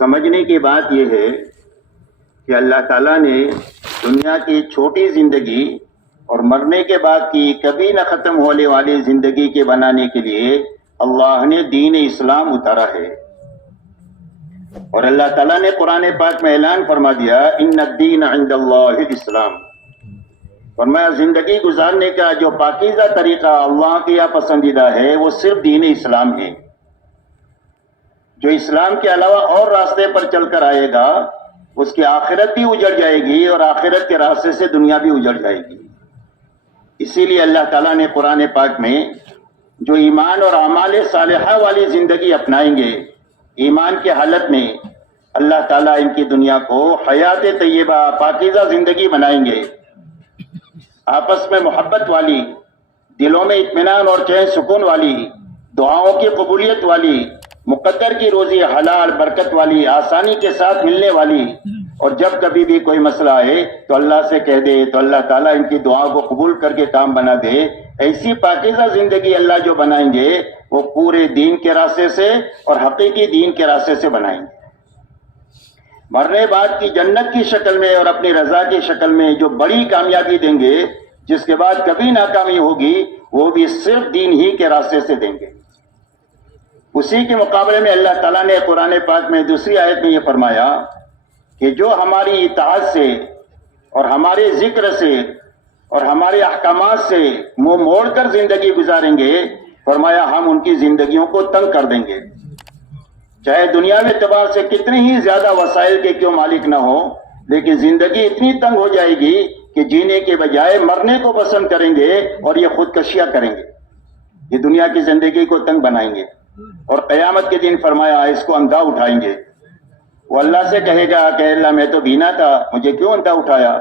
سمجھنے کی بات یہ ہے کہ اللہ تعالیٰ نے دنیا کی چھوٹی زندگی اور مرنے کے بعد کی کبھی نہ ختم ہونے والی زندگی کے بنانے کے لیے اللہ نے دین اسلام اتارا ہے. اور اللہ تعالیٰ نے قرآن پاک میں اعلان فرما دیا ان الدین عند اللہ الاسلام. فرمایا زندگی گزارنے کا جو پاکیزہ طریقہ اللہ کے یہاں پسندیدہ ہے وہ صرف دین اسلام ہے. جو اسلام کے علاوہ اور راستے پر چل کر آئے گا اس کی آخرت بھی اجڑ جائے گی اور آخرت کے راستے سے دنیا بھی اجڑ جائے گی. اسی لیے اللہ تعالیٰ نے قرآن پاک میں جو ایمان اور اعمال صالحہ والی زندگی اپنائیں گے، ایمان کی حالت میں اللہ تعالیٰ ان کی دنیا کو حیات طیبہ پاکیزہ زندگی بنائیں گے، آپس میں محبت والی، دلوں میں اطمینان اور چین سکون والی، دعاؤں کی قبولیت والی، مقدر کی روزی حلال برکت والی، آسانی کے ساتھ ملنے والی. اور جب کبھی بھی کوئی مسئلہ آئے تو اللہ سے کہہ دے تو اللہ تعالیٰ ان کی دعا کو قبول کر کے کام بنا دے. ایسی پاکیزہ زندگی اللہ جو بنائیں گے وہ پورے دین کے راستے سے اور حقیقی دین کے راستے سے بنائیں گے. مرنے بعد کی جنت کی شکل میں اور اپنی رضا کی شکل میں جو بڑی کامیابی دیں گے، جس کے بعد کبھی ناکامی ہوگی، وہ بھی صرف دین ہی کے راستے سے دیں گے. اسی کے مقابلے میں اللہ تعالیٰ نے قرآن پاک میں دوسری آیت میں یہ فرمایا کہ جو ہماری اطاعت سے اور ہمارے ذکر سے اور ہمارے احکامات سے منہ موڑ کر زندگی گزاریں گے، فرمایا ہم ان کی زندگیوں کو تنگ کر دیں گے. چاہے دنیاوی اعتبار سے کتنے ہی زیادہ وسائل کے کیوں مالک نہ ہو، لیکن زندگی اتنی تنگ ہو جائے گی کہ جینے کے بجائے مرنے کو پسند کریں گے اور یہ خودکشیاں کریں گے. یہ دنیا کی زندگی کو تنگ بنائیں گے اور قیامت کے دن فرمایا اس کو اندھا اٹھائیں گے. وہ اللہ سے کہے گا کہ اللہ میں تو بینا تھا، مجھے کیوں اندھا اٹھایا؟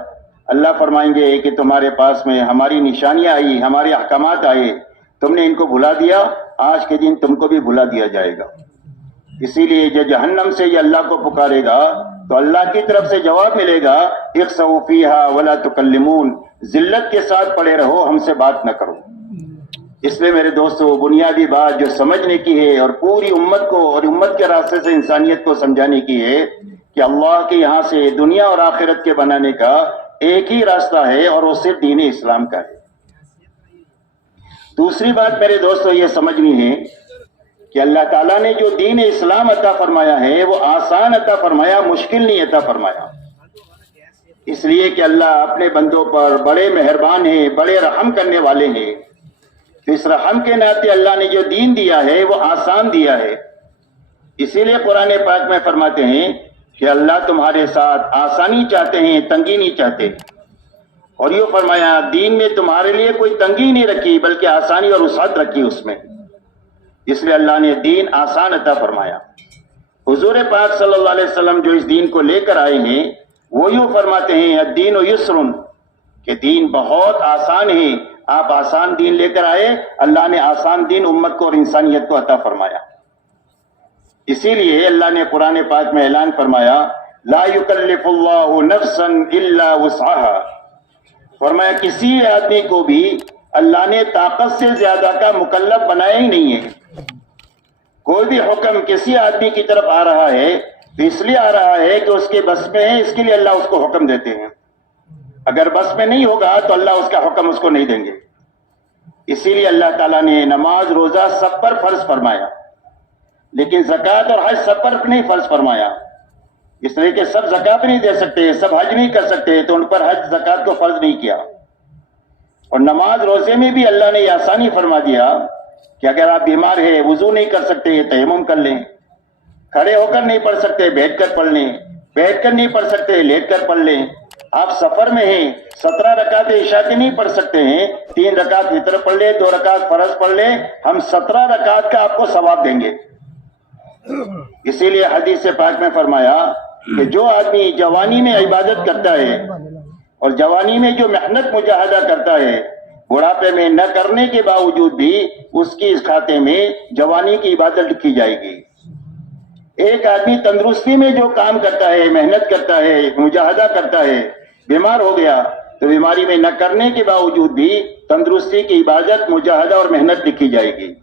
اللہ فرمائیں گے کہ تمہارے پاس میں ہماری نشانیاں آئی، ہمارے احکامات آئے، تم نے ان کو بھلا دیا، آج کے دن تم کو بھی بھلا دیا جائے گا. اسی لیے جو جہنم سے یہ اللہ کو پکارے گا تو اللہ کی طرف سے جواب ملے گا اخسؤوا فیہا ولا تکلمون، ذلت کے ساتھ پڑے رہو، ہم سے بات نہ کرو. اس لیے میرے دوستو بنیادی بات جو سمجھنے کی ہے اور پوری امت کو اور امت کے راستے سے انسانیت کو سمجھانے کی ہے کہ اللہ کے یہاں سے دنیا اور آخرت کے بنانے کا ایک ہی راستہ ہے اور وہ صرف دین اسلام کا ہے. دوسری بات میرے دوستو یہ سمجھنی ہے کہ اللہ تعالیٰ نے جو دین اسلام عطا فرمایا ہے وہ آسان عطا فرمایا، مشکل نہیں عطا فرمایا. اس لیے کہ اللہ اپنے بندوں پر بڑے مہربان ہیں، بڑے رحم کرنے والے ہیں. اس رحم کے ناطے اللہ نے جو دین دیا ہے وہ آسان دیا ہے. اسی لیے قرآن پاک میں فرماتے ہیں کہ اللہ تمہارے ساتھ آسانی چاہتے ہیں، تنگی نہیں چاہتے. اور یہ فرمایا دین میں تمہارے لیے کوئی تنگی نہیں رکھی بلکہ آسانی اور وسعت رکھی اس میں. اس لیے اللہ نے دین آسان عطا فرمایا. حضور پاک صلی اللہ علیہ وسلم جو اس دین کو لے کر آئے ہیں وہ یوں فرماتے ہیں الدین یسر، کہ دین بہت آسان ہے. آپ آسان دین لے کر آئے، اللہ نے آسان دین امت کو اور انسانیت کو عطا فرمایا. اسی لیے اللہ نے قرآن پاک میں اعلان فرمایا لا یکلف اللہ نفسا الا وسعها. فرمایا کسی آدمی کو بھی اللہ نے طاقت سے زیادہ کا مکلف بنایا ہی نہیں ہے. کوئی بھی حکم کسی آدمی کی طرف آ رہا ہے تو اس لیے آ رہا ہے کہ اس کے بس میں ہے، اس کے لیے اللہ اس کو حکم دیتے ہیں. اگر بس میں نہیں ہوگا تو اللہ اس کا حکم اس کو نہیں دیں گے. اسی لیے اللہ تعالیٰ نے نماز روزہ سب پر فرض فرمایا، لیکن زکوٰۃ اور حج سب پر نہیں فرض فرمایا. اس لیے کہ سب زکوٰۃ نہیں دے سکتے، سب حج نہیں کر سکتے، تو ان پر حج زکوٰۃ کو فرض نہیں کیا. اور نماز روزے میں بھی اللہ نے یہ آسانی فرما دیا کہ اگر آپ بیمار ہیں، وضو نہیں کر سکتے، تیمم کر لیں. کھڑے ہو کر نہیں پڑھ سکتے، بیٹھ کر پڑھ لیں. بیٹھ کر نہیں پڑھ سکتے، لیٹ کر پڑھ لیں. آپ سفر میں ہیں، 17 رکعت عشاء کی نہیں پڑھ سکتے ہیں، 3 رکعت وتر پڑھ لیں، 2 رکعت فرض پڑھ لیں، ہم 17 رکعت کا آپ کو ثواب دیں گے. اسی لیے حدیث پاک میں فرمایا کہ جو آدمی جوانی میں عبادت کرتا ہے اور جوانی میں جو محنت مجاہدہ کرتا ہے، بڑھاپے میں نہ کرنے کے باوجود بھی اس کی اس کھاتے میں جوانی کی عبادت لکھی جائے گی. ایک آدمی تندرستی میں جو کام کرتا ہے، محنت کرتا ہے، مجاہدہ کرتا ہے، بیمار ہو گیا تو بیماری میں نہ کرنے کے باوجود بھی تندرستی کی عبادت، مجاہدہ اور محنت لکھی جائے گی.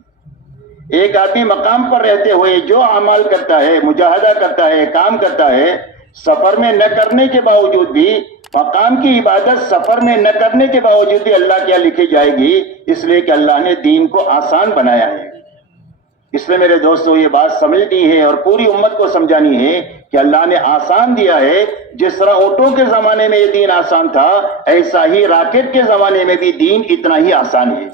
ایک آدمی مقام پر رہتے ہوئے جو اعمال کرتا ہے، مجاہدہ کرتا ہے، کام کرتا ہے، سفر میں نہ کرنے کے باوجود بھی، مقام کی عبادت سفر میں نہ کرنے کے باوجود بھی اللہ کیا لکھی جائے گی، اس لیے کہ اللہ نے دین کو آسان بنایا ہے۔ اس لیے میرے دوستو یہ بات سمجھنی ہے اور پوری امت کو سمجھانی ہے کہ اللہ نے آسان دیا ہے۔ جس طرح اونٹوں کے زمانے میں یہ دین آسان تھا، ایسا ہی راکٹ کے زمانے میں بھی دین اتنا ہی آسان ہے۔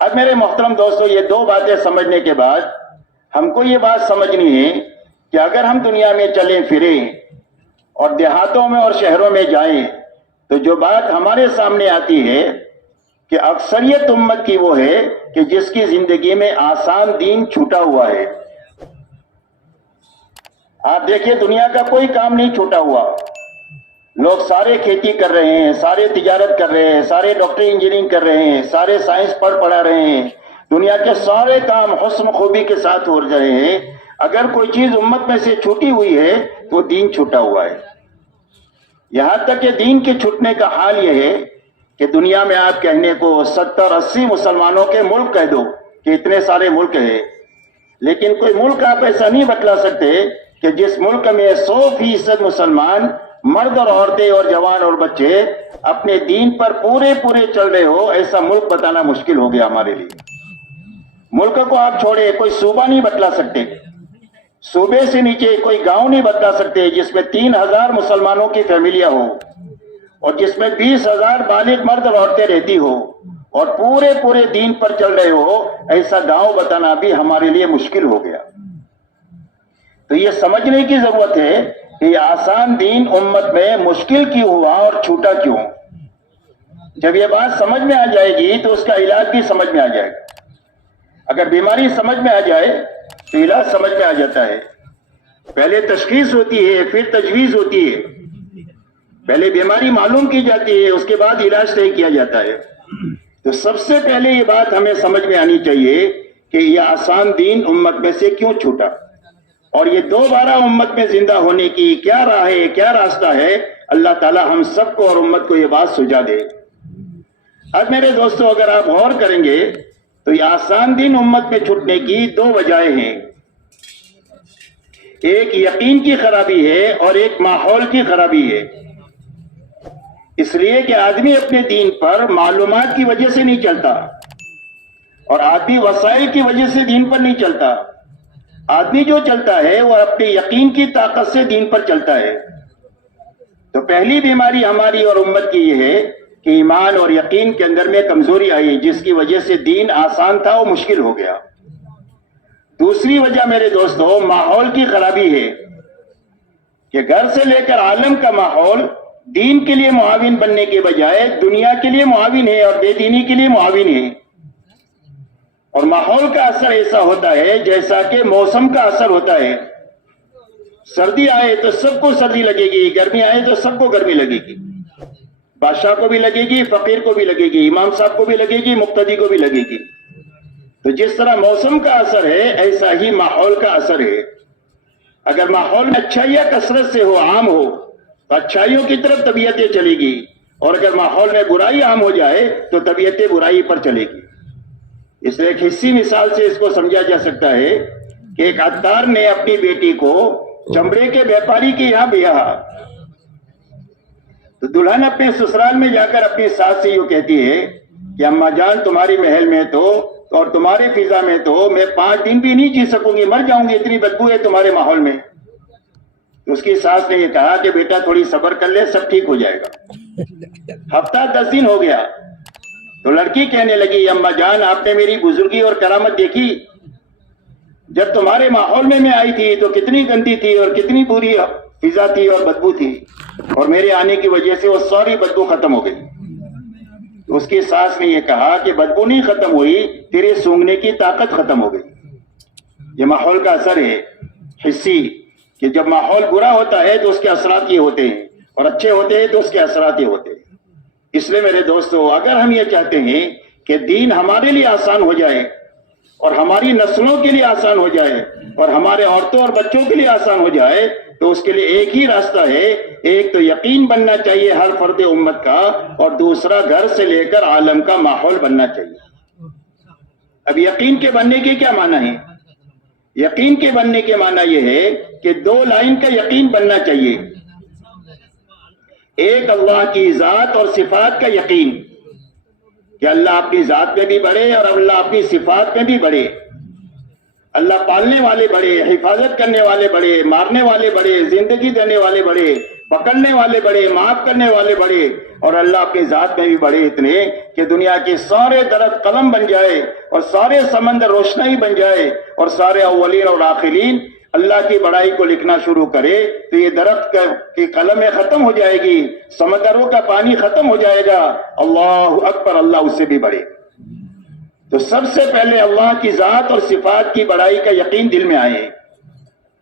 اب میرے محترم دوستو، یہ دو باتیں سمجھنے کے بعد ہم کو یہ بات سمجھنی ہے کہ اگر ہم دنیا میں چلیں پھریں اور دیہاتوں میں اور شہروں میں جائیں تو جو بات ہمارے سامنے آتی ہے کہ اکثریت امت کی وہ ہے کہ جس کی زندگی میں آسان دین چھوٹا ہوا ہے۔ آپ دیکھیے دنیا کا کوئی کام نہیں چھوٹا ہوا، لوگ سارے کھیتی کر رہے ہیں، سارے تجارت کر رہے ہیں، سارے ڈاکٹری انجینئرنگ کر رہے ہیں، سارے سائنس پڑھا رہے ہیں، دنیا کے سارے کام حسن خوبی کے ساتھ ہو رہے ہیں۔ اگر کوئی چیز امت میں سے چھوٹی ہوئی ہے تو دین چھوٹا ہوا ہے۔ یہاں تک کہ دین کے چھوٹنے کا حال یہ ہے کہ دنیا میں آپ کہنے کو 70-80 مسلمانوں کے ملک کہہ دو کہ اتنے سارے ملک ہیں، لیکن کوئی ملک آپ ایسا نہیں بتلا سکتے کہ جس ملک میں 100% مسلمان مرد اور عورتیں اور جوان اور بچے اپنے دین پر پورے چل رہے ہو۔ ایسا ملک بتانا مشکل ہو گیا ہمارے لیے۔ ملک کو آپ چھوڑے، کوئی صوبہ نہیں بتلا سکتے، صوبے سے نیچے کوئی گاؤں نہیں بتلا سکتے جس میں 3000 مسلمانوں کی فیملیاں ہو اور جس میں 20,000 بالغ مرد اور عورتیں رہتی ہو اور پورے دین پر چل رہے ہو۔ ایسا گاؤں بتانا بھی ہمارے لیے مشکل ہو گیا۔ تو یہ سمجھنے کی ضرورت ہے کہ یہ آسان دین امت میں مشکل کیوں ہوا اور چھوٹا کیوں۔ جب یہ بات سمجھ میں آ جائے گی تو اس کا علاج بھی سمجھ میں آ جائے گا۔ اگر بیماری سمجھ میں آ جائے تو علاج سمجھ میں آ جاتا ہے۔ پہلے تشخیص ہوتی ہے، پھر تجویز ہوتی ہے۔ پہلے بیماری معلوم کی جاتی ہے، اس کے بعد علاج طے کیا جاتا ہے۔ تو سب سے پہلے یہ بات ہمیں سمجھ میں آنی چاہیے کہ یہ آسان دین امت میں سے کیوں چھوٹا، اور یہ دوبارہ امت میں زندہ ہونے کی کیا راہ ہے، کیا راستہ ہے۔ اللہ تعالی ہم سب کو اور امت کو یہ بات سجا دے۔ اب میرے دوستو اگر آپ غور کریں گے تو یہ آسان دین امت میں چھوٹنے کی دو وجہیں ہیں۔ ایک یقین کی خرابی ہے اور ایک ماحول کی خرابی ہے۔ اس لیے کہ آدمی اپنے دین پر معلومات کی وجہ سے نہیں چلتا اور آدمی وسائل کی وجہ سے دین پر نہیں چلتا۔ آدمی جو چلتا ہے وہ اپنے یقین کی طاقت سے دین پر چلتا ہے۔ تو پہلی بیماری ہماری اور امت کی یہ ہے کہ ایمان اور یقین کے اندر میں کمزوری آئی، جس کی وجہ سے دین آسان تھا وہ مشکل ہو گیا۔ دوسری وجہ میرے دوستو ماحول کی خرابی ہے کہ گھر سے لے کر عالم کا ماحول دین کے لیے معاون بننے کے بجائے دنیا کے لیے معاون ہے اور بے دینی کے لیے معاون ہے۔ اور ماحول کا اثر ایسا ہوتا ہے جیسا کہ موسم کا اثر ہوتا ہے۔ سردی آئے تو سب کو سردی لگے گی، گرمی آئے تو سب کو گرمی لگے گی، بادشاہ کو بھی لگے گی، فقیر کو بھی لگے گی، امام صاحب کو بھی لگے گی، مقتدی کو بھی لگے گی۔ تو جس طرح موسم کا اثر ہے ایسا ہی ماحول کا اثر ہے۔ اگر ماحول میں اچھائیاں کثرت سے ہو، عام ہو، تو اچھائیوں کی طرف طبیعتیں چلے گی، اور اگر ماحول میں برائی عام ہو جائے تو طبیعتیں برائی پر چلے گی۔ اس لیے ایک حصی مثال سے اس کو سمجھا جا سکتا ہے کہ ایک عطار نے اپنی بیٹی کو چمڑے کے بیپاری کے یہاں بیاہا، تو دلہن اپنے سسرال میں جا کر اپنی ساس سے یوں کہتی ہے کہ اماں جان تمہاری محل میں تو اور تمہارے فضا میں تو میں 5 دن بھی نہیں جی سکوں گی، مر جاؤں گی، اتنی بدبو ہے تمہارے ماحول میں۔ تو اس کی ساس نے یہ کہا کہ بیٹا تھوڑی صبر کر لے، سب ٹھیک ہو جائے گا۔ ہفتہ 10 دن ہو گیا تو لڑکی کہنے لگی اماں جان آپ نے میری بزرگی اور کرامت دیکھی، جب تمہارے ماحول میں آئی تھی تو کتنی گندی تھی اور کتنی بری فضا تھی اور بدبو تھی، اور میرے آنے کی وجہ سے وہ ساری بدبو ختم ہو گئی۔ تو اس کی ساس نے یہ کہا کہ بدبو نہیں ختم ہوئی، تیرے سونگنے کی طاقت ختم ہو گئی۔ یہ ماحول کا اثر ہے حصی، کہ جب ماحول برا ہوتا ہے تو اس کے اثرات یہ ہوتے ہیں، اور اچھے ہوتے ہیں تو اس کے اثرات یہ ہوتے ہیں۔ اس لیے میرے دوستو اگر ہم یہ چاہتے ہیں کہ دین ہمارے لیے آسان ہو جائے اور ہماری نسلوں کے لیے آسان ہو جائے اور ہمارے عورتوں اور بچوں کے لیے آسان ہو جائے، تو اس کے لیے ایک ہی راستہ ہے۔ ایک تو یقین بننا چاہیے ہر فرد امت کا، اور دوسرا گھر سے لے کر عالم کا ماحول بننا چاہیے۔ اب یقین کے بننے کے کیا معنی ہے؟ یقین کے بننے کے معنی یہ ہے کہ دو لائن کا یقین بننا چاہیے. ایک اللہ کی ذات اور صفات کا یقین کہ اللہ اپنی ذات میں بھی بڑے اور اللہ اپنی صفات میں بھی بڑے. اللہ پالنے والے بڑے، حفاظت کرنے والے بڑے، مارنے والے بڑے، زندگی دینے والے بڑے، پکڑنے والے بڑے، معاف کرنے والے بڑے، اور اللہ اپنی ذات میں بھی بڑے اتنے کہ دنیا کے سارے درخت قلم بن جائے اور سارے سمندر روشنائی بن جائے اور سارے اولین اور آخرین اللہ کی بڑائی کو لکھنا شروع کرے تو یہ درخت کی قلمیں ختم ہو جائے گی، سمندروں کا پانی ختم ہو جائے گا. اللہ اکبر، اللہ اس سے بھی بڑے. تو سب سے پہلے اللہ کی ذات اور صفات کی بڑائی کا یقین دل میں آئے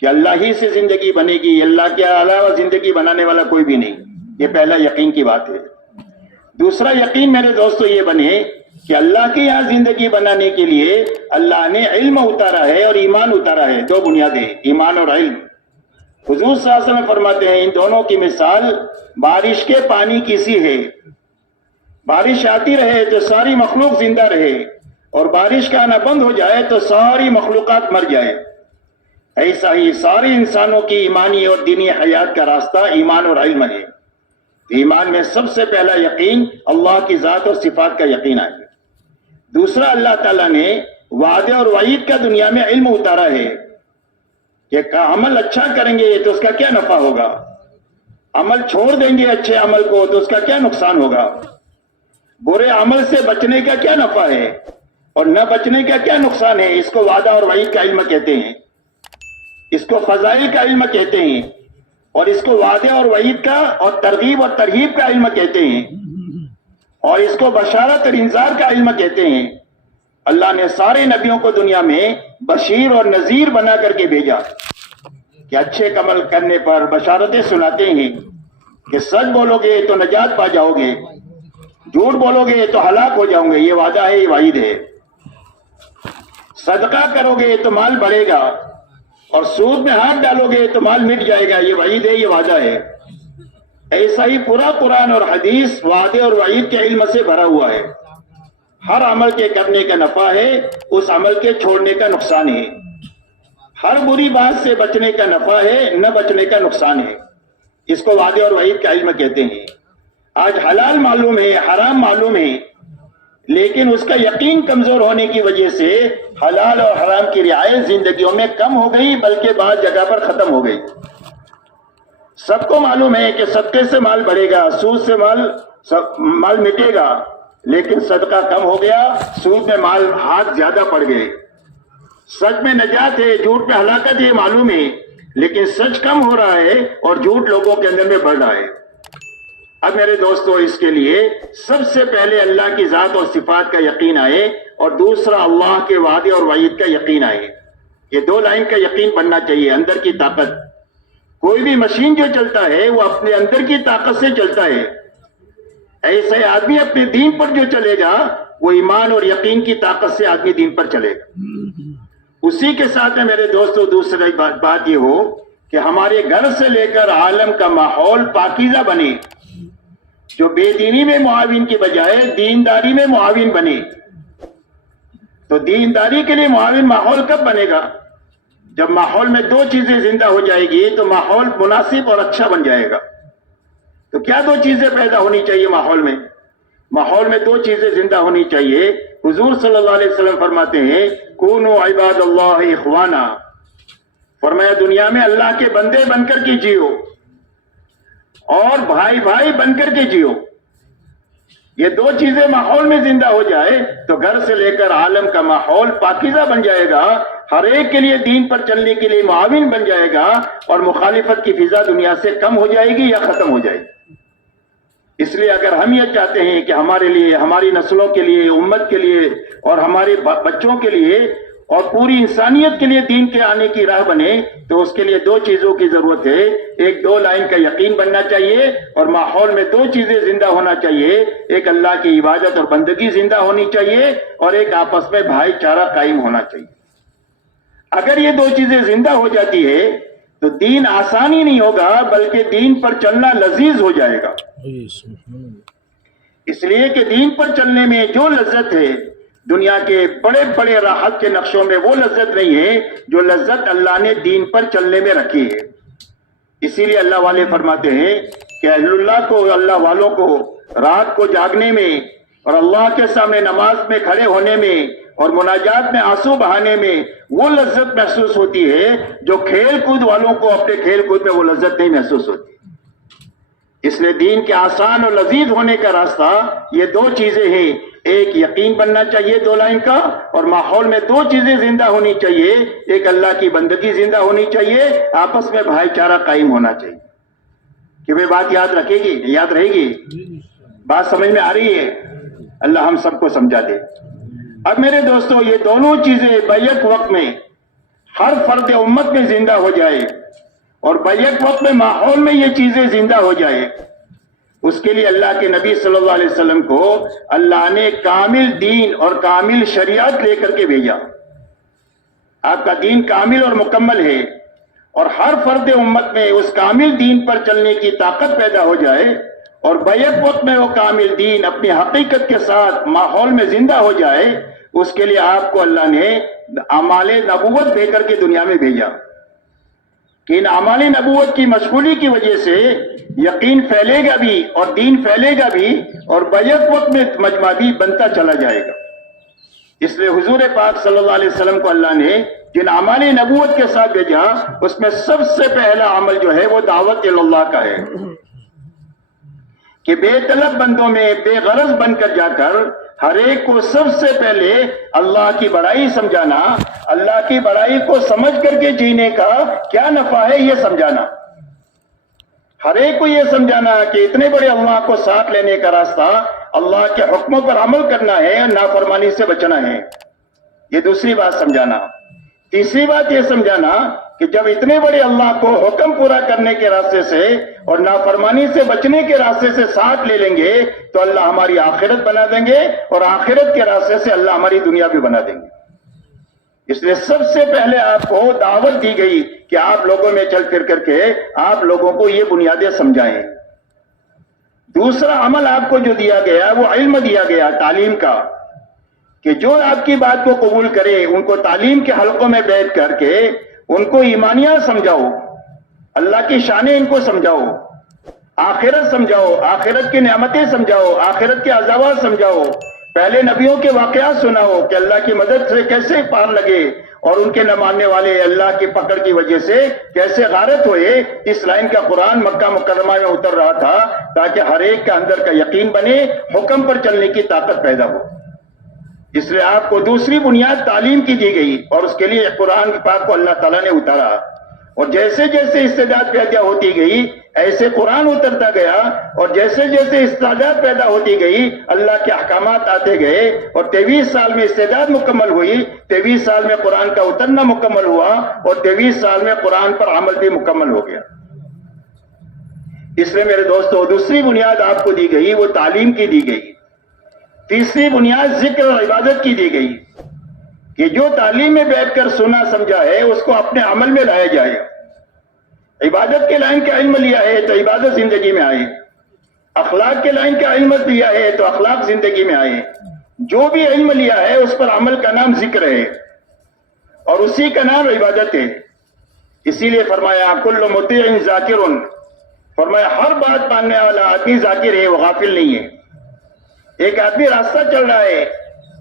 کہ اللہ ہی سے زندگی بنے گی، اللہ کے علاوہ زندگی بنانے والا کوئی بھی نہیں. یہ پہلا یقین کی بات ہے. دوسرا یقین میرے دوستو یہ بنے کہ اللہ کے یہاں زندگی بنانے کے لیے اللہ نے علم اتارا ہے اور ایمان اتارا ہے. دو بنیادیں، ایمان اور علم. حضور صلی اللہ علیہ وسلم فرماتے ہیں ان دونوں کی مثال بارش کے پانی کی سی ہے. بارش آتی رہے تو ساری مخلوق زندہ رہے اور بارش کا آنا بند ہو جائے تو ساری مخلوقات مر جائے. ایسا ہی سارے انسانوں کی ایمانی اور دینی حیات کا راستہ ایمان اور علم ہے. ایمان میں سب سے پہلا یقین اللہ کی ذات اور صفات کا یقین ہے. دوسرا اللہ تعالیٰ نے وعدے اور وعید کا دنیا میں علم اتارا ہے کہ عمل اچھا کریں گے تو اس کا کیا نفع ہوگا، عمل چھوڑ دیں گے اچھے عمل کو تو اس کا کیا نقصان ہوگا، برے عمل سے بچنے کا کیا نفع ہے اور نہ بچنے کا کیا نقصان ہے. اس کو وعدہ اور وعید کا علم کہتے ہیں، اس کو فضائل کا علم کہتے ہیں، اور اس کو وعدے اور وعید کا اور ترغیب اور ترہیب کا علم کہتے ہیں، اور اس کو بشارت اور انذار کا علم کہتے ہیں. اللہ نے سارے نبیوں کو دنیا میں بشیر اور نذیر بنا کر کے بھیجا کہ اچھے عمل کرنے پر بشارتیں سناتے ہیں کہ سچ بولو گے تو نجات پا جاؤ گے، جھوٹ بولو گے تو ہلاک ہو جاؤ گے. یہ وعدہ ہے، یہ وعید ہے. صدقہ کرو گے تو مال بڑھے گا اور سود میں ہاتھ ڈالو گے تو مال مٹ جائے گا. یہ وعید ہے، یہ وعدہ ہے. ایسا ہی پورا قرآن اور حدیث وعدے اور وعید کے علم سے بھرا ہوا ہے. ہر عمل کے کرنے کا نفع ہے، اس عمل کے چھوڑنے کا نقصان ہے. ہر بری بات سے بچنے کا نفع ہے، نہ بچنے کا نقصان ہے. اس کو وعدے اور وعید کا علم کہتے ہیں. آج حلال معلوم ہے، حرام معلوم ہے، لیکن اس کا یقین کمزور ہونے کی وجہ سے حلال اور حرام کی رعایت زندگیوں میں کم ہو گئی، بلکہ بعض جگہ پر ختم ہو گئی. سب کو معلوم ہے کہ صدقے سے مال بڑھے گا، سود سے مال مٹے گا، لیکن صدقہ کم ہو گیا، سود میں مال ہاتھ زیادہ پڑ گئے. سچ میں نجات ہے، جھوٹ میں ہلاکت ہے معلوم ہے، لیکن سچ کم ہو رہا ہے اور جھوٹ لوگوں کے اندر میں بڑھ رہا ہے. اب میرے دوستو اس کے لیے سب سے پہلے اللہ کی ذات اور صفات کا یقین آئے اور دوسرا اللہ کے وعدے اور وعید کا یقین آئے. یہ دو لائن کا یقین بننا چاہیے. اندر کی طاقت، کوئی بھی مشین جو چلتا ہے وہ اپنے اندر کی طاقت سے چلتا ہے. ایسے آدمی اپنے دین پر جو چلے گا وہ ایمان اور یقین کی طاقت سے آدمی دین پر چلے گا. اسی کے ساتھ میں میرے دوستو دوسری بات یہ ہو کہ ہمارے گھر سے لے کر عالم کا ماحول پاکیزہ بنے، جو بے دینی میں معاون کی بجائے دینداری میں معاون بنے. تو دینداری کے لیے معاون ماحول کب بنے گا؟ جب ماحول میں دو چیزیں زندہ ہو جائے گی تو ماحول مناسب اور اچھا بن جائے گا. تو کیا دو چیزیں پیدا ہونی چاہیے ماحول میں؟ ماحول میں دو چیزیں زندہ ہونی چاہیے. حضور صلی اللہ علیہ وسلم فرماتے ہیں کونوا عباد اللہ اخوانا. فرمایا دنیا میں اللہ کے بندے بن کر کے جیو اور بھائی بھائی بن کر کے جیو. یہ دو چیزیں ماحول میں زندہ ہو جائے تو گھر سے لے کر عالم کا ماحول پاکیزہ بن جائے گا، ہر ایک کے لیے دین پر چلنے کے لیے معاون بن جائے گا اور مخالفت کی فضا دنیا سے کم ہو جائے گی یا ختم ہو جائے گی. اس لیے اگر ہم یہ چاہتے ہیں کہ ہمارے لیے، ہماری نسلوں کے لیے، امت کے لیے اور ہمارے بچوں کے لیے اور پوری انسانیت کے لیے دین کے آنے کی راہ بنے تو اس کے لیے دو چیزوں کی ضرورت ہے. ایک دو لائن کا یقین بننا چاہیے اور ماحول میں دو چیزیں زندہ ہونا چاہیے. ایک اللہ کی عبادت اور بندگی زندہ ہونی چاہیے اور ایک آپس میں بھائی چارہ قائم ہونا چاہیے. اگر یہ دو چیزیں زندہ ہو جاتی ہے تو دین آسانی نہیں ہوگا بلکہ دین پر چلنا لذیذ ہو جائے گا. اس لیے کہ دین پر چلنے میں جو لذت ہے دنیا کے بڑے بڑے راحت کے نقشوں میں وہ لذت نہیں ہے جو لذت اللہ نے دین پر چلنے میں رکھی ہے. اسی لیے اللہ والے فرماتے ہیں کہ اہل اللہ کو، اللہ والوں کو رات کو جاگنے میں اور اللہ کے سامنے نماز میں کھڑے ہونے میں اور مناجات میں آنسو بہانے میں وہ لذت محسوس ہوتی ہے جو کھیل کود والوں کو اپنے کھیل کود میں وہ لذت نہیں محسوس ہوتی. اس لیے دین کے آسان اور لذیذ ہونے کا راستہ یہ دو چیزیں ہیں. ایک یقین بننا چاہیے دو لائن کا، اور ماحول میں دو چیزیں زندہ ہونی چاہیے. ایک اللہ کی بندگی زندہ ہونی چاہیے، آپس میں بھائی چارہ قائم ہونا چاہیے. کہ وہ بات یاد رکھے گی، یاد رہے گی؟ بات سمجھ میں آ رہی ہے؟ اللہ ہم سب کو سمجھا دے. اب میرے دوستو، یہ دونوں چیزیں بیک وقت میں ہر فرد امت میں زندہ ہو جائے اور بیک وقت میں ماحول میں یہ چیزیں زندہ ہو جائے، اس کے لیے اللہ کے نبی صلی اللہ علیہ وسلم کو اللہ نے کامل دین اور کامل شریعت لے کر کے بھیجا. آپ کا دین کامل اور مکمل ہے، اور ہر فرد امت میں اس کامل دین پر چلنے کی طاقت پیدا ہو جائے اور بیک وقت میں وہ کامل دین اپنی حقیقت کے ساتھ ماحول میں زندہ ہو جائے. اس کے لیے آپ کو اللہ نے اعمال نبوت دے کر کے دنیا میں بھیجا کہ ان اعمال نبوت کی مشغولی کی وجہ سے یقین پھیلے گا بھی اور دین پھیلے گا بھی اور بیک وقت میں مجمع بھی بنتا چلا جائے گا. اس لیے حضور پاک صلی اللہ علیہ وسلم کو اللہ نے جن اعمال نبوت کے ساتھ بھیجا، اس میں سب سے پہلا عمل جو ہے وہ دعوت اللہ کا ہے کہ بے طلب بندوں میں بے غرض بن کر جا کر ہر ایک کو سب سے پہلے اللہ کی بڑائی سمجھانا، اللہ کی بڑائی کو سمجھ کر کے جینے کا کیا نفع ہے یہ سمجھانا، ہر ایک کو یہ سمجھانا کہ اتنے بڑے اللہ کو ساتھ لینے کا راستہ اللہ کے حکموں پر عمل کرنا ہے اور نافرمانی سے بچنا ہے. یہ دوسری بات سمجھانا. تیسری بات یہ سمجھانا کہ جب اتنے بڑے اللہ کو حکم پورا کرنے کے راستے سے اور نافرمانی سے بچنے کے راستے سے ساتھ لے لیں گے تو اللہ ہماری آخرت بنا دیں گے اور آخرت کے راستے سے اللہ ہماری دنیا بھی بنا دیں گے. اس لیے سب سے پہلے آپ کو دعوت دی گئی کہ آپ لوگوں میں چل پھر کر کے آپ لوگوں کو یہ بنیادیں سمجھائیں. دوسرا عمل آپ کو جو دیا گیا وہ علم دیا گیا، تعلیم کا، کہ جو آپ کی بات کو قبول کرے ان کو تعلیم کے حلقوں میں بیٹھ کر کے ان کو ایمانیات سمجھاؤ، اللہ کی شانیں ان کو سمجھاؤ، آخرت سمجھاؤ، آخرت کی نعمتیں سمجھاؤ، آخرت کے عذابات سمجھاؤ، پہلے نبیوں کے واقعات سناؤ کہ اللہ کی مدد سے کیسے پار لگے اور ان کے نہ ماننے والے اللہ کی پکڑ کی وجہ سے کیسے غارت ہوئے. اس لائن کا قرآن مکہ مکرمہ میں اتر رہا تھا تاکہ ہر ایک کا اندر کا یقین بنے، حکم پر چلنے کی طاقت پیدا ہو. اس لیے آپ کو دوسری بنیاد تعلیم کی دی گئی اور اس کے لیے قرآن پاک کو اللہ تعالیٰ نے اتارا، اور جیسے جیسے استعداد پیدا ہوتی گئی ایسے قرآن اترتا گیا، اور جیسے جیسے استعداد پیدا ہوتی گئی اللہ کے احکامات آتے گئے، اور 23 سال میں استعداد مکمل ہوئی، 23 سال میں قرآن کا اترنا مکمل ہوا، اور 23 سال میں قرآن پر عمل بھی مکمل ہو گیا. اس لیے میرے دوستو دوسری بنیاد آپ کو دی گئی وہ تعلیم کی دی گئی. تیسری بنیاد ذکر اور عبادت کی دی گئی کہ جو تعلیم میں بیٹھ کر سنا سمجھا ہے اس کو اپنے عمل میں لایا جائے. عبادت کے لائن کا علم لیا ہے تو عبادت زندگی میں آئے، اخلاق کے لائن کا علم لیا ہے تو اخلاق زندگی میں آئے. جو بھی علم لیا ہے اس پر عمل کا نام ذکر ہے اور اسی کا نام عبادت ہے. اسی لیے فرمایا کل مطیع ذاکر، فرمایا ہر بات ماننے والا آدمی ذاکر ہے، وہ غافل نہیں ہے. ایک آدمی راستہ چل رہا ہے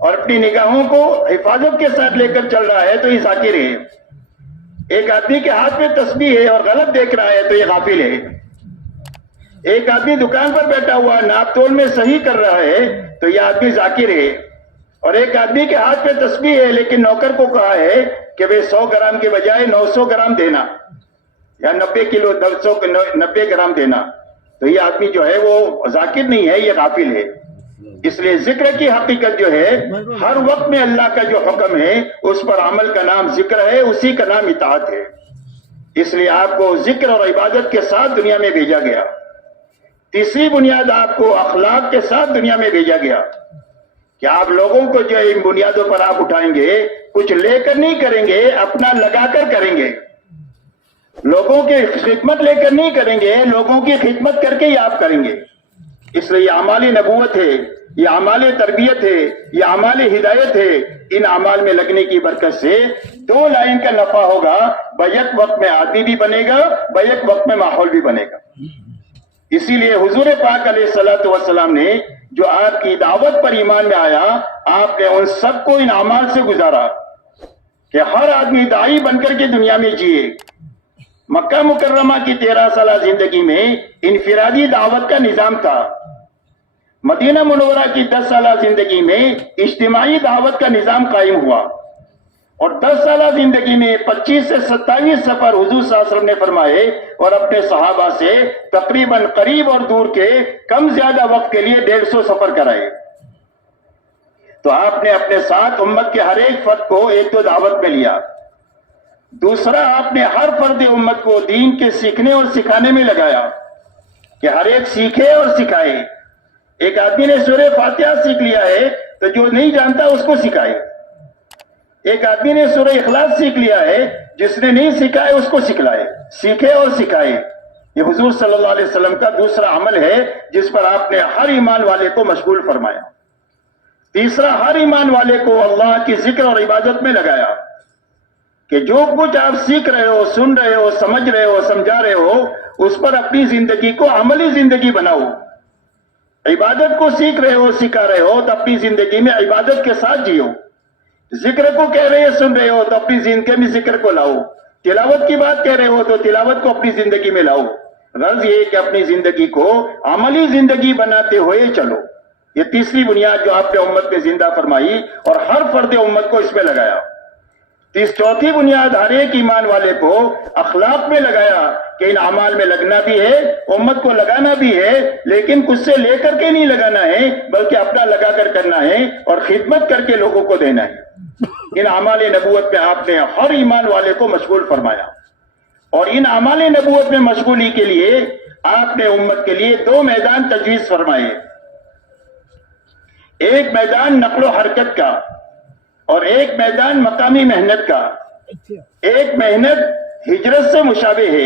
اور اپنی نگاہوں کو حفاظت کے ساتھ لے کر چل رہا ہے تو یہ ذاکر ہے. ایک آدمی کے ہاتھ میں تسبیح ہے اور غلط دیکھ رہا ہے تو یہ غافل ہے. ایک آدمی دکان پر بیٹھا ہوا ناپ تول میں صحیح کر رہا ہے تو یہ آدمی ذاکر ہے. اور ایک آدمی کے ہاتھ میں تسبیح ہے لیکن نوکر کو کہا ہے کہ وہ 100 گرام کے بجائے 900 گرام دینا یا 90 گرام دینا، تو یہ آدمی جو ہے وہ ذاکر نہیں ہے، یہ غافل ہے. اس لیے ذکر کی حقیقت جو ہے ہر وقت میں اللہ کا جو حکم ہے اس پر عمل کا نام ذکر ہے، اسی کا نام اطاعت ہے. اس لیے آپ کو ذکر اور عبادت کے ساتھ دنیا میں بھیجا گیا. تیسری بنیاد آپ کو اخلاق کے ساتھ دنیا میں بھیجا گیا کہ آپ لوگوں کو جو ان بنیادوں پر آپ اٹھائیں گے، کچھ لے کر نہیں کریں گے، اپنا لگا کر کریں گے. لوگوں کی خدمت لے کر نہیں کریں گے، لوگوں کی خدمت کر کے ہی آپ کریں گے. اس لیے یہ اعمال نبوت ہے یہ اعمال تربیت ہے، یہ اعمال ہدایت ہے. ان اعمال میں لگنے کی برکت سے 2 لائن کا نفع ہوگا، بیک وقت میں آدمی بھی بنے گا، بیک وقت میں ماحول بھی بنے گا. اسی لیے حضور پاک علیہ الصلوۃ والسلام نے جو آپ کی دعوت پر ایمان میں آیا، آپ نے ان سب کو ان اعمال سے گزارا کہ ہر آدمی داعی بن کر کے دنیا میں جیے. مکہ مکرمہ کی 13 سالہ زندگی میں انفرادی دعوت کا نظام تھا. مدینہ منورہ کی 10 سالہ زندگی میں اجتماعی دعوت کا نظام قائم ہوا، اور 10 سالہ زندگی میں 25 سے 27 سفر حضور صلی اللہ علیہ وسلم نے فرمائے، اور اپنے صحابہ سے تقریباً قریب اور دور کے کم زیادہ وقت کے لیے 150 سفر کرائے. تو آپ نے اپنے ساتھ امت کے ہر ایک فرد کو ایک تو دعوت میں لیا، دوسرا آپ نے ہر فرد امت کو دین کے سیکھنے اور سکھانے میں لگایا کہ ہر ایک سیکھے اور سکھائے. ایک آدمی نے سورہ فاتحہ سیکھ لیا ہے تو جو نہیں جانتا اس کو سکھائے. ایک آدمی نے سورہ اخلاص سیکھ لیا ہے، جس نے نہیں سیکھا ہے اس کو سکھلائے. سیکھے اور سکھائے، یہ حضور صلی اللہ علیہ وسلم کا دوسرا عمل ہے جس پر آپ نے ہر ایمان والے کو مشغول فرمایا. تیسرا، ہر ایمان والے کو اللہ کی ذکر اور عبادت میں لگایا کہ جو کچھ آپ سیکھ رہے ہو، سن رہے ہو، سمجھ رہے ہو، سمجھا رہے ہو، اس پر اپنی زندگی کو عملی زندگی بناؤ. عبادت کو سیکھ رہے ہو، سکھا رہے ہو تو اپنی زندگی میں عبادت کے ساتھ جیو. ذکر کو کہہ رہے ہو، سن رہے ہو تو اپنی زندگی میں ذکر کو لاؤ. تلاوت کی بات کہہ رہے ہو تو تلاوت کو اپنی زندگی میں لاؤ. غرض یہ کہ اپنی زندگی کو عملی زندگی بناتے ہوئے چلو. یہ تیسری بنیاد جو آپ نے امت میں زندہ فرمائی اور ہر فرد امت کو اس میں لگایا. چوتھی بنیاد ہر ایک ایمان والے کو اخلاق میں لگایا کہ ان اعمال میں لگنا بھی ہے، امت کو لگانا بھی ہے، لیکن کچھ سے لے کر کے نہیں لگانا ہے بلکہ اپنا لگا کر کرنا ہے اور خدمت کر کے لوگوں کو دینا ہے. ان اعمال نبوت میں آپ نے ہر ایمان والے کو مشغول فرمایا، اور ان اعمال نبوت میں مشغولی کے لیے آپ نے امت کے لیے 2 میدان تجویز فرمائے. ایک میدان نقل و حرکت کا اور ایک میدان مقامی محنت کا. ایک محنت ہجرت سے مشابہ ہے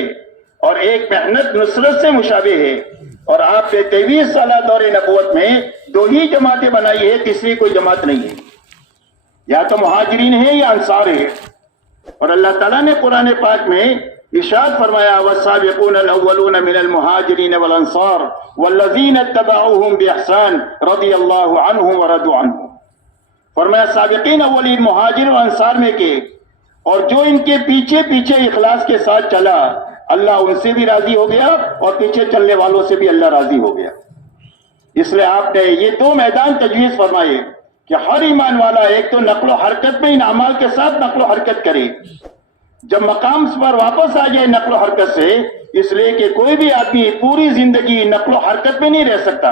اور ایک محنت نصرت سے مشابہ ہے. اور آپ نے 23 سالہ دور نبوت میں 2 ہی جماعتیں بنائی ہے، تیسری کوئی جماعت نہیں ہے. یا تو مہاجرین ہے یا انصار ہے. اور اللہ تعالیٰ نے قرآن پاک میں ارشاد فرمایا والسابقون الاولون من المہاجرین والانصار والذین اتبعوهم باحسان رضی اللہ عنہم ورضوا عنہ. فرمایا سابقین اولین مہاجر و انصار میں کے، اور جو ان کے پیچھے پیچھے اخلاص کے ساتھ چلا اللہ ان سے بھی راضی ہو گیا اور پیچھے چلنے والوں سے بھی اللہ راضی ہو گیا. اس لیے آپ نے یہ 2 میدان تجویز فرمائے کہ ہر ایمان والا ایک تو نقل و حرکت میں ان اعمال کے ساتھ نقل و حرکت کرے، جب مقام پر واپس آ جائے نقل و حرکت سے. اس لیے کہ کوئی بھی آدمی پوری زندگی نقل و حرکت میں نہیں رہ سکتا.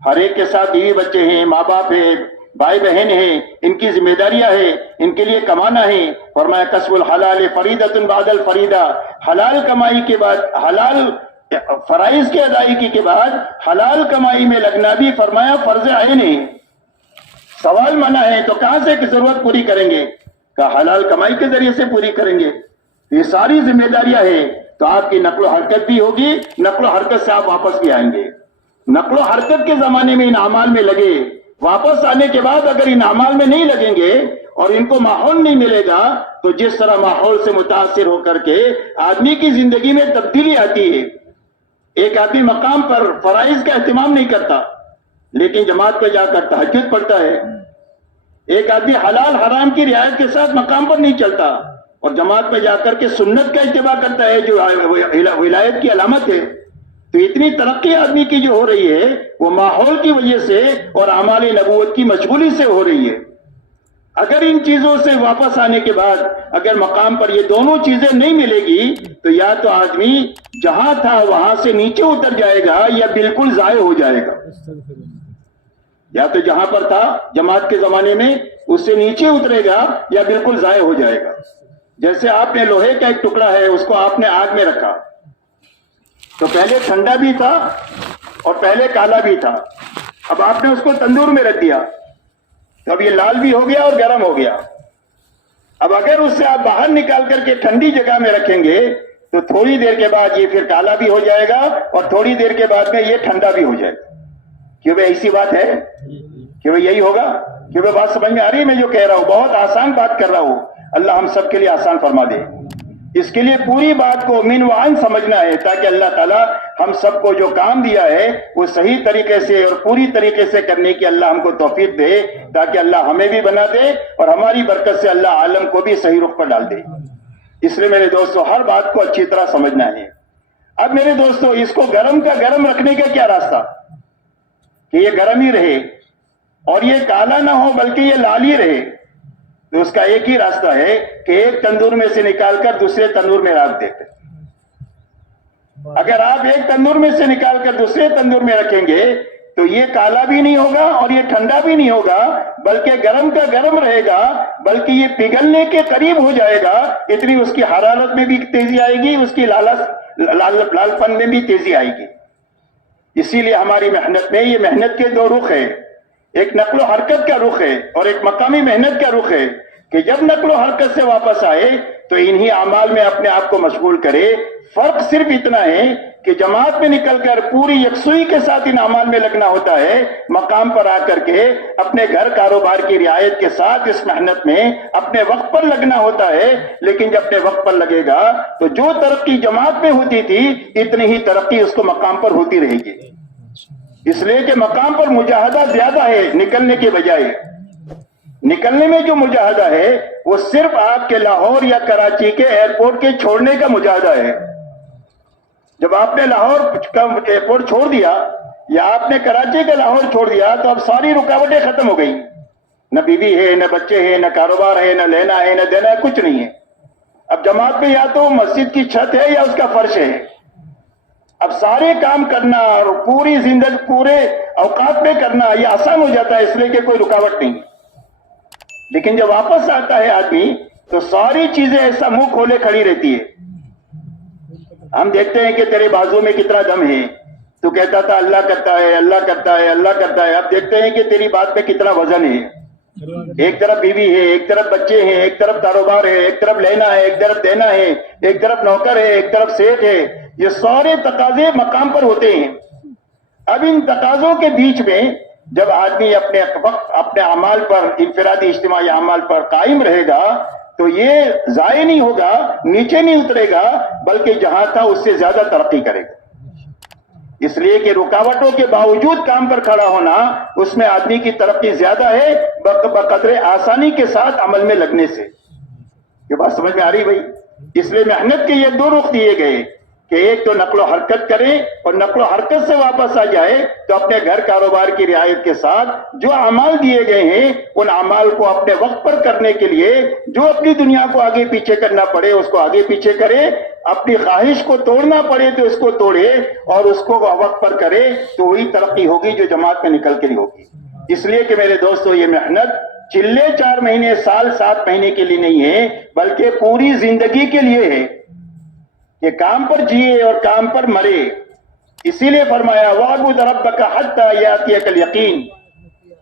ہر ایک کے ساتھ بیوی بچے ہیں، ماں باپ ہے، بھائی بہن ہیں، ان کی ذمہ داریاں ہیں، ان کے لیے کمانا ہے. فرمایا کسب الحلال فریضۃ بعد الفریضہ، حلال کمائی کے بعد، حلال فرائض کی ادائیگی کے بعد حلال کمائی میں لگنا بھی فرمایا فرض عین ہے. سوال منع ہے تو کہاں سے ضرورت پوری کریں گے؟ کہا حلال کمائی کے ذریعے سے پوری کریں گے. یہ ساری ذمہ داریاں ہیں تو آپ کی نقل و حرکت بھی ہوگی، نقل و حرکت سے آپ واپس بھی آئیں گے. نقل و حرکت کے زمانے میں ان اعمال میں لگے، واپس آنے کے بعد اگر ان اعمال میں نہیں لگیں گے اور ان کو ماحول نہیں ملے گا تو جس طرح ماحول سے متاثر ہو کر کے آدمی کی زندگی میں تبدیلی آتی ہے. ایک آدمی مقام پر فرائض کا اہتمام نہیں کرتا لیکن جماعت پہ جا کر تہجد پڑھتا ہے. ایک آدمی حلال حرام کی رعایت کے ساتھ مقام پر نہیں چلتا اور جماعت پہ جا کر کے سنت کا اتباع کرتا ہے جو ولایت کی علامت ہے. تو اتنی ترقی آدمی کی جو ہو رہی ہے وہ ماحول کی وجہ سے اور اعمال نبوت کی مشغولی سے ہو رہی ہے. اگر ان چیزوں سے واپس آنے کے بعد اگر مقام پر یہ دونوں چیزیں نہیں ملے گی تو یا تو آدمی جہاں تھا وہاں سے نیچے اتر جائے گا یا بالکل ضائع ہو جائے گا. یا تو جہاں پر تھا جماعت کے زمانے میں اس سے نیچے اترے گا یا بالکل ضائع ہو جائے گا. جیسے آپ نے لوہے کا ایک ٹکڑا ہے، اس کو آپ نے آگ میں رکھا تو پہلے ٹھنڈا بھی تھا اور پہلے کالا بھی تھا. اب آپ نے اس کو تندور میں رکھ دیا تو اب یہ لال بھی ہو گیا اور گرم ہو گیا. اب اگر اس سے آپ باہر نکال کر کے ٹھنڈی جگہ میں رکھیں گے تو تھوڑی دیر کے بعد یہ پھر کالا بھی ہو جائے گا اور تھوڑی دیر کے بعد میں یہ ٹھنڈا بھی ہو جائے گا. کیوں بھائی ایسی بات ہے کہ بھائی یہی ہوگا؟ کیوں بھائی بات سمجھ میں آ رہی ہے میں جو کہہ رہا ہوں؟ بہت آسان بات کر رہا ہوں، اللہ ہم سب کے لیے آسان فرما دے۔ اس کے لیے پوری بات کو من و عن سمجھنا ہے تاکہ اللہ تعالیٰ ہم سب کو جو کام دیا ہے وہ صحیح طریقے سے اور پوری طریقے سے کرنے کی اللہ ہم کو توفیق دے، تاکہ اللہ ہمیں بھی بنا دے اور ہماری برکت سے اللہ عالم کو بھی صحیح رخ پر ڈال دے۔ اس لیے میرے دوستو ہر بات کو اچھی طرح سمجھنا ہے۔ اب میرے دوستو اس کو گرم کا گرم رکھنے کا کیا راستہ کہ یہ گرم ہی رہے اور یہ کالا نہ ہو بلکہ یہ لال ہی رہے؟ تو اس کا ایک ہی راستہ ہے کہ ایک تندور میں سے نکال کر دوسرے تندور میں رکھ دیتے۔ اگر آپ ایک تندور میں سے نکال کر دوسرے تندور میں رکھیں گے تو یہ کالا بھی نہیں ہوگا اور یہ ٹھنڈا بھی نہیں ہوگا، بلکہ گرم کا گرم رہے گا، بلکہ یہ پگھلنے کے قریب ہو جائے گا۔ اتنی اس کی حرارت میں بھی تیزی آئے گی، اس کی لال پن میں بھی تیزی آئے گی۔ اسی لیے ہماری محنت میں یہ محنت کے دو رخ ہیں، ایک نقل و حرکت کا رخ ہے اور ایک مقامی محنت کا رخ ہے کہ جب نقل و حرکت سے واپس آئے تو انہی اعمال میں اپنے آپ کو مشغول کرے۔ فرق صرف اتنا ہے کہ جماعت میں نکل کر پوری یکسوئی کے ساتھ ان اعمال میں لگنا ہوتا ہے، مقام پر آ کر کے اپنے گھر کاروبار کی رعایت کے ساتھ اس محنت میں اپنے وقت پر لگنا ہوتا ہے۔ لیکن جب اپنے وقت پر لگے گا تو جو ترقی جماعت میں ہوتی تھی اتنی ہی ترقی اس کو مقام پر ہوتی رہے گی، اس لیے کہ مقام پر مجاہدہ زیادہ ہے نکلنے کے بجائے۔ نکلنے میں جو مجاہدہ ہے وہ صرف آپ کے لاہور یا کراچی کے ایئرپورٹ کے چھوڑنے کا مجاہدہ ہے۔ جب آپ نے لاہور کا ایئرپورٹ چھوڑ دیا یا آپ نے کراچی کا لاہور چھوڑ دیا تو اب ساری رکاوٹیں ختم ہو گئی، نہ بیوی ہے، نہ بچے ہیں، نہ کاروبار ہے، نہ لینا ہے، نہ دینا ہے، کچھ نہیں ہے۔ اب جماعت میں یا تو مسجد کی چھت ہے یا اس کا فرش ہے۔ اب سارے کام کرنا اور پوری زندگی پورے اوقات میں کرنا یہ آسان ہو جاتا ہے، اس لیے کہ کوئی رکاوٹ نہیں۔ لیکن جب واپس آتا ہے آدمی تو ساری چیزیں ایسا منہ کھولے کھڑی رہتی ہے۔ ہم دیکھتے ہیں کہ تیرے بازو میں کتنا دم ہے، تو کہتا تھا اللہ کرتا ہے، اللہ کرتا ہے، اللہ کرتا ہے۔ اب دیکھتے ہیں کہ تیری بات میں کتنا وزن ہے۔ ایک طرف بیوی ہے، ایک طرف بچے ہیں، ایک طرف کاروبار ہے، ایک طرف لینا ہے، ایک طرف دینا ہے، ایک طرف نوکر ہے، ایک طرف سیٹ ہے۔ یہ سارے تقاضے مقام پر ہوتے ہیں۔ اب ان تقاضوں کے بیچ میں جب آدمی اپنے وقت اپنے اعمال پر، انفرادی اجتماعی اعمال پر قائم رہے گا تو یہ ضائع نہیں ہوگا، نیچے نہیں اترے گا، بلکہ جہاں تھا اس سے زیادہ ترقی کرے گا۔ اس لیے کہ رکاوٹوں کے باوجود کام پر کھڑا ہونا اس میں آدمی کی ترقی زیادہ ہے بقدر آسانی کے ساتھ عمل میں لگنے سے۔ یہ بات سمجھ میں آ رہی بھائی؟ اس لیے محنت کے یہ دو رخ دیے گئے کہ ایک تو نقل و حرکت کرے اور نقل و حرکت سے واپس آ جائے تو اپنے گھر کاروبار کی رعایت کے ساتھ جو اعمال دیے گئے ہیں ان اعمال کو اپنے وقت پر کرنے کے لیے جو اپنی دنیا کو آگے پیچھے کرنا پڑے اس کو آگے پیچھے کرے، اپنی خواہش کو توڑنا پڑے تو اس کو توڑے اور اس کو وقت پر کرے، تو وہی ترقی ہوگی جو جماعت میں نکل کے ہوگی۔ اس لیے کہ میرے دوستو یہ محنت چلے 4 مہینے، سال 7 مہینے کے لیے نہیں ہے، بلکہ پوری زندگی کے لیے ہے کہ کام پر جیے اور کام پر مرے۔ اسی لیے فرمایا وَاعْبُدْ رَبَّكَ حَتَّىٰ يَأْتِيَكَ الْيَقِينُ،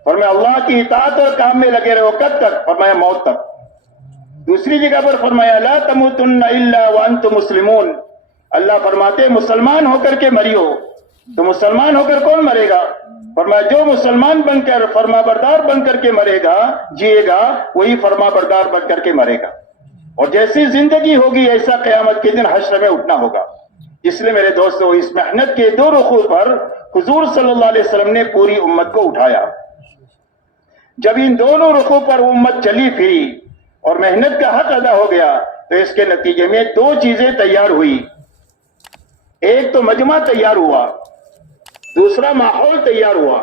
فرمایا اللہ کی اطاعت اور کام میں لگے رہو، کب تک؟ فرمایا موت تک۔ دوسری جگہ پر فرمایا لَا تَمُوتُنَّ إِلَّا وَأَنْتُمْ مُسْلِمُونَ، اللہ فرماتے مسلمان ہو کر کے مریو۔ تو مسلمان ہو کر کون مرے گا؟ فرمایا جو مسلمان بن کر فرما بردار بن کر کے مرے گا، جیے گا، وہی فرما بردار بن کر کے مرے گا، اور جیسی زندگی ہوگی ایسا قیامت کے دن حشر میں اٹھنا ہوگا۔ اس لیے میرے دوستو اس محنت کے دو رخوں پر حضور صلی اللہ علیہ وسلم نے پوری امت کو اٹھایا۔ جب ان دونوں رخوں پر امت چلی پھری اور محنت کا حق ادا ہو گیا تو اس کے نتیجے میں 2 چیزیں تیار ہوئی۔ ایک تو مجمع تیار ہوا، دوسرا ماحول تیار ہوا۔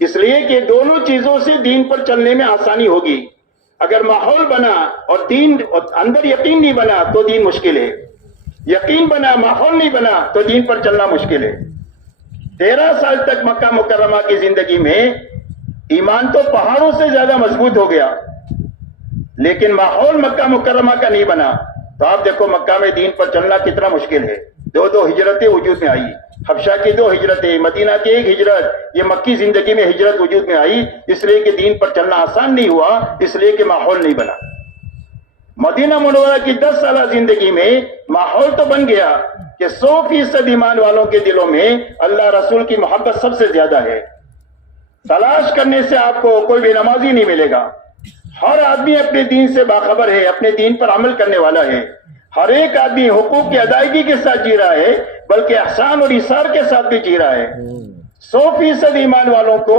اس لیے کہ دونوں چیزوں سے دین پر چلنے میں آسانی ہوگی۔ اگر ماحول بنا اور دین اندر یقین نہیں بنا تو دین مشکل ہے، یقین بنا ماحول نہیں بنا تو دین پر چلنا مشکل ہے۔ 13 سال تک مکہ مکرمہ کی زندگی میں ایمان تو پہاڑوں سے زیادہ مضبوط ہو گیا، لیکن ماحول مکہ مکرمہ کا نہیں بنا تو آپ دیکھو مکہ میں دین پر چلنا کتنا مشکل ہے۔ 2 ہجرتیں وجود میں آئی، حبشہ کی 2 ہجرتیں، مدینہ کی 1 ہجرت، یہ مکی زندگی میں ہجرت وجود میں آئی، اس لیے کہ دین پر چلنا آسان نہیں ہوا، اس لیے کہ ماحول نہیں بنا۔ مدینہ منورہ کی 10 سالہ زندگی میں ماحول تو بن گیا کہ 100% ایمان والوں کے دلوں میں اللہ رسول کی محبت سب سے زیادہ ہے۔ تلاش کرنے سے آپ کو کوئی بے نمازی نہیں ملے گا۔ ہر آدمی اپنے دین سے باخبر ہے، اپنے دین پر عمل کرنے والا ہے۔ ہر ایک آدمی حقوق کی ادائیگی کے ساتھ جی رہا ہے، بلکہ احسان اور ایثار کے ساتھ بھی جی رہا ہے۔ 100% ایمان والوں کو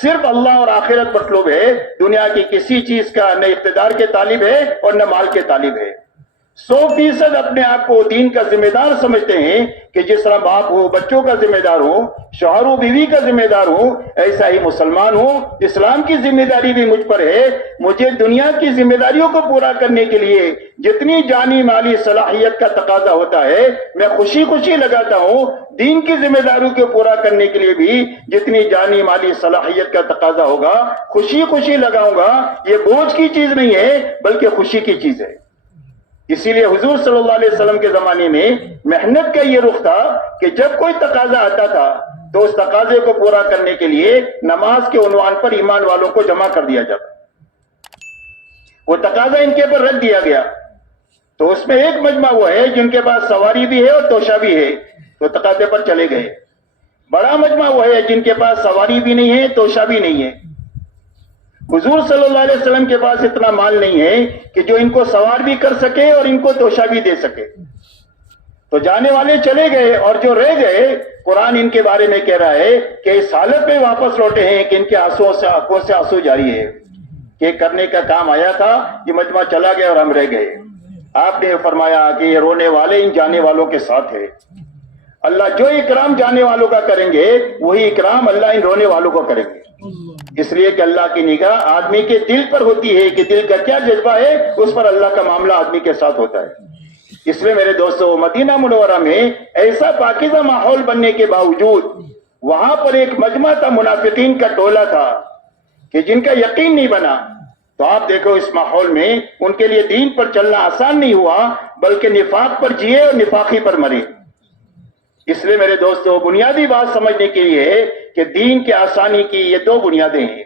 صرف اللہ اور آخرت مطلوب ہے، دنیا کی کسی چیز کا نہ اقتدار کے طالب ہے اور نہ مال کے طالب ہے۔ 100% اپنے آپ کو دین کا ذمہ دار سمجھتے ہیں کہ جس طرح باپ ہو بچوں کا ذمہ دار ہو، شوہر و بیوی کا ذمہ دار ہو، ایسا ہی مسلمان ہو اسلام کی ذمہ داری بھی مجھ پر ہے۔ مجھے دنیا کی ذمہ داریوں کو پورا کرنے کے لیے جتنی جانی مالی صلاحیت کا تقاضا ہوتا ہے میں خوشی خوشی لگاتا ہوں، دین کی ذمہ داریوں کو پورا کرنے کے لیے بھی جتنی جانی مالی صلاحیت کا تقاضا ہوگا خوشی خوشی لگاؤں گا۔ یہ بوجھ کی چیز نہیں ہے بلکہ خوشی کی چیز ہے۔ اسی لیے حضور صلی اللہ علیہ وسلم کے زمانے میں محنت کا یہ رخ تھا کہ جب کوئی تقاضا آتا تھا تو اس تقاضے کو پورا کرنے کے لیے نماز کے عنوان پر ایمان والوں کو جمع کر دیا جاتا۔ وہ تقاضا ان کے پر رکھ دیا گیا تو اس میں ایک مجمع وہ ہے جن کے پاس سواری بھی ہے اور توشہ بھی ہے، تو تقاضے پر چلے گئے۔ بڑا مجمع وہ ہے جن کے پاس سواری بھی نہیں ہے توشہ بھی نہیں ہے۔ حضور صلی اللہ علیہ وسلم کے پاس اتنا مال نہیں ہے کہ جو ان کو سوار بھی کر سکے اور ان کو توشہ بھی دے سکے، تو جانے والے چلے گئے اور جو رہ گئے قرآن ان کے بارے میں کہہ رہا ہے کہ اس حالت میں واپس لوٹے ہیں کہ ان کے آنسوؤں سے آنکھوں سے آنسو جاری ہے کہ کرنے کا کام آیا تھا، یہ مجمع چلا گیا اور ہم رہ گئے۔ آپ نے فرمایا کہ یہ رونے والے ان جانے والوں کے ساتھ ہے۔ اللہ جو اکرام جانے والوں کا کریں گے وہی اکرام اللہ ان رونے والوں کو کریں گے، اس لیے کہ اللہ کی نگاہ آدمی کے دل پر ہوتی ہے کہ دل کا کیا جذبہ ہے، اس پر اللہ کا معاملہ آدمی کے ساتھ ہوتا ہے۔ اس لیے میرے دوستو مدینہ منورہ میں ایسا پاکیزہ ماحول بننے کے باوجود وہاں پر ایک مجمع تھا، منافقین کا ٹولہ تھا کہ جن کا یقین نہیں بنا۔ تو آپ دیکھو اس ماحول میں ان کے لیے دین پر چلنا آسان نہیں ہوا بلکہ نفاق پر جیے اور نفاقی پر مرے۔ اس لیے میرے دوستو بنیادی بات سمجھنے کے لیے ہے کہ دین کے آسانی کی یہ دو بنیادیں ہیں،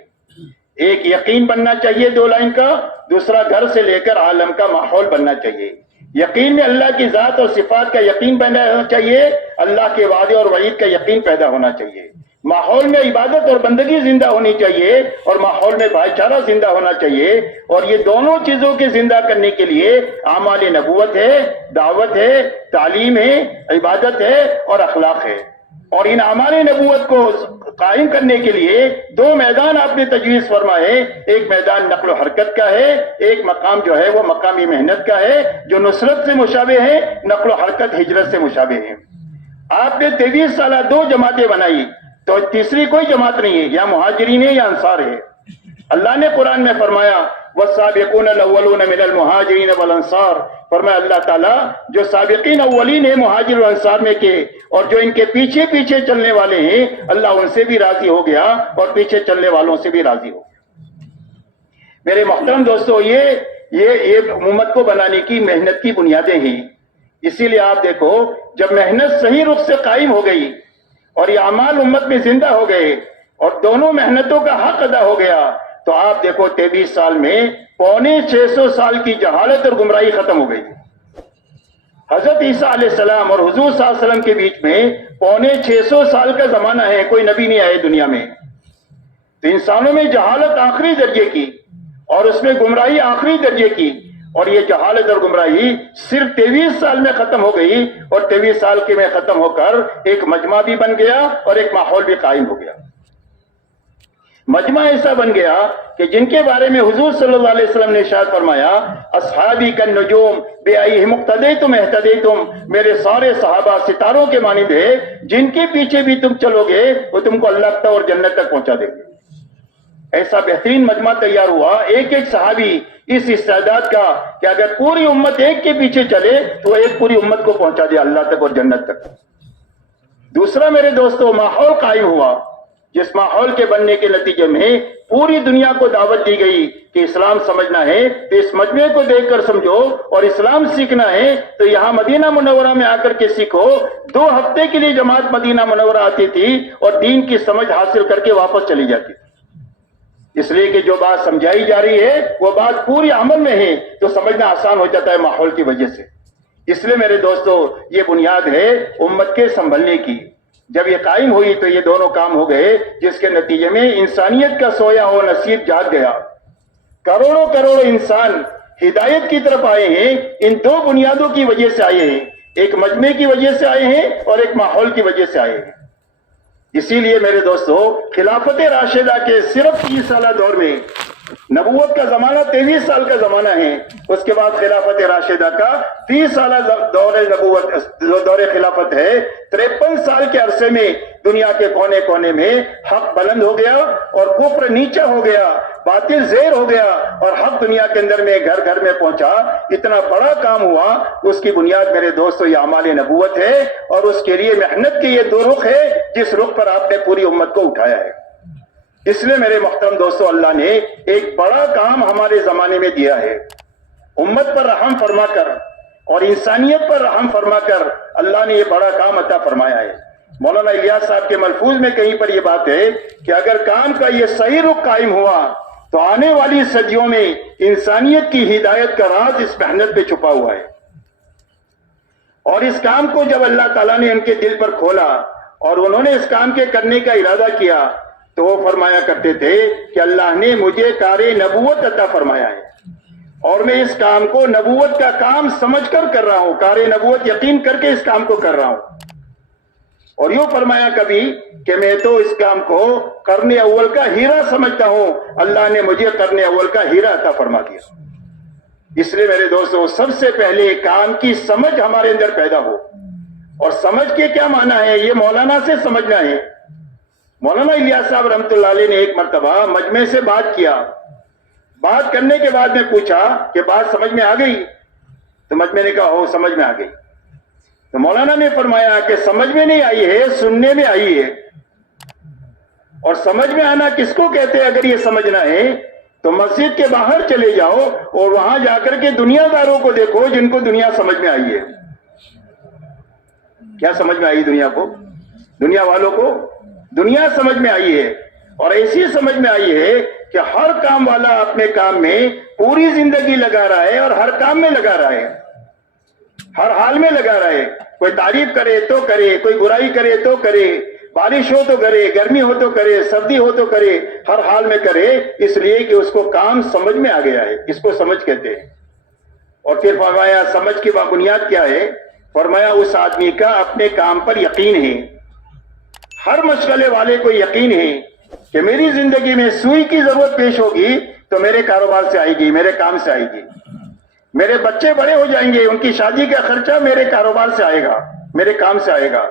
ایک یقین بننا چاہیے دو لائن کا، دوسرا گھر سے لے کر عالم کا ماحول بننا چاہیے۔ یقین میں اللہ کی ذات اور صفات کا یقین بننا چاہیے، اللہ کے وعدے اور وعید کا یقین پیدا ہونا چاہیے، ماحول میں عبادت اور بندگی زندہ ہونی چاہیے اور ماحول میں بھائی چارہ زندہ ہونا چاہیے، اور یہ دونوں چیزوں کے زندہ کرنے کے لیے اعمال نبوت ہے، دعوت ہے، تعلیم ہے، عبادت ہے اور اخلاق ہے۔ اور ان اعمال نبوت کو قائم کرنے کے لیے دو میدان آپ نے تجویز فرمائے، ایک میدان نقل و حرکت کا ہے، ایک مقام جو ہے وہ مقامی محنت کا ہے جو نصرت سے مشابہ ہے، نقل و حرکت ہجرت سے مشابہ ہے۔ آپ نے 23 سالہ دو جماعتیں بنائی تو تیسری کوئی جماعت نہیں ہے، یا مہاجرین ہے یا انصار ہے۔ اللہ نے قرآن میں فرمایا والسابقون الاولون من المہاجرین والانصار، فرمایا اللہ تعالیٰ جو سابقین اولین ہیں مہاجر و انصار میں کے اور جو ان کے پیچھے پیچھے چلنے والے ہیں اللہ ان سے بھی راضی ہو گیا اور پیچھے چلنے والوں سے بھی راضی ہو گیا۔ میرے محترم دوستو یہ امت کو بنانے کی محنت کی بنیادیں ہیں۔ اسی لیے آپ دیکھو جب محنت صحیح رخ سے قائم ہو گئی اور یہ اعمال امت میں زندہ ہو گئے اور دونوں محنتوں کا حق ادا ہو گیا تو آپ دیکھو 23 سال میں 650 سال کی جہالت اور گمراہی ختم ہو گئی۔ حضرت عیسیٰ علیہ السلام اور حضور صلی اللہ علیہ وسلم کے بیچ میں 650 سال کا زمانہ ہے، کوئی نبی نہیں آئے دنیا میں، تو انسانوں میں جہالت آخری درجے کی اور اس میں گمراہی آخری درجے کی، اور یہ جہالت اور گمراہی صرف 23 سال میں ختم ہو گئی، اور 23 سال کے میں ختم ہو کر ایک مجمع بھی بن گیا اور ایک ماحول بھی قائم ہو گیا۔ مجمع ایسا بن گیا کہ جن کے بارے میں حضور صلی اللہ علیہ وسلم نے ارشاد فرمایا اصحابی کالنجوم بأیہم اقتدیتم اہتدیتم، میرے سارے صحابہ ستاروں کے مانند ہے، جن کے پیچھے بھی تم چلو گے وہ تم کو اللہ تک اور جنت تک پہنچا دیں گے۔ ایسا بہترین مجمع تیار ہوا، ایک ایک صحابی اس استعداد کا کہ اگر پوری امت ایک کے پیچھے چلے تو وہ ایک پوری امت کو پہنچا دے اللہ تک اور جنت تک۔ دوسرا میرے دوستو ماحول قائم ہوا، جس ماحول کے بننے کے نتیجے میں پوری دنیا کو دعوت دی گئی کہ اسلام سمجھنا ہے تو اس مجمع کو دیکھ کر سمجھو، اور اسلام سیکھنا ہے تو یہاں مدینہ منورہ میں آ کر کے سیکھو۔ 2 ہفتے کے لیے جماعت مدینہ منورہ آتی تھی اور دین کی سمجھ حاصل کر کے واپس چلی جاتی تھی، اس لیے کہ جو بات سمجھائی جا رہی ہے وہ بات پوری عمل میں ہے تو سمجھنا آسان ہو جاتا ہے ماحول کی وجہ سے۔ اس لیے میرے دوستو یہ بنیاد ہے امت کے سنبھلنے کی. جب یہ قائم ہوئی تو یہ دونوں کام ہو گئے جس کے نتیجے میں انسانیت کا سویا ہوا نصیب جاگ گیا. کروڑوں کروڑوں انسان ہدایت کی طرف آئے ہیں. ان دو بنیادوں کی وجہ سے آئے ہیں, ایک مجمع کی وجہ سے آئے ہیں اور ایک ماحول کی وجہ سے آئے ہیں. اسی لیے میرے دوستو خلافت راشدہ کے صرف 30 سالہ دور میں, نبوت کا زمانہ 23 سال کا زمانہ ہے, اس کے بعد خلافت راشدہ کا 30 سالہ دور نبوت دور خلافت ہے. 53 سال کے عرصے میں دنیا کے کونے کونے میں حق بلند ہو گیا اور کفر نیچا ہو گیا, باطل زیر ہو گیا اور حق دنیا کے اندر میں گھر گھر میں پہنچا. اتنا بڑا کام ہوا, اس کی بنیاد میرے دوستو یہ اعمال نبوت ہے اور اس کے لیے محنت کے یہ 2 رخ ہے جس رخ پر آپ نے پوری امت کو اٹھایا ہے. اس لیے میرے محترم دوستو اللہ نے ایک بڑا کام ہمارے زمانے میں دیا ہے. امت پر رحم فرما کر اور انسانیت پر رحم فرما کر اللہ نے یہ بڑا کام عطا فرمایا ہے. مولانا الیاس صاحب کے ملفوظ میں کہیں پر یہ بات ہے کہ اگر کام کا یہ صحیح رخ قائم ہوا تو آنے والی صدیوں میں انسانیت کی ہدایت کا راز اس محنت پہ چھپا ہوا ہے. اور اس کام کو جب اللہ تعالیٰ نے ان کے دل پر کھولا اور انہوں نے اس کام کے کرنے کا ارادہ کیا تو وہ فرمایا کرتے تھے کہ اللہ نے مجھے کار نبوت عطا فرمایا ہے اور میں اس کام کو نبوت کا کام سمجھ کر کر رہا ہوں, کار نبوت یقین کر کے اس کام کو کر رہا ہوں. اور یوں فرمایا کبھی کہ میں تو اس کام کو قرن اول کا ہیرا سمجھتا ہوں, اللہ نے مجھے قرن اول کا ہیرا عطا فرما دیا. اس لیے میرے دوستو سب سے پہلے کام کی سمجھ ہمارے اندر پیدا ہو. اور سمجھ کے کیا معنی ہے, یہ مولانا سے سمجھنا ہے. مولانا الیاس صاحب رحمۃ اللہ علیہ نے ایک مرتبہ مجمع سے بات کیا. بات کرنے کے بعد میں پوچھا کہ بات سمجھ میں آ گئی؟ تو مجمع نے کہا ہو سمجھ میں آ گئی. تو مولانا نے فرمایا کہ سمجھ میں نہیں آئی ہے, سننے میں آئی ہے. اور سمجھ میں آنا کس کو کہتے ہیں؟ اگر یہ سمجھنا ہے تو مسجد کے باہر چلے جاؤ اور وہاں جا کر کے دنیا داروں کو دیکھو جن کو دنیا سمجھ میں آئی ہے. کیا سمجھ میں آئی دنیا کو؟ دنیا والوں کو دنیا سمجھ میں آئی ہے. اور ایسی سمجھ میں آئی ہے کہ ہر کام والا اپنے کام میں پوری زندگی لگا رہا ہے اور ہر کام میں لگا رہا ہے, ہر حال میں لگا رہا ہے. کوئی تعریف کرے تو کرے, کوئی برائی کرے تو کرے, بارش ہو تو کرے, گرمی ہو تو کرے, سردی ہو تو کرے, ہر حال میں کرے, اس لیے کہ اس کو کام سمجھ میں آ گیا ہے. اس کو سمجھ کہتے ہیں. اور پھر فرمایا سمجھ کی بنیاد کیا ہے؟ فرمایا اس آدمی کا اپنے کام پر یقین ہے. ہر مشغلے والے کو یقین ہے کہ میری زندگی میں سوئی کی ضرورت پیش ہوگی تو میرے کاروبار سے آئے گی, میرے کام سے آئے گی. میرے بچے بڑے ہو جائیں گے, ان کی شادی کا خرچہ میرے کاروبار سے آئے گا, میرے کام سے آئے گا.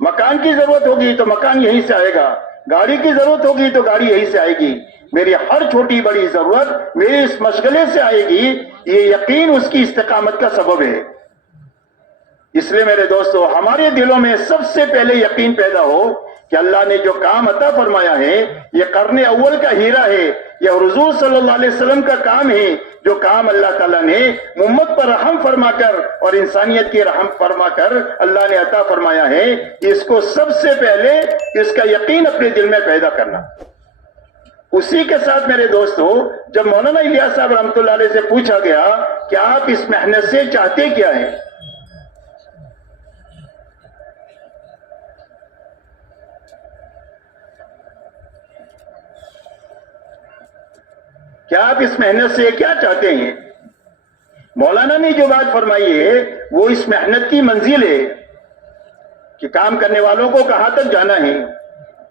مکان کی ضرورت ہوگی تو مکان یہیں سے آئے گا, گاڑی کی ضرورت ہوگی تو گاڑی یہیں سے آئے گی. میری ہر چھوٹی بڑی ضرورت میرے اس مشغلے سے آئے گی. یہ یقین اس کی استقامت کا سبب ہے. اس لیے میرے دوستو ہمارے دلوں میں سب سے پہلے یقین پیدا ہو کہ اللہ نے جو کام عطا فرمایا ہے یہ قرن اول کا ہیرا ہے, یہ حضور صلی اللہ علیہ وسلم کا کام ہے. جو کام اللہ تعالیٰ نے امت پر رحم فرما کر اور انسانیت کی رحم فرما کر اللہ نے عطا فرمایا ہے, اس کو سب سے پہلے اس کا یقین اپنے دل میں پیدا کرنا. اسی کے ساتھ میرے دوستو جب مولانا الیاس صاحب رحمۃ اللہ علیہ سے پوچھا گیا کہ آپ اس محنت سے چاہتے کیا ہیں, کیا آپ اس محنت سے کیا چاہتے ہیں؟ مولانا نے جو بات فرمائی ہے وہ اس محنت کی منزل ہے کہ کام کرنے والوں کو کہاں تک جانا ہے.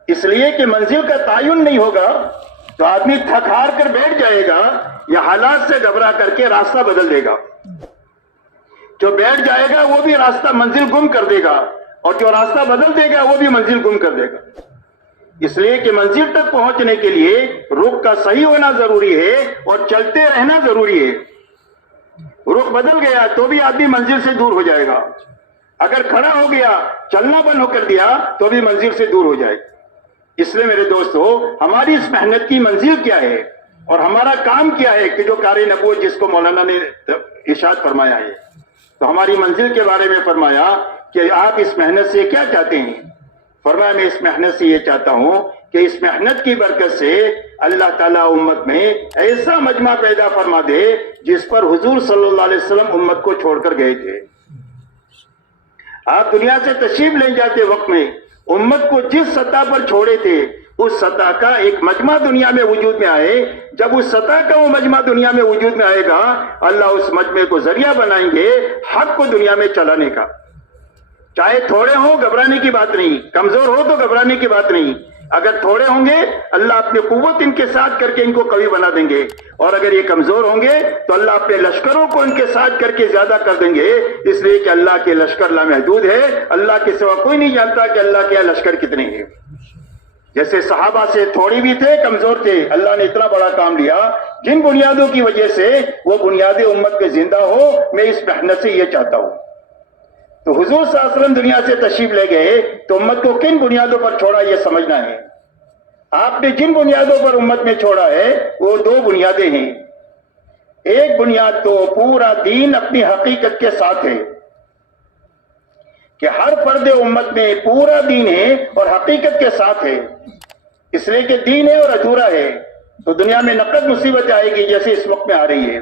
اس لیے کہ منزل کا تعین نہیں ہوگا تو آدمی تھک ہار کر بیٹھ جائے گا یا حالات سے گھبرا کر کے راستہ بدل دے گا. جو بیٹھ جائے گا وہ بھی راستہ منزل گم کر دے گا اور جو راستہ بدل دے گا وہ بھی منزل گم کر دے گا. اس لیے کہ منزل تک پہنچنے کے لیے رخ کا صحیح ہونا ضروری ہے اور چلتے رہنا ضروری ہے. رخ بدل گیا تو بھی آدمی منزل سے دور ہو جائے گا. اگر کھڑا ہو گیا, چلنا بند ہو کر دیا تو بھی منزل سے دور ہو جائے گا. اس لیے میرے دوستو ہماری اس محنت کی منزل کیا ہے اور ہمارا کام کیا ہے کہ جو کار نبوت جس کو مولانا نے ارشاد فرمایا ہے, تو ہماری منزل کے بارے میں فرمایا کہ آپ اس محنت سے کیا چاہتے ہیں. فرمایا میں اس محنت سے یہ چاہتا ہوں کہ اس محنت کی برکت سے اللہ تعالیٰ امت میں ایسا مجمع پیدا فرما دے جس پر حضور صلی اللہ علیہ وسلم امت کو چھوڑ کر گئے تھے. آپ دنیا سے تشریف لے جاتے وقت میں امت کو جس سطح پر چھوڑے تھے اس سطح کا ایک مجمع دنیا میں وجود میں آئے. جب اس سطح کا وہ مجمع دنیا میں وجود میں آئے گا اللہ اس مجمع کو ذریعہ بنائیں گے حق کو دنیا میں چلانے کا. چاہے تھوڑے ہوں گھبرانے کی بات نہیں, کمزور ہو تو گھبرانے کی بات نہیں. اگر تھوڑے ہوں گے اللہ اپنی قوت ان کے ساتھ کر کے ان کو قوی بنا دیں گے, اور اگر یہ کمزور ہوں گے تو اللہ اپنے لشکروں کو ان کے ساتھ کر کے زیادہ کر دیں گے. اس لیے کہ اللہ کے لشکر لامحدود ہے, اللہ کے سوا کوئی نہیں جانتا کہ اللہ کے لشکر کتنے ہیں. جیسے صحابہ سے تھوڑی بھی تھے, کمزور تھے, اللہ نے اتنا بڑا کام لیا جن بنیادوں کی وجہ سے وہ بنیادیں امت کے زندہ ہو. میں اس محنت سے یہ چاہتا ہوں. تو حضور صلی اللہ علیہ وسلم دنیا سے تشریف لے گئے تو امت کو کن بنیادوں پر چھوڑا یہ سمجھنا ہے. آپ نے جن بنیادوں پر امت میں چھوڑا ہے وہ دو بنیادیں ہیں. ایک بنیاد تو پورا دین اپنی حقیقت کے ساتھ ہے کہ ہر فرد امت میں پورا دین ہے اور حقیقت کے ساتھ ہے. اس لیے کہ دین ہے اور ادھورا ہے تو دنیا میں نقد مصیبت آئے گی جیسے اس وقت میں آ رہی ہے.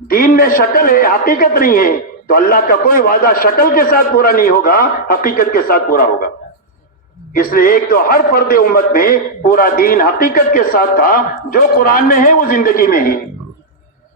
دین میں شکل ہے, حقیقت نہیں ہے, تو اللہ کا کوئی وعدہ شکل کے ساتھ پورا نہیں ہوگا, حقیقت کے ساتھ پورا ہوگا. اس لیے ایک تو ہر فرد امت میں پورا دین حقیقت کے ساتھ تھا. جو قرآن میں ہے وہ زندگی میں ہے,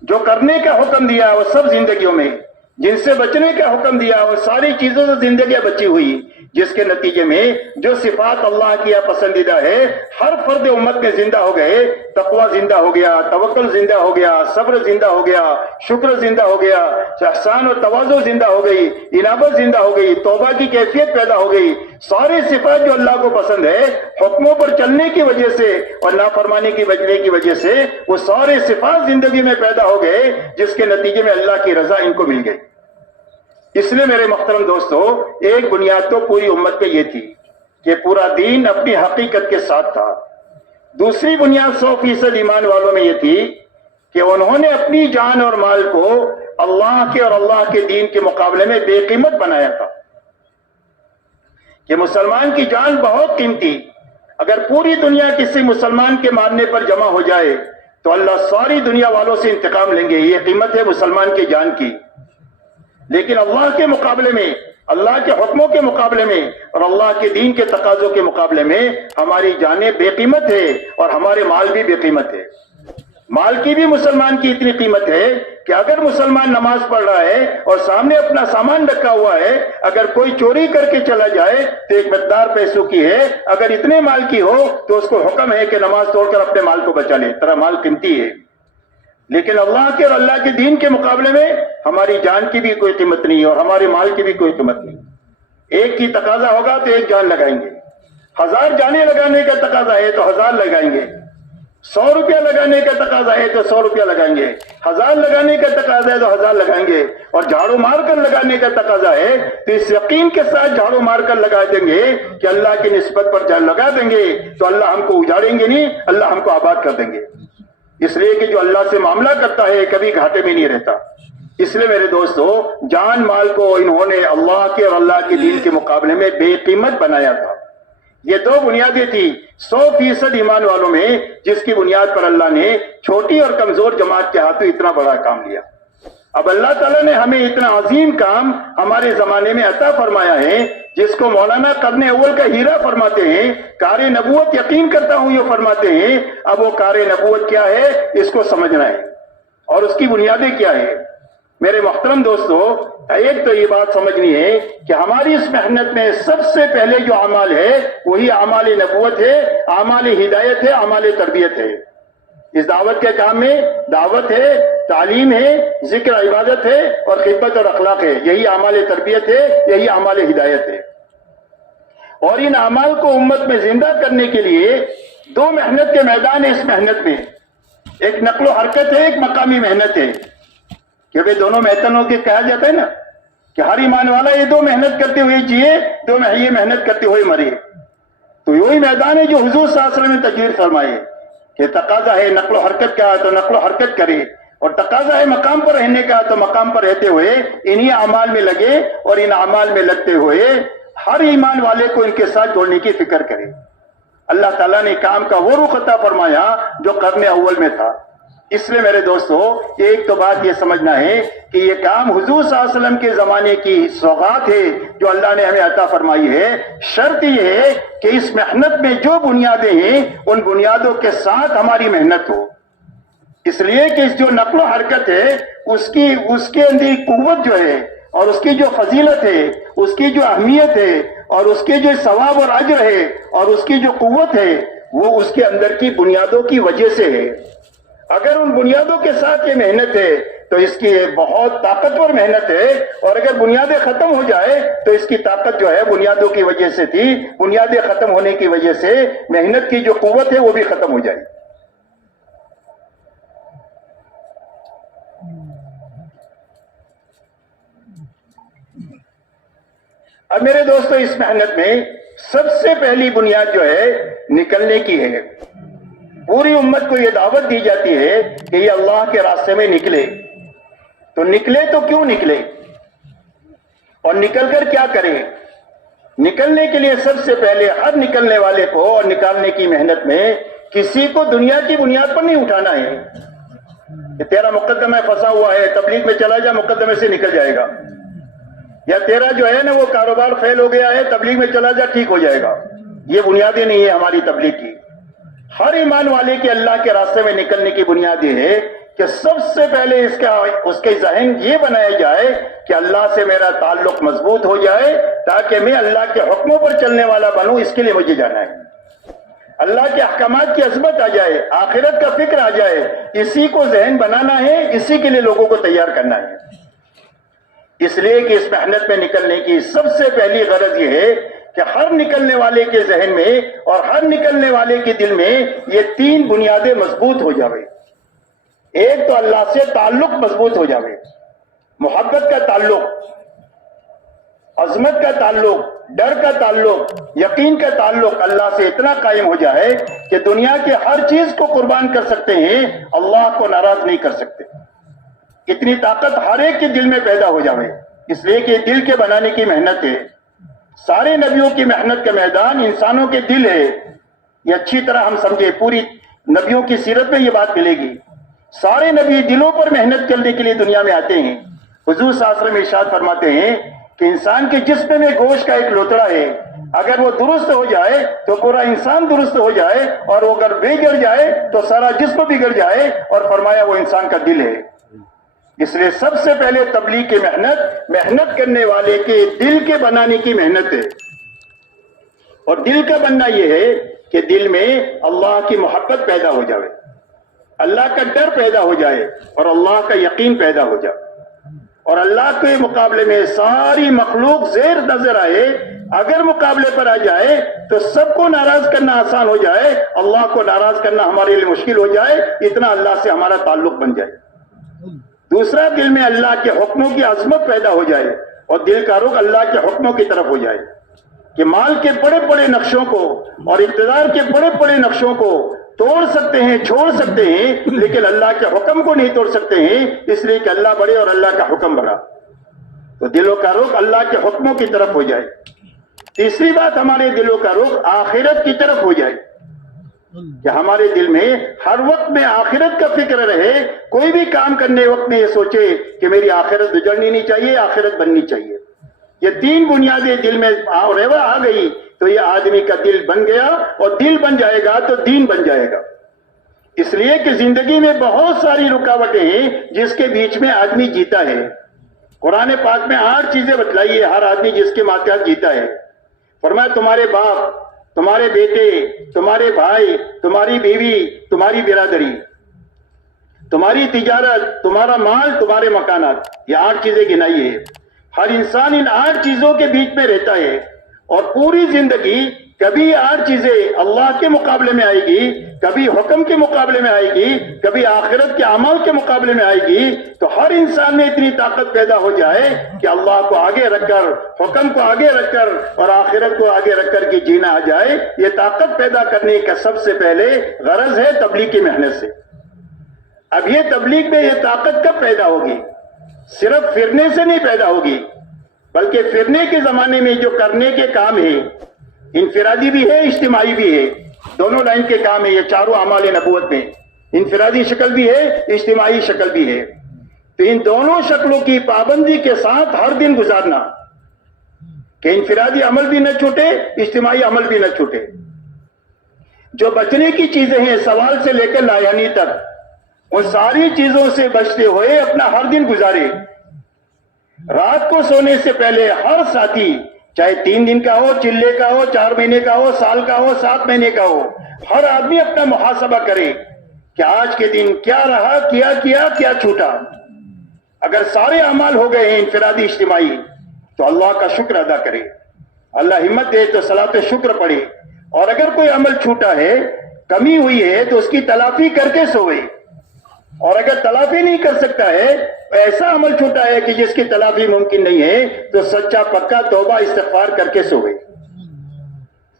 جو کرنے کا حکم دیا وہ سب زندگیوں میں, جن سے بچنے کا حکم دیا وہ ساری چیزوں سے زندگیاں بچی ہوئی, جس کے نتیجے میں جو صفات اللہ کی پسندیدہ ہے ہر فرد امت میں زندہ ہو گئے. تقوی زندہ ہو گیا, توکل زندہ ہو گیا, صبر زندہ ہو گیا, شکر زندہ ہو گیا, احسان و تواضع زندہ ہو گئی, انابت زندہ ہو گئی, توبہ کی کیفیت پیدا ہو گئی. ساری صفات جو اللہ کو پسند ہے حکموں پر چلنے کی وجہ سے اور نافرمانی کی بچنے کی وجہ سے وہ سارے صفات زندگی میں پیدا ہو گئے, جس کے نتیجے میں اللہ کی رضا ان کو مل گئی. اس لیے میرے محترم دوستو, ایک بنیاد تو پوری امت پہ یہ تھی کہ پورا دین اپنی حقیقت کے ساتھ تھا. دوسری بنیاد 100% ایمان والوں میں یہ تھی کہ انہوں نے اپنی جان اور مال کو اللہ کے اور اللہ کے دین کے مقابلے میں بے قیمت بنایا تھا. کہ مسلمان کی جان بہت قیمتی, اگر پوری دنیا کسی مسلمان کے مارنے پر جمع ہو جائے تو اللہ ساری دنیا والوں سے انتقام لیں گے. یہ قیمت ہے مسلمان کی جان کی. لیکن اللہ کے مقابلے میں, اللہ کے حکموں کے مقابلے میں اور اللہ کے دین کے تقاضوں کے مقابلے میں ہماری جانیں بے قیمت ہے اور ہمارے مال بھی بے قیمت ہے. مال کی بھی مسلمان کی اتنی قیمت ہے کہ اگر مسلمان نماز پڑھ رہا ہے اور سامنے اپنا سامان رکھا ہوا ہے, اگر کوئی چوری کر کے چلا جائے تو ایک مقدار پیسوں کی ہے, اگر اتنے مال کی ہو تو اس کو حکم ہے کہ نماز توڑ کر اپنے مال کو بچا لے, تیرا مال قیمتی ہے. لیکن اللہ کے اور اللہ کے دین کے مقابلے میں ہماری جان کی بھی کوئی قیمت نہیں اور ہمارے مال کی بھی کوئی قیمت نہیں. ایک کی تقاضا ہوگا تو ایک جان لگائیں گے, 1000 جانیں لگانے کا تقاضا ہے تو 1000 لگائیں گے, 100 روپیہ لگانے کا تقاضا ہے تو 100 روپیہ لگائیں گے, 1000 لگانے کا تقاضا ہے تو 1000 لگائیں گے, اور جھاڑو مار کر لگانے کا تقاضا ہے تو اس یقین کے ساتھ جھاڑو مار کر لگا دیں گے کہ اللہ کی نسبت پر جان لگا دیں گے تو اللہ ہم کو اجاڑیں گے نہیں, اللہ ہم کو آباد کر دیں گے. اس لیے کہ جو اللہ سے معاملہ کرتا ہے کبھی گھاٹے میں نہیں رہتا. اس لیے میرے دوستو, جان مال کو انہوں نے اللہ کے اور اللہ کے دین کے مقابلے میں بے قیمت بنایا تھا. یہ دو بنیادیں تھی 100% ایمان والوں میں, جس کی بنیاد پر اللہ نے چھوٹی اور کمزور جماعت کے ہاتھوں اتنا بڑا کام لیا. اب اللہ تعالیٰ نے ہمیں اتنا عظیم کام ہمارے زمانے میں عطا فرمایا ہے, جس کو مولانا قرن اول کا ہیرا فرماتے ہیں, کار نبوت یقین کرتا ہوں یہ فرماتے ہیں. اب وہ کار نبوت کیا ہے اس کو سمجھنا ہے اور اس کی بنیادیں کیا ہے. میرے محترم دوستو, ایک تو یہ بات سمجھنی ہے کہ ہماری اس محنت میں سب سے پہلے جو اعمال ہے وہی اعمال نبوت ہے, اعمال ہدایت ہے, اعمال تربیت ہے. اس دعوت کے کام میں دعوت ہے, تعلیم ہے, ذکر عبادت ہے اور خدمت اور اخلاق ہے. یہی اعمال تربیت ہے, یہی اعمال ہدایت ہے. اور ان اعمال کو امت میں زندہ کرنے کے لیے دو محنت کے میدان ہیں. اس محنت میں ایک نقل و حرکت ہے, ایک مقامی محنت ہے. کیونکہ دونوں میدانوں کے کہا جاتا ہے نا کہ ہر ایمان والا یہ دو محنت کرتے ہوئے جیے, دو یہ محنت کرتے ہوئے مرے. تو یہی میدان ہے جو حضور صلی اللہ علیہ وسلم نے تجویز فرمائے کہ تقاضا ہے نقل و حرکت کا تو نقل و حرکت کرے, اور تقاضا ہے مقام پر رہنے کا تو مقام پر رہتے ہوئے انہی اعمال میں لگے, اور ان اعمال میں لگتے ہوئے ہر ایمان والے کو ان کے ساتھ جوڑنے کی فکر کرے. اللہ تعالیٰ نے کام کا وہ رخ عطا فرمایا جو قرن اول میں تھا. اس لیے میرے دوستو ایک تو بات یہ سمجھنا ہے کہ یہ کام حضور صلی اللہ علیہ وسلم کے زمانے کی سوغات ہے جو اللہ نے ہمیں عطا فرمائی ہے. شرط یہ ہے کہ اس محنت میں جو بنیادیں ہیں ان بنیادوں کے ساتھ ہماری محنت ہو. اس لیے کہ جو نقل و حرکت ہے اس کے اندر قوت جو ہے اور اس کی جو فضیلت ہے, اس کی جو اہمیت ہے اور اس کے جو ثواب اور اجر ہے اور اس کی جو قوت ہے وہ اس کے اندر کی بنیادوں کی وجہ سے ہے. اگر ان بنیادوں کے ساتھ یہ محنت ہے تو اس کی بہت طاقتور محنت ہے, اور اگر بنیادیں ختم ہو جائے تو اس کی طاقت جو ہے بنیادوں کی وجہ سے تھی, بنیادیں ختم ہونے کی وجہ سے محنت کی جو قوت ہے وہ بھی ختم ہو جائے. اب میرے دوستو اس محنت میں سب سے پہلی بنیاد جو ہے نکلنے کی ہے. پوری امت کو یہ دعوت دی جاتی ہے کہ یہ اللہ کے راستے میں نکلے. تو نکلے تو کیوں نکلے اور نکل کر کیا کریں؟ نکلنے کے لیے سب سے پہلے ہر نکلنے والے کو اور نکالنے کی محنت میں کسی کو دنیا کی بنیاد پر نہیں اٹھانا ہے کہ تیرا مقدمہ پھنسا ہوا ہے, تبلیغ میں چلا جا, مقدمے سے نکل جائے گا, یا تیرا جو ہے نا وہ کاروبار فیل ہو گیا ہے, تبلیغ میں چلا جا ٹھیک ہو جائے گا. یہ بنیادیں نہیں ہے ہماری تبلیغ کی. ہر ایمان والے کے اللہ کے راستے میں نکلنے کی بنیاد یہ ہے کہ سب سے پہلے اس کے ذہن یہ بنایا جائے کہ اللہ سے میرا تعلق مضبوط ہو جائے تاکہ میں اللہ کے حکموں پر چلنے والا بنوں. اس کے لیے مجھے جانا ہے. اللہ کے احکامات کی عظمت آ جائے, آخرت کا فکر آ جائے, اسی کو ذہن بنانا ہے, اسی کے لیے لوگوں کو تیار کرنا ہے. اس لیے کہ اس محنت میں نکلنے کی سب سے پہلی غرض یہ ہے کہ ہر نکلنے والے کے ذہن میں اور ہر نکلنے والے کے دل میں یہ تین بنیادیں مضبوط ہو جاوے. ایک تو اللہ سے تعلق مضبوط ہو جاوے, محبت کا تعلق, عظمت کا تعلق, ڈر کا تعلق, یقین کا تعلق اللہ سے اتنا قائم ہو جائے کہ دنیا کے ہر چیز کو قربان کر سکتے ہیں, اللہ کو ناراض نہیں کر سکتے. اتنی طاقت ہر ایک کے دل میں پیدا ہو جاوے. اس لیے کہ دل کے بنانے کی محنت ہے. سارے نبیوں کی محنت کا میدان انسانوں کے دل ہے. یہ اچھی طرح ہم سمجھے, پوری نبیوں کی سیرت میں یہ بات ملے گی. سارے نبی دلوں پر محنت کرنے کے لیے دنیا میں آتے ہیں. حضور صلی اللہ علیہ وسلم ارشاد فرماتے ہیں کہ انسان کے جسم میں گوشت کا ایک لوتڑا ہے, اگر وہ درست ہو جائے تو پورا انسان درست ہو جائے, اور وہ اگر بگڑ جائے تو سارا جسم بگڑ جائے, اور فرمایا وہ انسان کا دل ہے. اس لیے سب سے پہلے تبلیغ کی محنت کرنے والے کے دل کے بنانے کی محنت ہے. اور دل کا بننا یہ ہے کہ دل میں اللہ کی محبت پیدا ہو جائے, اللہ کا ڈر پیدا ہو جائے, اور اللہ کا یقین پیدا ہو جائے, اور اللہ کے مقابلے میں ساری مخلوق زیر نظر آئے. اگر مقابلے پر آ جائے تو سب کو ناراض کرنا آسان ہو جائے, اللہ کو ناراض کرنا ہمارے لیے مشکل ہو جائے. اتنا اللہ سے ہمارا تعلق بن جائے. دوسرا, دل میں اللہ کے حکموں کی عظمت پیدا ہو جائے اور دل کا رخ اللہ کے حکموں کی طرف ہو جائے کہ مال کے بڑے بڑے نقشوں کو اور اقتدار کے بڑے بڑے نقشوں کو توڑ سکتے ہیں, چھوڑ سکتے ہیں, لیکن اللہ کے حکم کو نہیں توڑ سکتے ہیں, اس لیے کہ اللہ بڑے اور اللہ کا حکم بڑا. تو دلوں کا رخ اللہ کے حکموں کی طرف ہو جائے. تیسری بات, ہمارے دلوں کا رخ آخرت کی طرف ہو جائے کہ ہمارے دل میں ہر وقت میں آخرت کا فکر رہے. کوئی بھی کام کرنے وقت میں یہ سوچے کہ میری آخرت گزرنی نہیں چاہیے, آخرت بننی چاہیے. یہ تین بنیادیں دل میں آ گئی تو یہ آدمی کا دل بن گیا, اور دل بن جائے گا تو دین بن جائے گا. اس لیے کہ زندگی میں بہت ساری رکاوٹیں ہیں جس کے بیچ میں آدمی جیتا ہے. قرآن پاک میں 8 چیزیں بتلائی ہے ہر آدمی جس کے ماتحت جیتا ہے. فرمایا تمہارے باپ, تمہارے بیٹے, تمہارے بھائی, تمہاری بیوی, تمہاری برادری, تمہاری تجارت, تمہارا مال, تمہارے مکانات. یہ 8 چیزیں گنائی ہے. ہر انسان ان 8 چیزوں کے بیچ میں رہتا ہے, اور پوری زندگی کبھی 8 چیزیں اللہ کے مقابلے میں آئے گی, کبھی حکم کے مقابلے میں آئے گی, کبھی آخرت کے اعمال کے مقابلے میں آئے گی. تو ہر انسان میں اتنی طاقت پیدا ہو جائے کہ اللہ کو آگے رکھ کر, حکم کو آگے رکھ کر اور آخرت کو آگے رکھ کر کے جینا آ جائے. یہ طاقت پیدا کرنے کا سب سے پہلے غرض ہے تبلیغ کی محنت سے. اب یہ تبلیغ میں یہ طاقت کب پیدا ہوگی؟ صرف پھرنے سے نہیں پیدا ہوگی, بلکہ پھرنے کے زمانے میں جو کرنے کے کام ہے, انفرادی بھی ہے, اجتماعی بھی ہے, دونوں لائن کے کام ہے. یہ چاروں اعمال نبوت میں انفرادی شکل بھی ہے، اجتماعی شکل بھی ہے. تو ان دونوں شکلوں کی پابندی کے ساتھ ہر دن گزارنا کہ انفرادی عمل بھی نہ چھوٹے، اجتماعی عمل بھی نہ چھوٹے. جو بچنے کی چیزیں ہیں سوال سے لے کر لایانی تک، ان ساری چیزوں سے بچتے ہوئے اپنا ہر دن گزارے. رات کو سونے سے پہلے ہر ساتھی، چاہے 3 دن کا ہو، چلے کا ہو، 4 مہینے کا ہو، سال کا ہو، 7 مہینے کا ہو، ہر آدمی اپنا محاسبہ کرے کہ آج کے دن کیا رہا، کیا چھوٹا. اگر سارے اعمال ہو گئے ہیں انفرادی اجتماعی تو اللہ کا شکر ادا کرے. اللہ ہمت دے تو صلاۃ شکر پڑھے. اور اگر کوئی عمل چھوٹا ہے، کمی ہوئی ہے، تو اس کی تلافی کر کے سوئے. اور اگر تلافی نہیں کر سکتا ہے، ایسا عمل چھوٹا ہے کہ جس کی تلافی ممکن نہیں ہے، تو سچا پکا توبہ استغفار کر کے سوئے.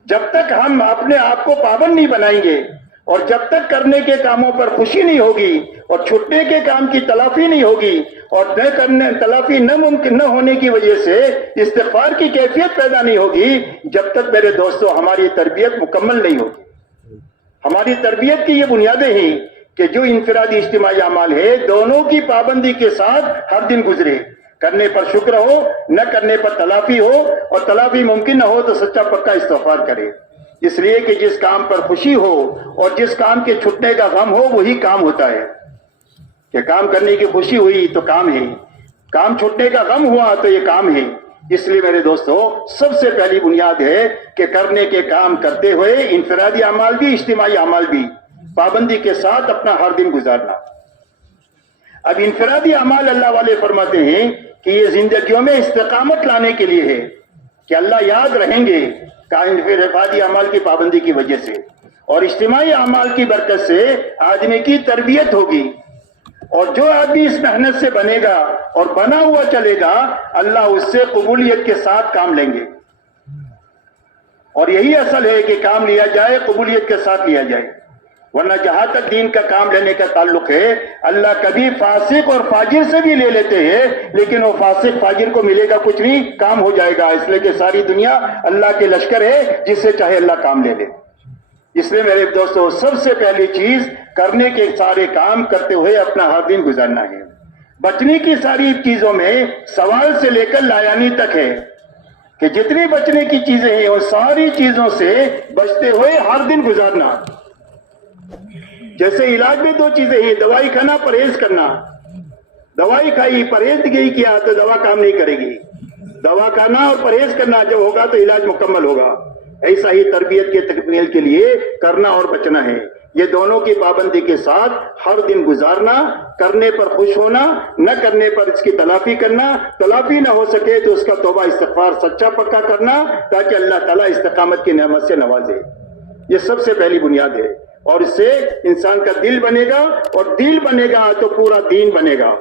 جب تک ہم اپنے آپ کو پابند نہیں بنائیں گے، اور جب تک کرنے کے کاموں پر خوشی نہیں ہوگی، اور چھٹنے کے کام کی تلافی نہیں ہوگی، اور تلافی نہ ممکن نہ ہونے کی وجہ سے استغفار کی کیفیت پیدا نہیں ہوگی، جب تک میرے دوستو ہماری تربیت مکمل نہیں ہوگی. ہماری تربیت کی یہ بنیادیں ہیں کہ جو انفرادی اجتماعی اعمال ہے دونوں کی پابندی کے ساتھ ہر دن گزرے. کرنے پر شکر ہو، نہ کرنے پر تلافی ہو، اور تلافی ممکن نہ ہو تو سچا پکا استغفار کرے. اس لیے کہ جس کام پر خوشی ہو اور جس کام کے چھٹنے کا غم ہو وہی کام ہوتا ہے. کہ کام کرنے کی خوشی ہوئی تو کام ہے، کام چھٹنے کا غم ہوا تو یہ کام ہے. اس لیے میرے دوستو سب سے پہلی بنیاد ہے کہ کرنے کے کام کرتے ہوئے انفرادی اعمال بھی اجتماعی اعمال بھی پابندی کے ساتھ اپنا ہر دن گزارنا. اب انفرادی اعمال اللہ والے فرماتے ہیں کہ یہ زندگیوں میں استقامت لانے کے لیے ہے کہ اللہ یاد رہیں گے انفرادی اعمال کی پابندی کی وجہ سے، اور اجتماعی اعمال کی برکت سے آدمی کی تربیت ہوگی. اور جو آدمی اس محنت سے بنے گا اور بنا ہوا چلے گا، اللہ اس سے قبولیت کے ساتھ کام لیں گے. اور یہی اصل ہے کہ کام لیا جائے قبولیت کے ساتھ لیا جائے. ورنہ جہاں تک دین کا کام لینے کا تعلق ہے، اللہ کبھی فاسق اور فاجر سے بھی لے لیتے ہیں، لیکن وہ فاسق فاجر کو ملے گا کچھ نہیں، کام ہو جائے گا. اس لیے کہ ساری دنیا اللہ کے لشکر ہے، جس سے چاہے اللہ کام لے لے. اس لیے میرے دوستو سب سے پہلی چیز کرنے کے سارے کام کرتے ہوئے اپنا ہر دن گزارنا ہے. بچنے کی ساری چیزوں میں سوال سے لے کر لایانی تک ہے کہ جتنی بچنے کی چیزیں ہیں ان ساری چیزوں سے بچتے ہوئے ہر دن گزارنا. جیسے علاج میں 2 چیزیں ہیں، دوائی کھانا، پرہیز کرنا. دوائی کھائی، پرہیزگری کیا تو دوا کام نہیں کرے گی. دوا کھانا اور پرہیز کرنا جب ہوگا تو علاج مکمل ہوگا. ایسا ہی تربیت کے تکمیل کے لیے کرنا اور بچنا ہے. یہ دونوں کی پابندی کے ساتھ ہر دن گزارنا، کرنے پر خوش ہونا، نہ کرنے پر اس کی تلافی کرنا، تلافی نہ ہو سکے تو اس کا توبہ استغفار سچا پکا کرنا تاکہ اللہ تعالیٰ استقامت کی نعمت سے نوازے. یہ سب سے پہلی بنیاد ہے. اور اس سے انسان کا دل بنے گا، اور دل بنے گا تو پورا دین بنے گا.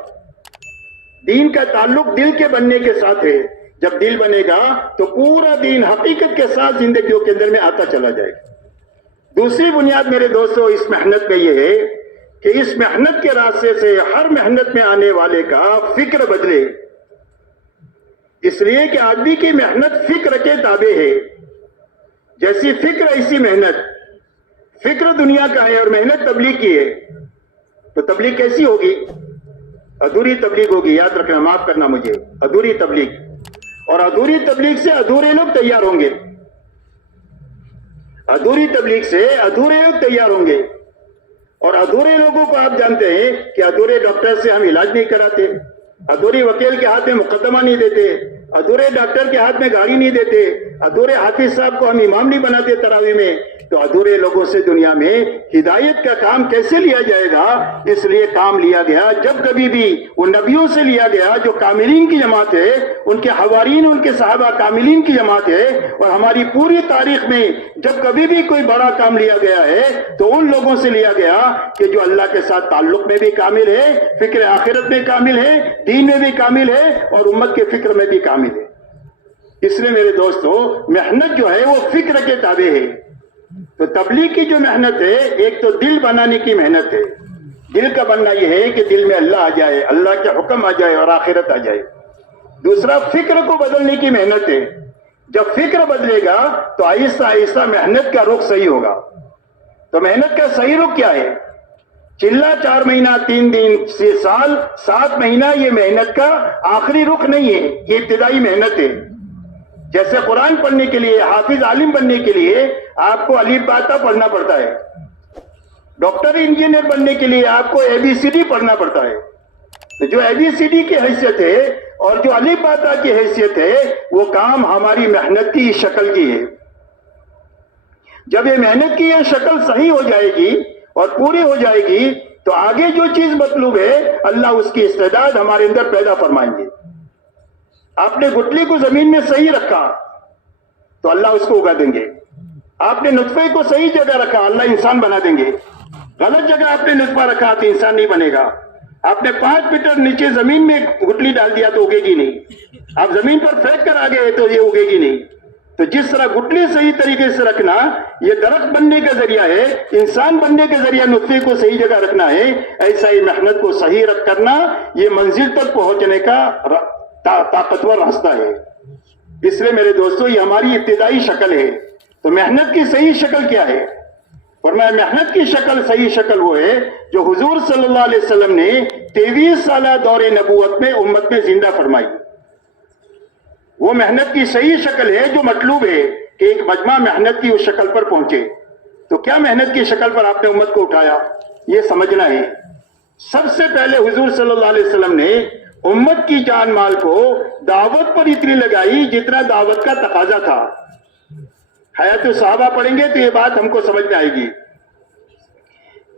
دین کا تعلق دل کے بننے کے ساتھ ہے. جب دل بنے گا تو پورا دین حقیقت کے ساتھ زندگیوں کے اندر میں آتا چلا جائے گا. دوسری بنیاد میرے دوستو اس محنت میں یہ ہے کہ اس محنت کے راستے سے ہر محنت میں آنے والے کا فکر بدلے. اس لیے کہ آدمی کی محنت فکر کے تابع ہے. جیسی فکر ایسی محنت. فکر دنیا کا ہے اور محنت تبلیغ کی ہے. تو تبلیغ کیسی ہوگی؟ ادھوری تبلیغ ہوگی. یاد رکھنا، معاف کرنا مجھے، ادھوری تبلیغ. اور ادھوری تبلیغ سے ادھورے لوگ تیار ہوں گے. ادھوری تبلیغ سے ادھورے لوگ تیار ہوں گے. اور ادھورے لوگوں کو آپ جانتے ہیں کہ ادھورے ڈاکٹر سے ہم علاج نہیں کراتے، ادھورے وکیل کے ہاتھ میں مقدمہ نہیں دیتے، ادھورے ڈاکٹر کے ہاتھ میں گاڑی نہیں دیتے، ادھورے حافظ صاحب کو ہم امام نہیں بناتے تراویح میں. تو ادھورے لوگوں سے دنیا میں ہدایت کا کام کیسے لیا جائے گا؟ اس لیے کام لیا گیا جب کبھی بھی وہ نبیوں سے لیا گیا جو کاملین کی جماعت ہے، ان کے حوارین، ان کے صحابہ کاملین کی جماعت ہے. اور ہماری پوری تاریخ میں جب کبھی بھی کوئی بڑا کام لیا گیا ہے تو ان لوگوں سے لیا گیا کہ جو اللہ کے ساتھ تعلق میں بھی کامل ہے، فکر آخرت میں کامل ہے، دین میں بھی کامل ہے، اور امت کے فکر میں بھی کامل ہے. اس لیے میرے دوستو محنت جو ہے وہ فکر کے تابع ہے. تو تبلیغ کی جو محنت ہے ایک تو دل بنانے کی محنت ہے. دل کا بننا یہ ہے کہ دل میں اللہ آ جائے، اللہ کے حکم آ جائے اور آخرت آ جائے. دوسرا فکر کو بدلنے کی محنت ہے. جب فکر بدلے گا تو آہستہ آہستہ محنت کا رخ صحیح ہوگا. تو محنت کا صحیح رخ کیا ہے؟ چلا 4 مہینہ 3 دن سے سال 7 مہینہ یہ محنت کا آخری رخ نہیں ہے، یہ ابتدائی محنت ہے. جیسے قرآن پڑھنے کے لیے، حافظ عالم بننے کے لیے آپ کو الف با تا پڑھنا پڑتا ہے، ڈاکٹر انجینئر بننے کے لیے آپ کو ABCD پڑھنا پڑتا ہے. جو ABCD کی حیثیت ہے اور جو الف با تا کی حیثیت ہے، وہ کام ہماری محنت کی شکل کی ہے. جب یہ محنت کی یہ شکل صحیح ہو جائے گی اور پوری ہو جائے گی تو آگے جو چیز مطلوب ہے اللہ اس کی استعداد ہمارے اندر پیدا فرمائیں گے. آپ نے گٹلی کو زمین میں صحیح رکھا تو اللہ اس کو اگا دیں گے. آپ نے نطفے کو صحیح جگہ رکھا، اللہ انسان بنا دیں گے. غلط جگہ آپ نے نطفہ رکھا تو انسان نہیں بنے گا. آپ نے 5 میٹر نیچے زمین میں گٹلی ڈال دیا تو اگے گی نہیں. آپ زمین پر پھینک کر آ گئے تو یہ اگے گی نہیں. تو جس طرح گٹلی صحیح طریقے سے رکھنا یہ درخت بننے کا ذریعہ ہے، انسان بننے کا ذریعہ نطفے کو صحیح جگہ رکھنا ہے، ایسا ہی محنت کو صحیح رکھ کرنا یہ منزل تک پہنچنے کا طاقتور راستہ ہے. اس لیے میرے دوستو یہ ہماری ابتدائی شکل ہے. تو محنت کی صحیح شکل کیا ہے؟ فرمایا محنت کی شکل، صحیح شکل وہ ہے جو حضور صلی اللہ علیہ وسلم نے 23 سالہ دور نبوت میں امت میں زندہ فرمائی. وہ محنت کی صحیح شکل ہے جو مطلوب ہے کہ ایک مجمع محنت کی اس شکل پر پہنچے. تو کیا محنت کی شکل پر آپ نے امت کو اٹھایا یہ سمجھنا ہے. سب سے پہلے حضور صلی اللہ علیہ وسلم نے امت کی جان مال کو دعوت پر اتنی لگائی جتنا دعوت کا تقاضا تھا. حیات صحابہ پڑھیں گے تو یہ بات ہم کو سمجھ میں آئے گی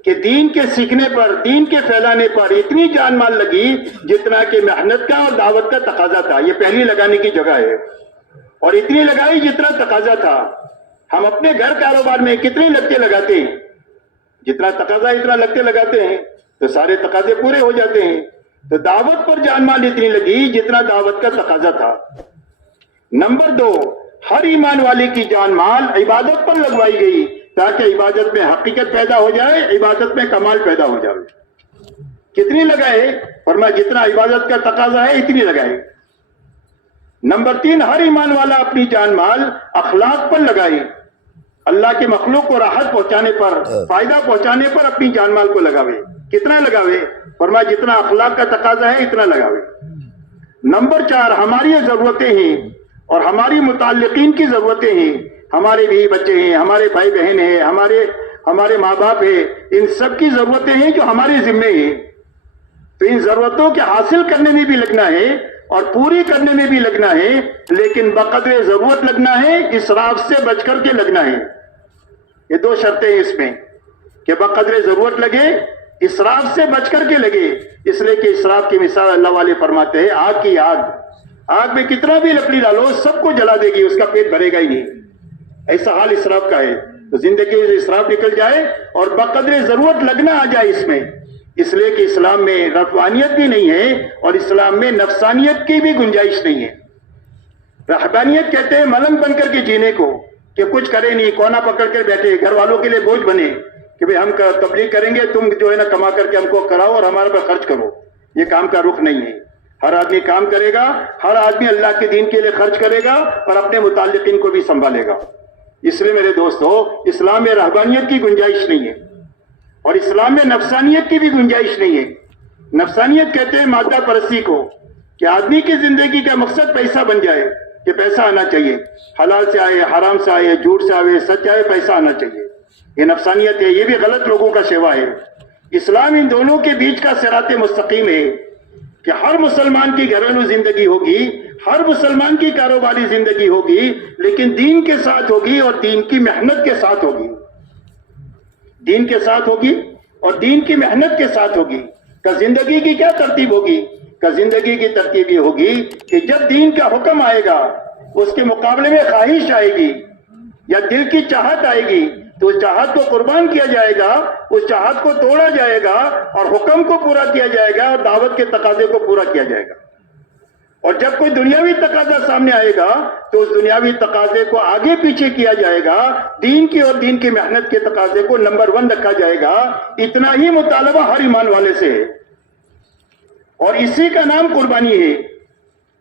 کہ دین کے سیکھنے پر، دین کے پھیلانے پر اتنی جان مال لگی جتنا کہ محنت کا اور دعوت کا تقاضا تھا. یہ پہلی لگانے کی جگہ ہے. اور اتنی لگائی جتنا تقاضا تھا. ہم اپنے گھر کاروبار میں کتنے لگتے لگاتے ہیں؟ جتنا تقاضا اتنا لگتے لگاتے ہیں تو سارے تقاضے پورے ہو جاتے ہیں. تو دعوت پر جان مال اتنی لگی جتنا دعوت کا تقاضا تھا. نمبر 2، ہر ایمان والے کی جان مال عبادت پر لگوائی گئی تاکہ عبادت میں حقیقت پیدا ہو جائے، عبادت میں کمال پیدا ہو جائے. کتنی لگائے؟ فرمایا جتنا عبادت کا تقاضا ہے اتنی لگائے. نمبر 3، ہر ایمان والا اپنی جان مال اخلاق پر لگائے. اللہ کے مخلوق کو راحت پہنچانے پر، فائدہ پہنچانے پر اپنی جان مال کو لگاوے. کتنا لگاوے؟ فرمایا جتنا اخلاق کا تقاضا ہے اتنا لگاوے. نمبر 4، ہماری یہ ضرورتیں ہیں اور ہماری متعلقین کی ضرورتیں ہیں. ہمارے بھی بچے ہیں، ہمارے بھائی بہن ہیں، ہمارے ماں باپ ہیں، ان سب کی ضرورتیں ہیں جو ہمارے ذمے ہیں. تو ان ضرورتوں کے حاصل کرنے میں بھی لگنا ہے اور پوری کرنے میں بھی لگنا ہے، لیکن بقدر ضرورت لگنا ہے، اسراف سے بچ کر کے لگنا ہے. یہ 2 شرطیں ہیں اس میں کہ بقدر ضرورت لگے، اسراف سے بچ کر کے لگے. اس لیے کہ اسراف کی مثال اللہ والے فرماتے ہیں آگ کی آگ میں کتنا بھی لکڑی ڈالو سب کو جلا دے گی، اس کا پیٹ بھرے گا ہی نہیں. ایسا حال اسراف کا ہے. تو زندگی سے اسراف نکل جائے اور بقدر ضرورت لگنا آ جائے اس میں. اس لیے کہ اسلام میں رفانیت بھی نہیں ہے اور اسلام میں نفسانیت کی بھی گنجائش نہیں ہے. رہبانیت کہتے ہیں ملنگ بن کر کے جینے کو، کہ کچھ کرے نہیں، کونا پکڑ کر بیٹھے، گھر والوں کے لیے بوجھ بنے کہ بھئی ہم تبلیغ کریں گے، تم جو ہے نا کما کر کے ہم کو کراؤ اور ہمارے پر خرچ کرو. یہ کام کا رخ نہیں ہے. ہر آدمی کام کرے گا، ہر آدمی اللہ کے دین کے لیے خرچ کرے گا اور اپنے متعلقین کو بھی سنبھالے گا. اس لیے میرے دوستو اسلام میں رہبانیت کی گنجائش نہیں ہے اور اسلام میں نفسانیت کی بھی گنجائش نہیں ہے. نفسانیت کہتے ہیں مادہ پرستی کو، کہ آدمی کی زندگی کا مقصد پیسہ بن جائے، کہ پیسہ آنا چاہیے، حلال سے آئے، حرام سے آئے، جھوٹ سے آئے، سچ آئے، پیسہ آنا چاہیے. یہ نفسانیت ہے. یہ بھی غلط لوگوں کا شیوا ہے. اسلام ان دونوں کے بیچ کا صراط مستقیم ہے کہ ہر مسلمان کی گھریلو زندگی ہوگی، ہر مسلمان کی کاروباری زندگی ہوگی، لیکن دین کے ساتھ ہوگی اور دین کی محنت کے ساتھ ہوگی. دین کے ساتھ ہوگی اور دین کی محنت کے ساتھ ہوگی. کہ زندگی کی کیا ترتیب ہوگی؟ کہ زندگی کی ترتیب یہ ہوگی کہ جب دین کا حکم آئے گا اس کے مقابلے میں خواہش آئے گی یا دل کی چاہت آئے گی تو اس چاہت کو قربان کیا جائے گا، اس چاہت کو توڑا جائے گا اور حکم کو پورا کیا جائے گا اور دعوت کے تقاضے کو پورا کیا جائے گا. اور جب کوئی دنیاوی تقاضا سامنے آئے گا تو اس دنیاوی تقاضے کو آگے پیچھے کیا جائے گا، دین کی اور دین کی محنت کے تقاضے کو نمبر 1 رکھا جائے گا. اتنا ہی مطالبہ ہر ایمان والے سے ہے اور اسی کا نام قربانی ہے.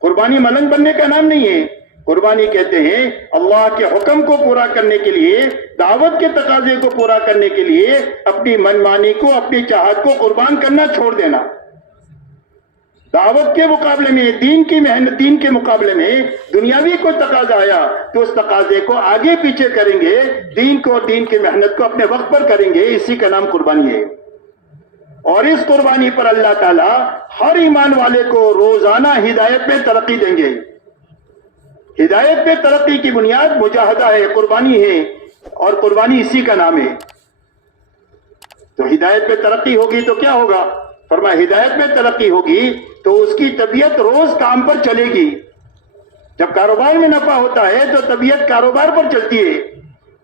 قربانی ملنگ بننے کا نام نہیں ہے. قربانی کہتے ہیں اللہ کے حکم کو پورا کرنے کے لیے، دعوت کے تقاضے کو پورا کرنے کے لیے اپنی منمانی کو، اپنی چاہت کو قربان کرنا چھوڑ دینا۔ دعوت کے مقابلے میں، دین کی محنت، دین کے مقابلے میں دنیاوی کوئی تقاضا آیا تو اس تقاضے کو آگے پیچھے کریں گے، دین کو اور دین کی محنت کو اپنے وقت پر کریں گے، اسی کا نام قربانی ہے۔ اور اس قربانی پر اللہ تعالیٰ ہر ایمان والے کو روزانہ ہدایت میں ترقی دیں گے۔ ہدایت پہ ترقی کی بنیاد مجاہدہ ہے، قربانی ہے، اور قربانی اسی کا نام ہے۔ تو ہدایت پہ ترقی ہوگی تو کیا ہوگا؟ فرمایا ہدایت میں ترقی ہوگی تو اس کی طبیعت روز کام پر چلے گی۔ جب کاروبار میں نفع ہوتا ہے تو طبیعت کاروبار پر چلتی ہے۔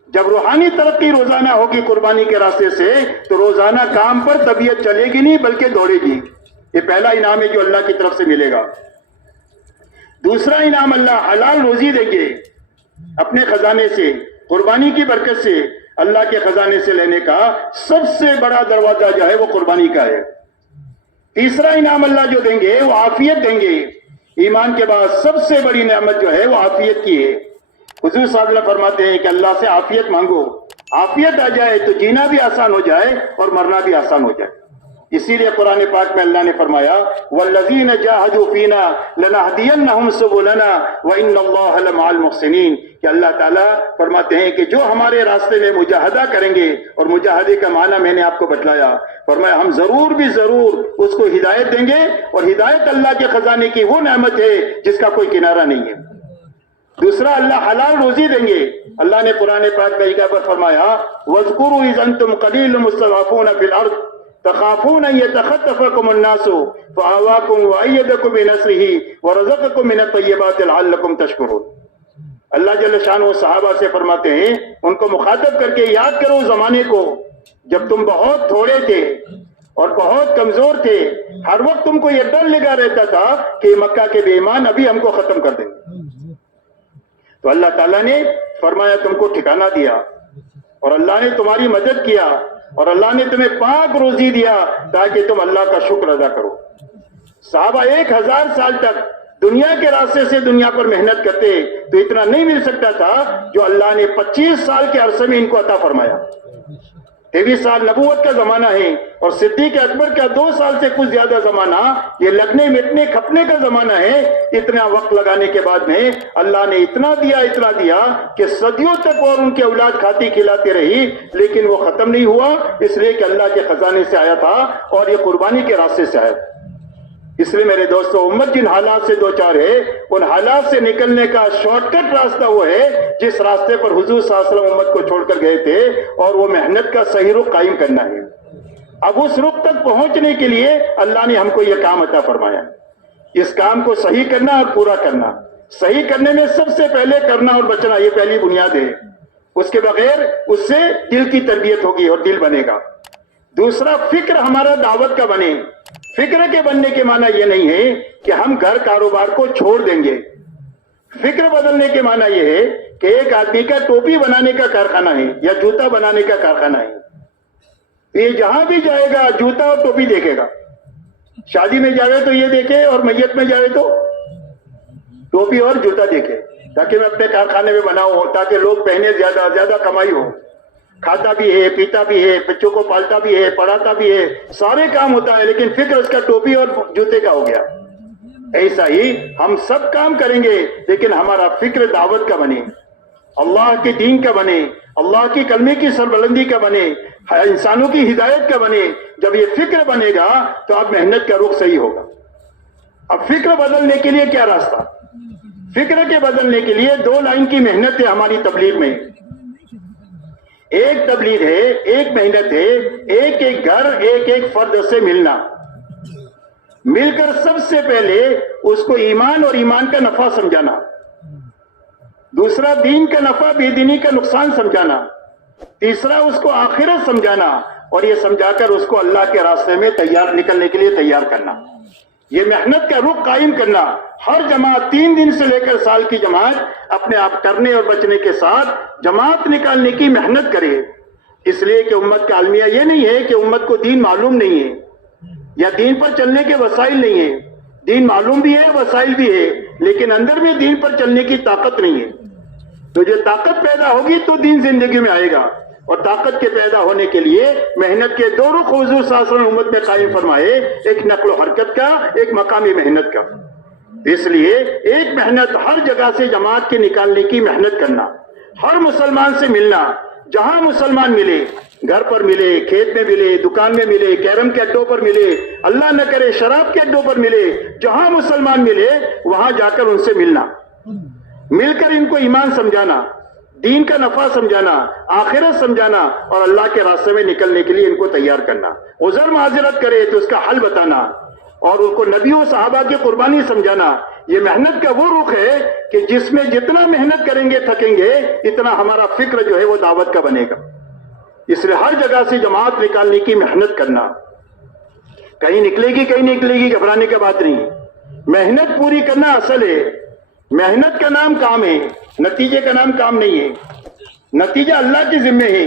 جب روحانی ترقی روزانہ ہوگی قربانی کے راستے سے تو روزانہ کام پر طبیعت چلے گی نہیں بلکہ دوڑے گی۔ یہ پہلا انعام ہے جو اللہ کی طرف سے ملے گا۔ دوسرا انعام، اللہ حلال روزی دیں گے اپنے خزانے سے، قربانی کی برکت سے۔ اللہ کے خزانے سے لینے کا سب سے بڑا دروازہ جو ہے وہ قربانی کا ہے۔ تیسرا انعام اللہ جو دیں گے وہ عافیت دیں گے۔ ایمان کے بعد سب سے بڑی نعمت جو ہے وہ عافیت کی ہے۔ حضور صلی اللہ علیہ وسلم فرماتے ہیں کہ اللہ سے عافیت مانگو، عافیت آ جائے تو جینا بھی آسان ہو جائے اور مرنا بھی آسان ہو جائے۔ اسی لیے قرآن پاک میں اللہ نے فرمایا والذین جاہدوا فینا لنہدینہم سبلنا وان اللہ لمع المحسنین، کہ اللہ تعالیٰ فرماتے ہیں کہ جو ہمارے راستے میں مجاہدہ کریں گے، اور مجاہدے کا معنی میں نے آپ کو بتلایا، فرمایا ہم ضرور بھی ضرور اس کو ہدایت دیں گے، اور ہدایت اللہ کے خزانے کی وہ نعمت ہے جس کا کوئی کنارہ نہیں ہے۔ دوسرا، اللہ حلال روزی دیں گے۔ اللہ نے قرآن پاک میں ایک جگہ پر فرمایا وَاذْكُرُوا إِذْ أَنْتُمْ قَلِيلٌ مُسْتَضْعَفُونَ فِي الْأَرْضِ تخافون ان يتخطفكم الناس فآواكم وأيدكم بنصره ورزقكم من الطيبات لعلكم تشكرون۔ اللہ جل شانہ صحابہ سے فرماتے ہیں، ان کو مخاطب کر کے یاد کرو زمانے کو جب تم بہت تھوڑے تھے اور بہت کمزور تھے، ہر وقت تم کو یہ ڈر لگا رہتا تھا کہ مکہ کے بے ایمان ابھی ہم کو ختم کر دیں گے۔ تو اللہ تعالیٰ نے فرمایا تم کو ٹھکانہ دیا، اور اللہ نے تمہاری مدد کیا، اور اللہ نے تمہیں پاک روزی دیا تاکہ تم اللہ کا شکر ادا کرو۔ صحابہ 1000 سال تک دنیا کے راستے سے دنیا پر محنت کرتے تو اتنا نہیں مل سکتا تھا جو اللہ نے 25 سال کے عرصے میں ان کو عطا فرمایا۔ 23 سال نبوت کا زمانہ ہے، اور صدیق اکبر کا 2 سال سے کچھ زیادہ زمانہ یہ لگنے مٹنے کھپنے کا زمانہ ہے۔ اتنا وقت لگانے کے بعد میں اللہ نے اتنا دیا کہ صدیوں تک اور ان کے اولاد کھاتی کھلاتی رہی، لیکن وہ ختم نہیں ہوا، اس لیے کہ اللہ کے خزانے سے آیا تھا اور یہ قربانی کے راستے سے آیا تھا۔ اس لیے میرے دوستو، امت جن حالات سے دوچار ہے، ان حالات سے نکلنے کا شارٹ کٹ راستہ وہ ہے جس راستے پر حضور صلی اللہ علیہ وسلم امت کو چھوڑ کر گئے تھے، اور وہ محنت کا صحیح رخ قائم کرنا ہے۔ اب اس رخ تک پہنچنے کے لیے اللہ نے ہم کو یہ کام عطا فرمایا، اس کام کو صحیح کرنا اور پورا کرنا۔ صحیح کرنے میں سب سے پہلے کرنا اور بچنا، یہ پہلی بنیاد ہے۔ اس کے بغیر اس سے دل کی تربیت ہوگی اور دل بنے گا۔ دوسرا، فکر ہمارا دعوت کا بنے۔ فکر کے بننے کے معنی یہ نہیں ہے کہ ہم گھر کاروبار کو چھوڑ دیں گے۔ فکر بدلنے کے معنی یہ ہے کہ ایک آدمی کا ٹوپی بنانے کا کارخانہ ہے یا جوتا بنانے کا کارخانہ ہے، یہ جہاں بھی جائے گا جوتا اور ٹوپی دیکھے گا۔ شادی میں جاوے تو یہ دیکھے، اور میت میں جاوے تو ٹوپی اور جوتا دیکھے، تاکہ میں اپنے کارخانے میں بناؤں، تاکہ لوگ پہنے، زیادہ کمائی ہو۔ کھاتا بھی ہے، پیتا بھی ہے، بچوں کو پالتا بھی ہے، پڑھاتا بھی ہے، سارے کام ہوتا ہے، لیکن فکر اس کا ٹوپی اور جوتے کا ہو گیا۔ ایسا ہی ہم سب کام کریں گے، لیکن ہمارا فکر دعوت کا بنے، اللہ کے دین کا بنے، اللہ کی کلمے کی سربلندی کا بنے، انسانوں کی ہدایت کا بنے۔ جب یہ فکر بنے گا تو اب محنت کا رخ صحیح ہوگا۔ اب فکر بدلنے کے لیے کیا راستہ؟ فکر کے بدلنے کے لیے 2 لائن کی محنت ہے ہماری تبلیغ میں۔ ایک تبلیغ ہے، ایک محنت ہے، ایک ایک گھر، ایک ایک فرد سے ملنا، مل کر سب سے پہلے اس کو ایمان اور ایمان کا نفع سمجھانا، دوسرا دین کا نفع بے دینی کا نقصان سمجھانا، تیسرا اس کو آخرت سمجھانا، اور یہ سمجھا کر اس کو اللہ کے راستے میں نکلنے کے لیے تیار کرنا۔ یہ محنت کا رخ قائم کرنا۔ ہر جماعت 3 دن سے لے کر سال کی جماعت اپنے آپ کرنے اور بچنے کے ساتھ جماعت نکالنے کی محنت کرے، اس لیے کہ امت کا المیہ یہ نہیں ہے کہ امت کو دین معلوم نہیں ہے یا دین پر چلنے کے وسائل نہیں ہیں۔ دین معلوم بھی ہے، وسائل بھی ہے، لیکن اندر میں دین پر چلنے کی طاقت نہیں ہے. تو جو طاقت پیدا ہوگی تو دین زندگی میں آئے گا. اور طاقت کے پیدا ہونے کے لیے محنت کے دو رخ حضور صلی اللہ علیہ وسلم امت میں قائم فرمائے، ایک نقل و حرکت کا، ایک مقامی محنت کا. اس لیے ایک محنت ہر جگہ سے جماعت کے نکالنے کی محنت کرنا، ہر مسلمان سے ملنا، جہاں مسلمان ملے، گھر پر ملے، کھیت میں ملے، دکان میں ملے، کیرم کے اڈوں پر ملے، اللہ نہ کرے شراب کے اڈوں پر ملے، جہاں مسلمان ملے وہاں جا کر ان سے ملنا، مل کر ان کو ایمان سمجھانا، دین کا نفع سمجھانا، آخرت سمجھانا اور اللہ کے راستے میں نکلنے کے لیے ان کو تیار کرنا. عذر معذرت کرے تو اس کا حل بتانا اور ان کو نبیوں صحابہ کی قربانی سمجھانا. یہ محنت کا وہ رخ ہے کہ جس میں جتنا محنت کریں گے تھکیں گے اتنا ہمارا فکر جو ہے وہ دعوت کا بنے گا. اس لیے ہر جگہ سے جماعت نکالنے کی محنت کرنا. کہیں نکلے گی کہیں نہیں نکلے گی گھبرانے کی بات نہیں. محنت پوری کرنا اصل ہے. محنت کا نام کام ہے، نتیجے کا نام کام نہیں ہے. نتیجہ اللہ کے ذمہ ہے.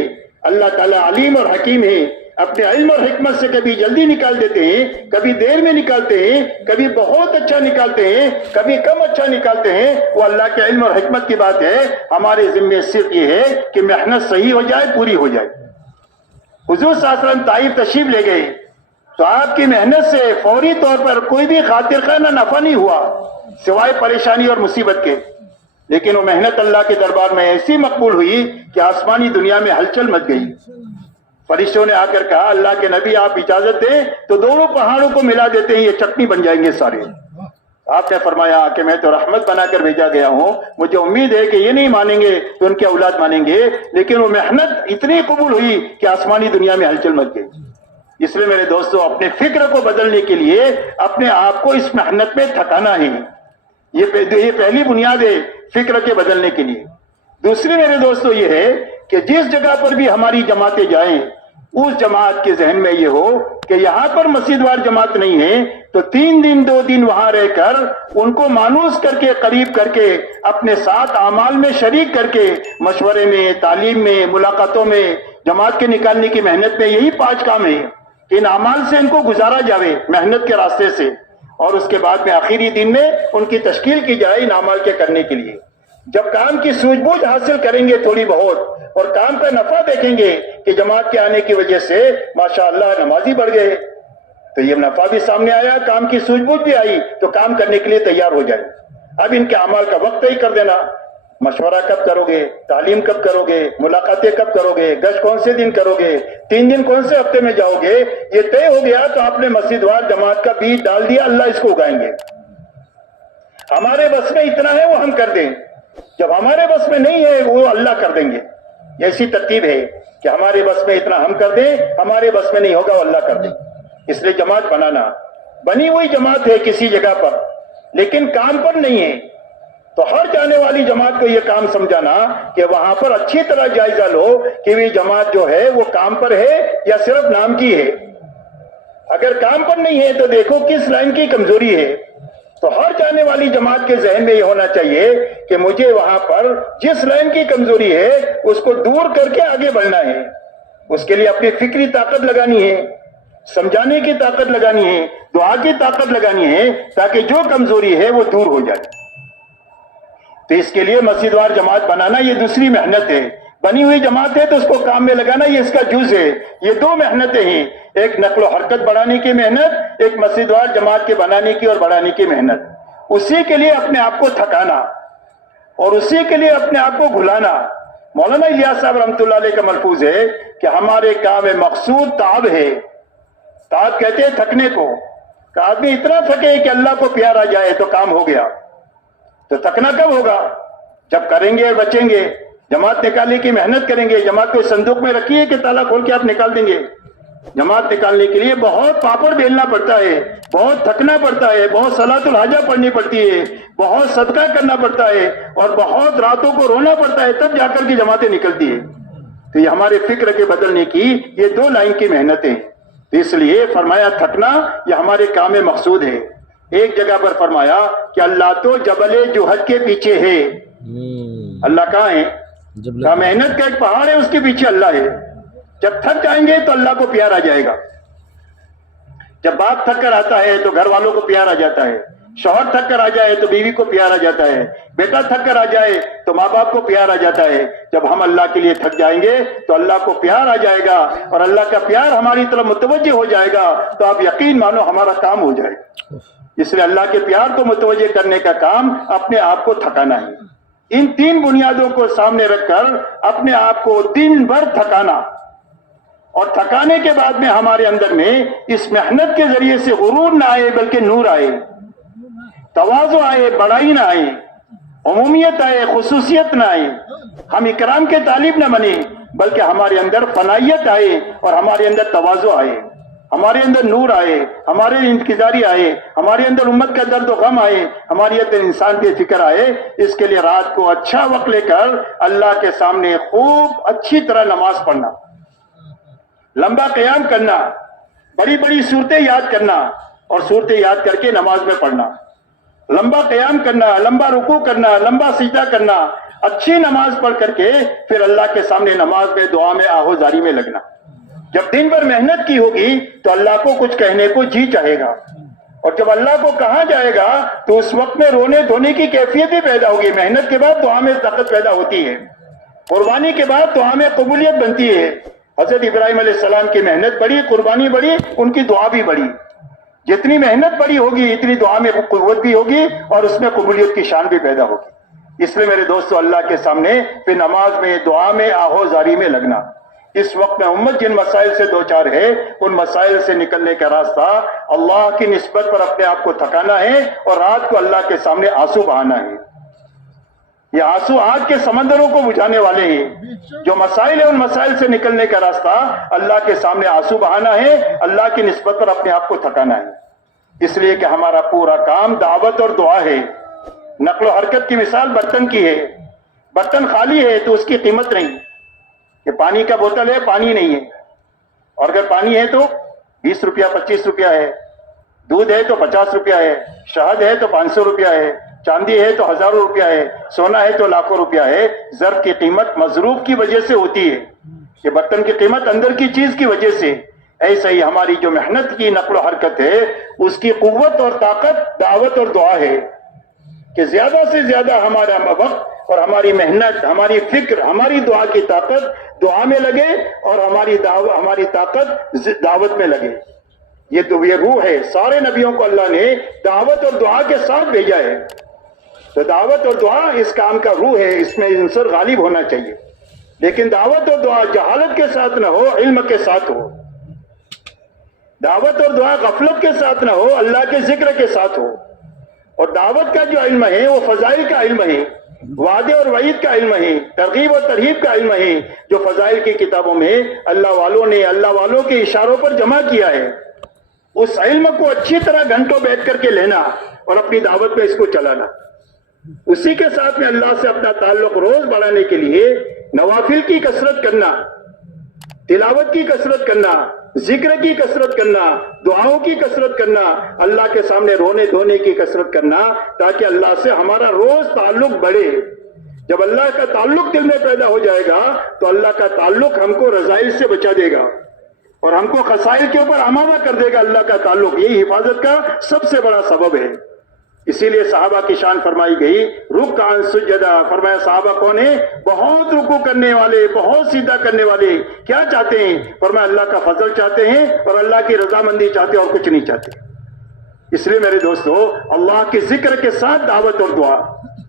اللہ تعالیٰ علیم اور حکیم ہے. اپنے علم اور حکمت سے کبھی جلدی نکال دیتے ہیں، کبھی دیر میں نکالتے ہیں، کبھی بہت اچھا نکالتے ہیں، کبھی کم اچھا نکالتے ہیں. وہ اللہ کے علم اور حکمت کی بات ہے. ہمارے ذمہ صرف یہ ہے کہ محنت صحیح ہو جائے، پوری ہو جائے. حضور صلی اللہ علیہ وسلم طائف تشریف لے گئے تو آپ کی محنت سے فوری طور پر کوئی بھی خاطر خواہ نہ نفع نہیں ہوا سوائے پریشانی اور مصیبت کے. لیکن وہ محنت اللہ کے دربار میں ایسی مقبول ہوئی کہ آسمانی دنیا میں ہلچل مچ گئی. فرشتوں نے آ کر کہا اللہ کے نبی آپ اجازت دیں تو دونوں پہاڑوں کو ملا دیتے ہیں، یہ چٹنی بن جائیں گے سارے. آپ نے فرمایا کہ میں تو رحمت بنا کر بھیجا گیا ہوں، مجھے امید ہے کہ یہ نہیں مانیں گے تو ان کے اولاد مانیں گے. لیکن وہ محنت اتنی قبول ہوئی کہ آسمانی دنیا میں ہلچل مچ گئی. اس لیے میرے دوستو اپنے فکر کو بدلنے کے لیے اپنے آپ کو اس محنت میں تھکانا ہے. یہ پہلی بنیاد ہے فکر کے بدلنے کے لیے. دوسری میرے دوستو یہ ہے کہ جس جگہ پر بھی ہماری جماعتیں جائیں اس جماعت کے ذہن میں یہ ہو کہ یہاں پر مسجد وار جماعت نہیں ہے تو 3 دن 2 دن وہاں رہ کر ان کو مانوس کر کے قریب کر کے اپنے ساتھ اعمال میں شریک کر کے مشورے میں، تعلیم میں، ملاقاتوں میں، جماعت کے نکالنے کی محنت میں یہی 5 کام ہے کہ ان اعمال سے ان کو گزارا جاوے محنت کے راستے سے. اور اس کے بعد میں آخری دن میں ان کی تشکیل کی جائے ان اعمال کے کرنے کے لیے. جب کام کی سوجھ بوجھ حاصل کریں گے تھوڑی بہت اور کام کا نفع دیکھیں گے کہ جماعت کے آنے کی وجہ سے ماشاءاللہ نمازی بڑھ گئے تو یہ نفع بھی سامنے آیا، کام کی سوجھ بوجھ بھی آئی تو کام کرنے کے لیے تیار ہو جائے. اب ان کے اعمال کا وقت طے کر دینا. مشورہ کب کرو گے، تعلیم کب کرو گے، ملاقاتیں کب کرو گے، گشت کون سے دن کرو گے، 3 دن کون سے ہفتے میں جاؤ گے، یہ طے ہو گیا تو آپ نے مسجد وار جماعت کا بیج ڈال دیا. اللہ اس کو اگائیں گے. ہمارے بس میں اتنا ہے وہ ہم کر دیں، جب ہمارے بس میں نہیں ہے وہ اللہ کر دیں گے. ایسی ترتیب ہے کہ ہمارے بس میں اتنا ہم کر دیں، ہمارے بس میں نہیں ہوگا وہ اللہ کر دیں. اس لیے جماعت بنانا، بنی ہوئی جماعت ہے کسی جگہ پر لیکن کام پر نہیں ہے تو ہر جانے والی جماعت کو یہ کام سمجھانا کہ وہاں پر اچھی طرح جائزہ لو کہ وہ جماعت جو ہے وہ کام پر ہے یا صرف نام کی ہے. اگر کام پر نہیں ہے تو دیکھو کس لائن کی کمزوری ہے. تو ہر جانے والی جماعت کے ذہن میں یہ ہونا چاہیے کہ مجھے وہاں پر جس لائن کی کمزوری ہے اس کو دور کر کے آگے بڑھنا ہے. اس کے لیے اپنی فکری طاقت لگانی ہے، سمجھانے کی طاقت لگانی ہے، دعا کی طاقت لگانی ہے تاکہ جو کمزوری ہے وہ دور ہو جائے. تو اس کے لیے مسجد وار جماعت بنانا یہ دوسری محنت ہے. بنی ہوئی جماعت ہے تو اس کو کام میں لگانا یہ اس کا جز ہے. یہ 2 محنتیں ہیں، ایک نقل و حرکت بڑھانے کی محنت، ایک مسجد وار جماعت کے بنانے کی اور بڑھانے کی محنت. اسی کے لیے اپنے آپ کو تھکانا اور اسی کے لیے اپنے آپ کو گھلانا. مولانا الیاس صاحب رحمۃ اللہ علیہ کا ملفوظ ہے کہ ہمارے کام مقصود تعب ہے. تعب کہتے ہیں تھکنے کو، کہ آدمی اتنا تھکے کہ اللہ کو پیار آ جائے تو کام ہو گیا. تو تھکنا کب ہوگا؟ جب کریں گے اور بچیں گے. جماعت نکالنے کی محنت کریں گے. جماعت کو صندوق میں رکھیے کہ تالا کھول کے آپ نکال دیں گے. جماعت نکالنے کے لیے بہت پاپڑ بیلنا پڑتا ہے، بہت تھکنا پڑتا ہے، بہت صلاۃ الحاجہ پڑھنی پڑتی ہے، بہت صدقہ کرنا پڑتا ہے اور بہت راتوں کو رونا پڑتا ہے، تب جا کر کے جماعتیں نکلتی ہے. تو یہ ہمارے فکر کے بدلنے کی یہ 2 لائن کی محنتیں. اس لیے فرمایا تھکنا یہ ہمارے کام مقصود ہے. ایک جگہ پر فرمایا کہ اللہ تو جبل جوہد کے پیچھے ہے. اللہ کہاں ہے؟ کہا محنت کا ایک پہاڑ ہے اس کے پیچھے اللہ ہے. جب تھک جائیں گے تو اللہ کو پیار آ جائے گا. جب باپ تھک کر آتا ہے تو گھر والوں کو پیار آ جاتا ہے. شوہر تھک کر آ جائے تو بیوی کو پیار آ جاتا ہے, بیٹا تھک کر آ جائے تو ماں باپ کو پیار آ جاتا ہے. جب ہم اللہ کے لیے تھک جائیں گے تو اللہ کو پیار آ جائے گا, اور اللہ کا پیار ہماری طرف متوجہ ہو جائے گا تو آپ یقین مانو ہمارا کام ہو جائے گا. اس لیے اللہ کے پیار کو متوجہ کرنے کا کام اپنے آپ کو تھکانا ہے. ان تین بنیادوں کو سامنے رکھ کر اپنے آپ کو دن بھر تھکانا, اور تھکانے کے بعد میں ہمارے اندر میں اس محنت کے ذریعے سے غرور نہ آئے بلکہ نور آئے, تواضع آئے, بڑائی نہ آئے, عمومیت آئے, خصوصیت نہ آئے, ہم اکرام کے طالب نہ بنے بلکہ ہمارے اندر فنائیت آئے اور ہمارے اندر تواضع آئے, ہمارے اندر نور آئے, ہمارے انتظاری آئے, ہمارے اندر امت کا درد و غم آئے, ہماری اندر انسان کی فکر آئے. اس کے لیے رات کو اچھا وقت لے کر اللہ کے سامنے خوب اچھی طرح نماز پڑھنا, لمبا قیام کرنا, بڑی بڑی صورتیں یاد کرنا اور صورتیں یاد کر کے نماز میں پڑھنا, لمبا قیام کرنا, لمبا رکوع کرنا, لمبا سجدہ کرنا, اچھی نماز پڑھ کر کے پھر اللہ کے سامنے نماز میں دعا میں آہوزاری میں لگنا. جب دن بھر محنت کی ہوگی تو اللہ کو کچھ کہنے کو جی چاہے گا, اور جب اللہ کو کہا جائے گا تو اس وقت میں رونے دھونے کی کیفیت بھی پیدا ہوگی. محنت کے بعد دعا میں طاقت پیدا ہوتی ہے, قربانی کے بعد دعا میں قبولیت بنتی ہے. حضرت ابراہیم علیہ السلام کی محنت بڑی, قربانی بڑی, ان کی دعا بھی بڑی. جتنی محنت بڑی ہوگی اتنی دعا میں قوت بھی ہوگی اور اس میں قبولیت کی شان بھی پیدا ہوگی. اس لیے میرے دوستو اللہ کے سامنے پھر نماز میں دعا میں آہوزاری میں لگنا. اس وقت میں امت جن مسائل سے دوچار ہے ان مسائل سے نکلنے کا راستہ اللہ کی نسبت پر اپنے آپ کو تھکانا ہے اور رات کو اللہ کے سامنے آنسو بہانا ہے. یہ آنسو آگ کے سمندروں کو بجھانے والے ہیں. جو مسائل ہیں ان مسائل سے نکلنے کا راستہ اللہ کے سامنے آنسو بہانا ہے, اللہ کی نسبت پر اپنے آپ کو تھکانا ہے. اس لیے کہ ہمارا پورا کام دعوت اور دعا ہے. نقل و حرکت کی مثال برتن کی ہے. برتن خالی ہے تو اس کی قیمت نہیں, کہ پانی کا بوتل ہے پانی نہیں ہے, اور اگر پانی ہے تو 20 روپیہ 25 روپیہ ہے, دودھ ہے تو 50 روپیہ ہے, شہد ہے تو 500 روپیہ ہے, چاندی ہے تو ہزاروں روپیہ ہے, سونا ہے تو لاکھوں روپیہ ہے. ظرف کی قیمت مظروف کی وجہ سے ہوتی ہے, کہ برتن کی قیمت اندر کی چیز کی وجہ سے. ایسا ہی ہماری جو محنت کی نقل و حرکت ہے اس کی قوت اور طاقت دعوت اور دعا ہے, کہ زیادہ سے زیادہ ہمارا وقت اور ہماری محنت, ہماری فکر, ہماری دعا کی طاقت دعا میں لگے اور ہماری طاقت دعوت میں لگے. یہ تو یہ روح ہے. سارے نبیوں کو اللہ نے دعوت اور دعا کے ساتھ بھیجا ہے, تو دعوت اور دعا اس کام کا روح ہے, اس میں عنصر غالب ہونا چاہیے. لیکن دعوت اور دعا جہالت کے ساتھ نہ ہو, علم کے ساتھ ہو. دعوت اور دعا غفلت کے ساتھ نہ ہو, اللہ کے ذکر کے ساتھ ہو. اور دعوت کا جو علم ہے وہ فضائل کا علم ہے, وعدے اور وعید کا علم ہے, ترغیب اور ترہیب کا علم ہے, جو فضائل کی کتابوں میں اللہ والوں نے اللہ والوں کے اشاروں پر جمع کیا ہے. اس علم کو اچھی طرح گھنٹوں بیٹھ کر کے لینا اور اپنی دعوت میں اس کو چلانا. اسی کے ساتھ میں اللہ سے اپنا تعلق روز بڑھانے کے لیے نوافل کی کثرت کرنا, تلاوت کی کثرت کرنا, ذکر کی کثرت کرنا, دعاؤں کی کثرت کرنا, اللہ کے سامنے رونے دھونے کی کثرت کرنا, تاکہ اللہ سے ہمارا روز تعلق بڑھے. جب اللہ کا تعلق دل میں پیدا ہو جائے گا تو اللہ کا تعلق ہم کو رذائل سے بچا دے گا اور ہم کو خسائل کے اوپر آمادہ کر دے گا. اللہ کا تعلق یہی حفاظت کا سب سے بڑا سبب ہے. اسی لیے صحابہ کی شان فرمائی گئی رکعن سجدہ. فرمایا صحابہ کون ہیں؟ بہت رکوع کرنے والے, بہت سیدھا کرنے والے. کیا چاہتے ہیں؟ فرمایا اللہ کا فضل چاہتے ہیں اور اللہ کی رضامندی چاہتے ہیں, اور کچھ نہیں چاہتے. اس لیے میرے دوستو اللہ کے ذکر کے ساتھ دعوت اور دعا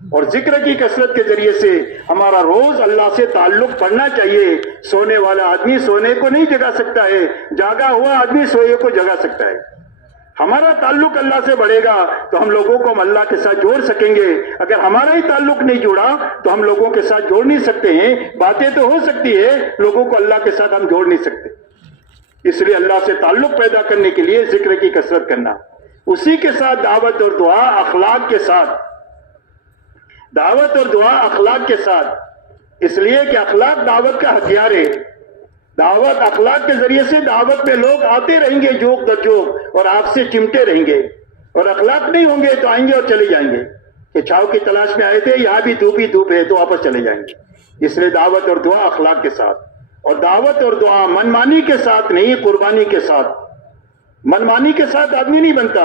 اور ذکر کی کثرت کے ذریعے سے ہمارا روز اللہ سے تعلق بڑھنا چاہیے. سونے والا آدمی سونے کو نہیں جگا سکتا ہے, جاگا ہوا آدمی سوئے کو جگا سکتا ہے. ہمارا تعلق اللہ سے بڑھے گا تو ہم لوگوں کو ہم اللہ کے ساتھ جوڑ سکیں گے. اگر ہمارا ہی تعلق نہیں جڑا تو ہم لوگوں کے ساتھ جوڑ نہیں سکتے ہیں. باتیں تو ہو سکتی ہے, لوگوں کو اللہ کے ساتھ ہم جوڑ نہیں سکتے. اس لیے اللہ سے تعلق پیدا کرنے کے لیے ذکر کی کثرت کرنا, اسی کے ساتھ دعوت اور دعا اخلاق کے ساتھ, دعوت اور دعا اخلاق کے ساتھ. اس لیے کہ اخلاق دعوت کا ہتھیار ہے. دعوت اخلاق کے ذریعے سے دعوت میں لوگ آتے رہیں گے جوک در جوک اور آپ سے چمٹے رہیں گے, اور اخلاق نہیں ہوں گے تو آئیں گے اور چلے جائیں گے کہ چھاؤ کی تلاش میں آئے تھے, یہاں بھی دھوپ ہی دھوپ ہے, تو واپس چلے جائیں گے. اس لیے دعوت اور دعا اخلاق کے ساتھ, اور دعوت اور دعا منمانی کے ساتھ نہیں, قربانی کے ساتھ. منمانی کے ساتھ آدمی نہیں بنتا,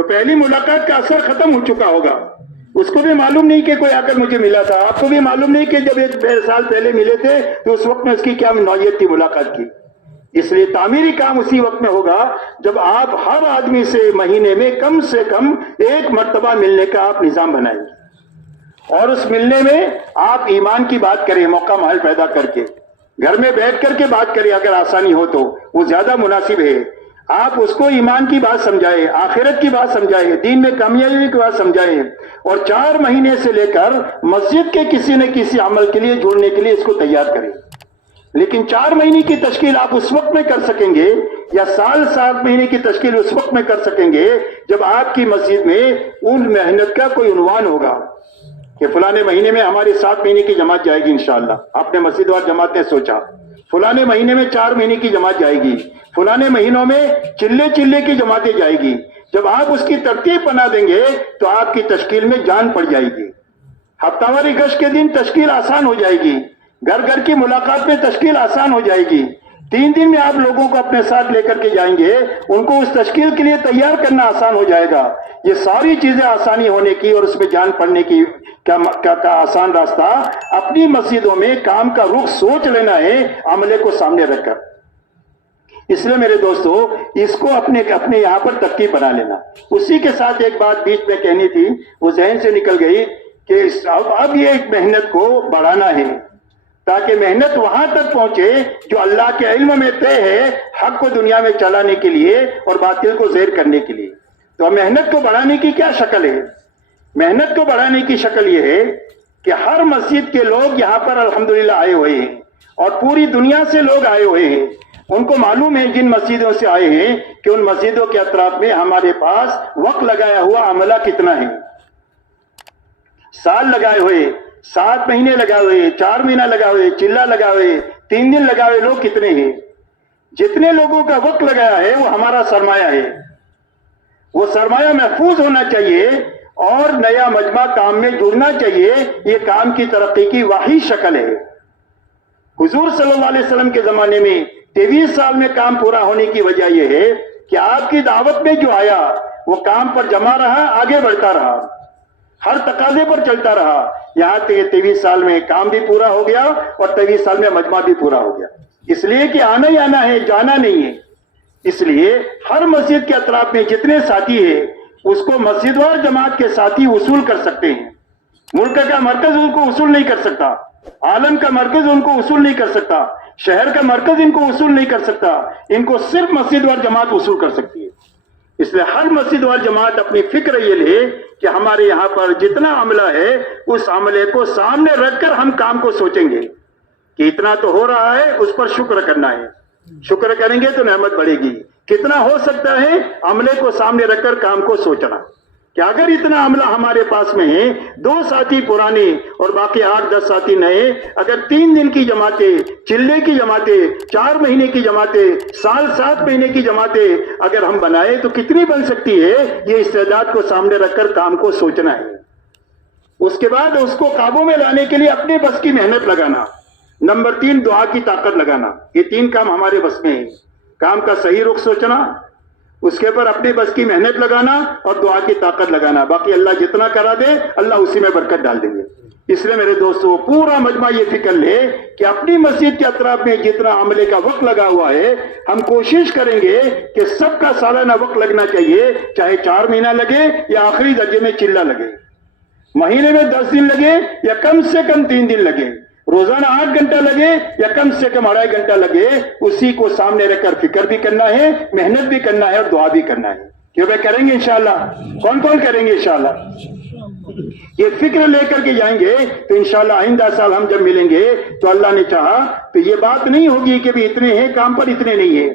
تو پہلی ملاقات کا اثر ختم ہو چکا ہوگا. اس کو بھی معلوم نہیں کہ کوئی آ کر مجھے ملا تھا, آپ کو بھی معلوم نہیں کہ جب 1 سال پہلے ملے تھے تو اس وقت میں اس کی کیا نوعیت تھی ملاقات کی. اس لیے تعمیری کام اسی وقت میں ہوگا جب آپ ہر آدمی سے مہینے میں کم سے کم 1 مرتبہ ملنے کا آپ نظام بنائیں گے, اور اس ملنے میں آپ ایمان کی بات کریں, موقع محل پیدا کر کے گھر میں بیٹھ کر کے بات کریں, اگر آسانی ہو تو وہ زیادہ مناسب ہے. آپ اس کو ایمان کی بات سمجھائیں, آخرت کی بات سمجھائیں, دین میں کامیابی کی بات سمجھائیں, اور 4 مہینے سے لے کر مسجد کے کسی نہ کسی عمل کے لیے جوڑنے کے لیے اس کو تیار کریں. لیکن 4 مہینے کی تشکیل آپ اس وقت میں کر سکیں گے, یا سال 7 مہینے کی تشکیل اس وقت میں کر سکیں گے جب آپ کی مسجد میں ان محنت کا کوئی عنوان ہوگا کہ فلانے مہینے میں ہماری 7 مہینے کی جماعت جائے گی انشاءاللہ. آپ نے مسجد وار جماعت نے سوچا فلانے مہینے میں 4 مہینے کی جماعت جائے گی, فلانے مہینوں میں چلے کی جماعتیں جائے گی. جب آپ اس کی ترتیب بنا دیں گے تو آپ کی تشکیل میں جان پڑ جائے گی. ہفتہ واری گشت کے دن تشکیل آسان ہو جائے گی, گھر کی ملاقات میں تشکیل آسان ہو جائے گی. 3 دن میں آپ لوگوں کو اپنے ساتھ لے کر کے جائیں گے, ان کو اس تشکیل کے لیے تیار کرنا آسان ہو جائے گا. یہ ساری چیزیں آسانی ہونے کی اور اس میں جان پڑنے کی کا آسان راستہ اپنی مسجدوں میں کام کا رخ سوچ لینا ہے, عملے کو سامنے رکھ کر. اس لیے میرے دوستو اس کو اپنے یہاں پر ترتیب بنا لینا. اسی کے ساتھ ایک بات بیچ میں کہنی تھی, وہ ذہن سے نکل گئی کہ اب یہ ایک محنت کو بڑھانا ہے تاکہ محنت وہاں تک پہنچے جو اللہ کے علم میں طے ہے, حق کو دنیا میں چلانے کے لیے اور باطل کو زیر کرنے کے لیے. تو محنت کو بڑھانے کی کیا شکل ہے؟ محنت کو بڑھانے کی شکل یہ ہے کہ ہر مسجد کے لوگ یہاں پر الحمدللہ آئے ہوئے ہیں, اور پوری دنیا سے لوگ آئے ہوئے ہیں. ان کو معلوم ہے جن مسجدوں سے آئے ہیں کہ ان مسجدوں کے اطراف میں ہمارے پاس وقت لگایا ہوا عملہ کتنا ہے. سال لگائے ہوئے, 7 مہینے لگائے ہوئے, 4 مہینہ لگائے ہوئے, چلہ لگائے ہوئے, 3 دن لگائے ہوئے لوگ کتنے ہیں. جتنے لوگوں کا وقت لگایا ہے وہ ہمارا سرمایہ ہے. وہ سرمایہ محفوظ ہونا چاہیے اور نیا مجمع کام میں جڑنا چاہیے. یہ کام کی ترقی کی واحد شکل ہے. حضور صلی اللہ علیہ وسلم کے زمانے میں 23 سال میں کام پورا ہونے کی وجہ یہ ہے کہ آپ کی دعوت میں جو آیا وہ کام پر جمع رہا, آگے بڑھتا رہا, ہر تقاضے پر چلتا رہا, یہاں تک 23 سال میں کام بھی پورا ہو گیا اور 23 سال میں مجمع بھی پورا ہو گیا. اس لیے کہ آنا ہی آنا ہے, جانا نہیں ہے. اس لیے ہر مسجد کے اطراف میں جتنے ساتھی ہیں اس کو مسجد وار جماعت کے ساتھی وصول کر سکتے ہیں. ملک کا مرکز ان کو وصول نہیں کر سکتا, عالم کا مرکز ان کو وصول نہیں کر سکتا, شہر کا مرکز ان کو وصول نہیں کر سکتا. ان کو صرف مسجد وار جماعت وصول کر سکتی ہے. اس لیے ہر مسجد وار جماعت اپنی فکر یہ لے کہ ہمارے یہاں پر جتنا عملہ ہے اس عملے کو سامنے رکھ کر ہم کام کو سوچیں گے کہ اتنا تو ہو رہا ہے, اس پر شکر کرنا ہے. شکر کریں گے تو نعمت بڑھے گی. کتنا ہو سکتا ہے عملے کو سامنے رکھ کر کام کو سوچنا کہ اگر اتنا عملہ ہمارے پاس میں ہے, 2 ساتھی پرانے اور باقی 8-10 ساتھی نئے, اگر 3 دن کی جماعتیں, چلے کی جماعتیں, 4 مہینے کی جماعتیں, سال 7 مہینے کی جماعتیں اگر ہم بنائے تو کتنی بن سکتی ہے. یہ استعداد کو سامنے رکھ کر کام کو سوچنا ہے. اس کے بعد اس کو قابو میں لانے کے لیے اپنے بس کی محنت لگانا. نمبر 3 دعا کی طاقت لگانا. یہ 3 کام ہمارے بس میں ہیں. کام کا صحیح رخ سوچنا, اس کے پر اپنے بس کی محنت لگانا اور دعا کی طاقت لگانا. باقی اللہ جتنا کرا دے اللہ اسی میں برکت ڈال دیں گے. اس لیے میرے دوستو پورا مجمع یہ فکر لے کہ اپنی مسجد کے اطراف میں جتنا عملے کا وقت لگا ہوا ہے ہم کوشش کریں گے کہ سب کا سالانہ وقت لگنا چاہیے, چاہے 4 مہینہ لگے یا آخری درجے میں چلہ لگے, مہینے میں 10 دن لگے یا کم سے کم 3 دن لگے, روزانہ 8 گھنٹہ لگے یا کم سے کم 2.5 گھنٹہ لگے, اسی کو سامنے رکھ کر فکر بھی کرنا ہے, محنت بھی کرنا ہے اور دعا بھی کرنا ہے. کیوں بھائی کریں گے انشاءاللہ؟ کون کون کریں گے انشاءاللہ؟ یہ فکر لے کر کے جائیں گے تو انشاءاللہ آئندہ سال ہم جب ملیں گے تو اللہ نے چاہا تو یہ بات نہیں ہوگی کہ بھی اتنے ہیں کام پر اتنے نہیں ہیں,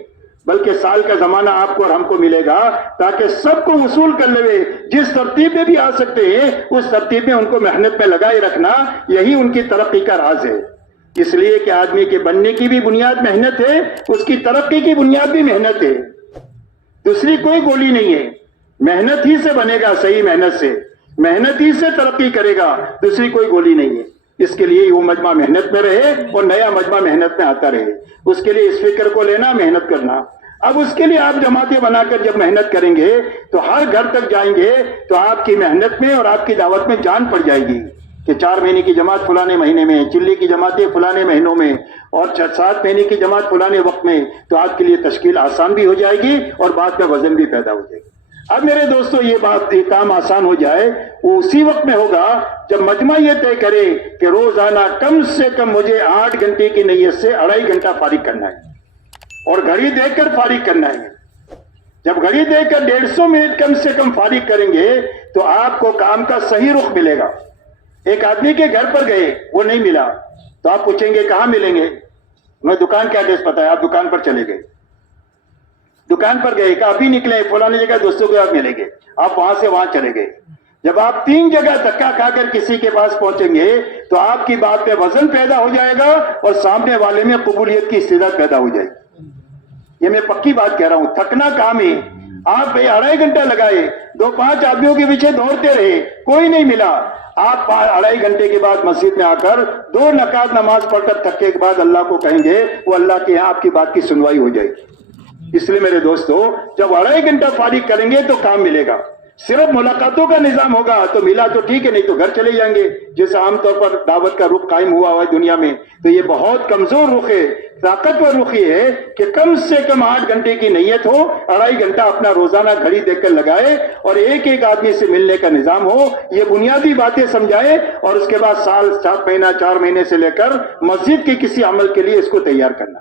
بلکہ سال کا زمانہ آپ کو اور ہم کو ملے گا تاکہ سب کو وصول کر لے. جس ترتیب میں بھی آ سکتے ہیں اس ترتیب میں ان کو محنت میں لگائے رکھنا, یہی ان کی ترقی کا راز ہے. اس لیے کہ آدمی کے بننے کی بھی بنیاد محنت ہے, اس کی ترقی کی بنیاد بھی محنت ہے, دوسری کوئی گولی نہیں ہے. محنت ہی سے بنے گا, صحیح محنت سے, محنت ہی سے ترقی کرے گا, دوسری کوئی گولی نہیں ہے. اس کے لیے وہ مجمع محنت میں رہے اور نیا مجمع محنت میں آتا رہے. اس کے لیے اس فکر کو لینا, محنت کرنا. اب اس کے لیے آپ جماعتیں بنا کر جب محنت کریں گے تو ہر گھر تک جائیں گے تو آپ کی محنت میں اور آپ کی دعوت میں جان پڑ جائے گی کہ 4 مہینے کی جماعت فلانے مہینے میں، چلی کی جماعتیں فلانے مہینوں میں، اور 7 مہینے کی جماعت فلانے وقت میں، تو آپ کے لیے تشکیل آسان بھی ہو جائے گی اور بعد میں وزن بھی پیدا ہو جائے گی۔ اب میرے دوستو یہ کام آسان ہو جائے وہ اسی وقت میں ہوگا جب مجمع یہ طے کرے کہ روزانہ کم سے کم مجھے 8 گھنٹے کی نیت سے 2.5 گھنٹہ فارغ کرنا ہے اور گھڑی دیکھ کر فارغ کرنا ہے۔ جب گھڑی دیکھ کر 150 منٹ کم سے کم فارغ کریں گے تو آپ کو کام کا صحیح رخ ملے گا۔ ایک آدمی کے گھر پر گئے، وہ نہیں ملا تو آپ پوچھیں گے کہاں ملیں گے؟ میں دکان کا ایڈریس پتا ہے، آپ دکان پر چلے گئے، دکان پر گئے کہ ابھی نکلے فلانے جگہ دوستوں کے آپ ملیں گے، آپ وہاں سے وہاں چلے گئے۔ جب آپ 3 جگہ دھکا کھا کر کسی کے پاس پہنچیں گے تو آپ کی بات پہ وزن پیدا ہو جائے گا اور سامنے والے میں قبولیت کی استعداد پیدا ہو جائے گی۔ یہ میں پکی بات کہہ رہا ہوں، تھکنا کام ہے۔ آپ 2.5 گھنٹہ لگائے، 2-5 آدمیوں کے پیچھے دوڑتے رہے، کوئی نہیں ملا، آپ 2.5 گھنٹے کے بعد مسجد میں آ کر 2 رکعت نماز پڑھ کر تھکے کے بعد اللہ کو کہیں گے، وہ اللہ کے یہاں آپ کی بات کی سنوائی ہو جائے گی۔ اس لیے میرے دوستو جب 2.5 گھنٹہ فارغ کریں گے تو کام ملے گا۔ صرف ملاقاتوں کا نظام ہوگا تو ملا تو ٹھیک ہے، نہیں تو گھر چلے جائیں گے، جیسے عام طور پر دعوت کا رخ قائم ہوا ہے دنیا میں۔ تو یہ بہت کمزور رخ ہے، طاقتور رخ یہ ہے کہ کم سے کم 8 گھنٹے کی نیت ہو، 2.5 گھنٹہ اپنا روزانہ گھڑی دیکھ کر لگائے اور ایک آدمی سے ملنے کا نظام ہو، یہ بنیادی باتیں سمجھائے اور اس کے بعد سال 7 مہینہ 4 مہینے سے لے کر مسجد کے کسی عمل کے لیے اس کو تیار کرنا۔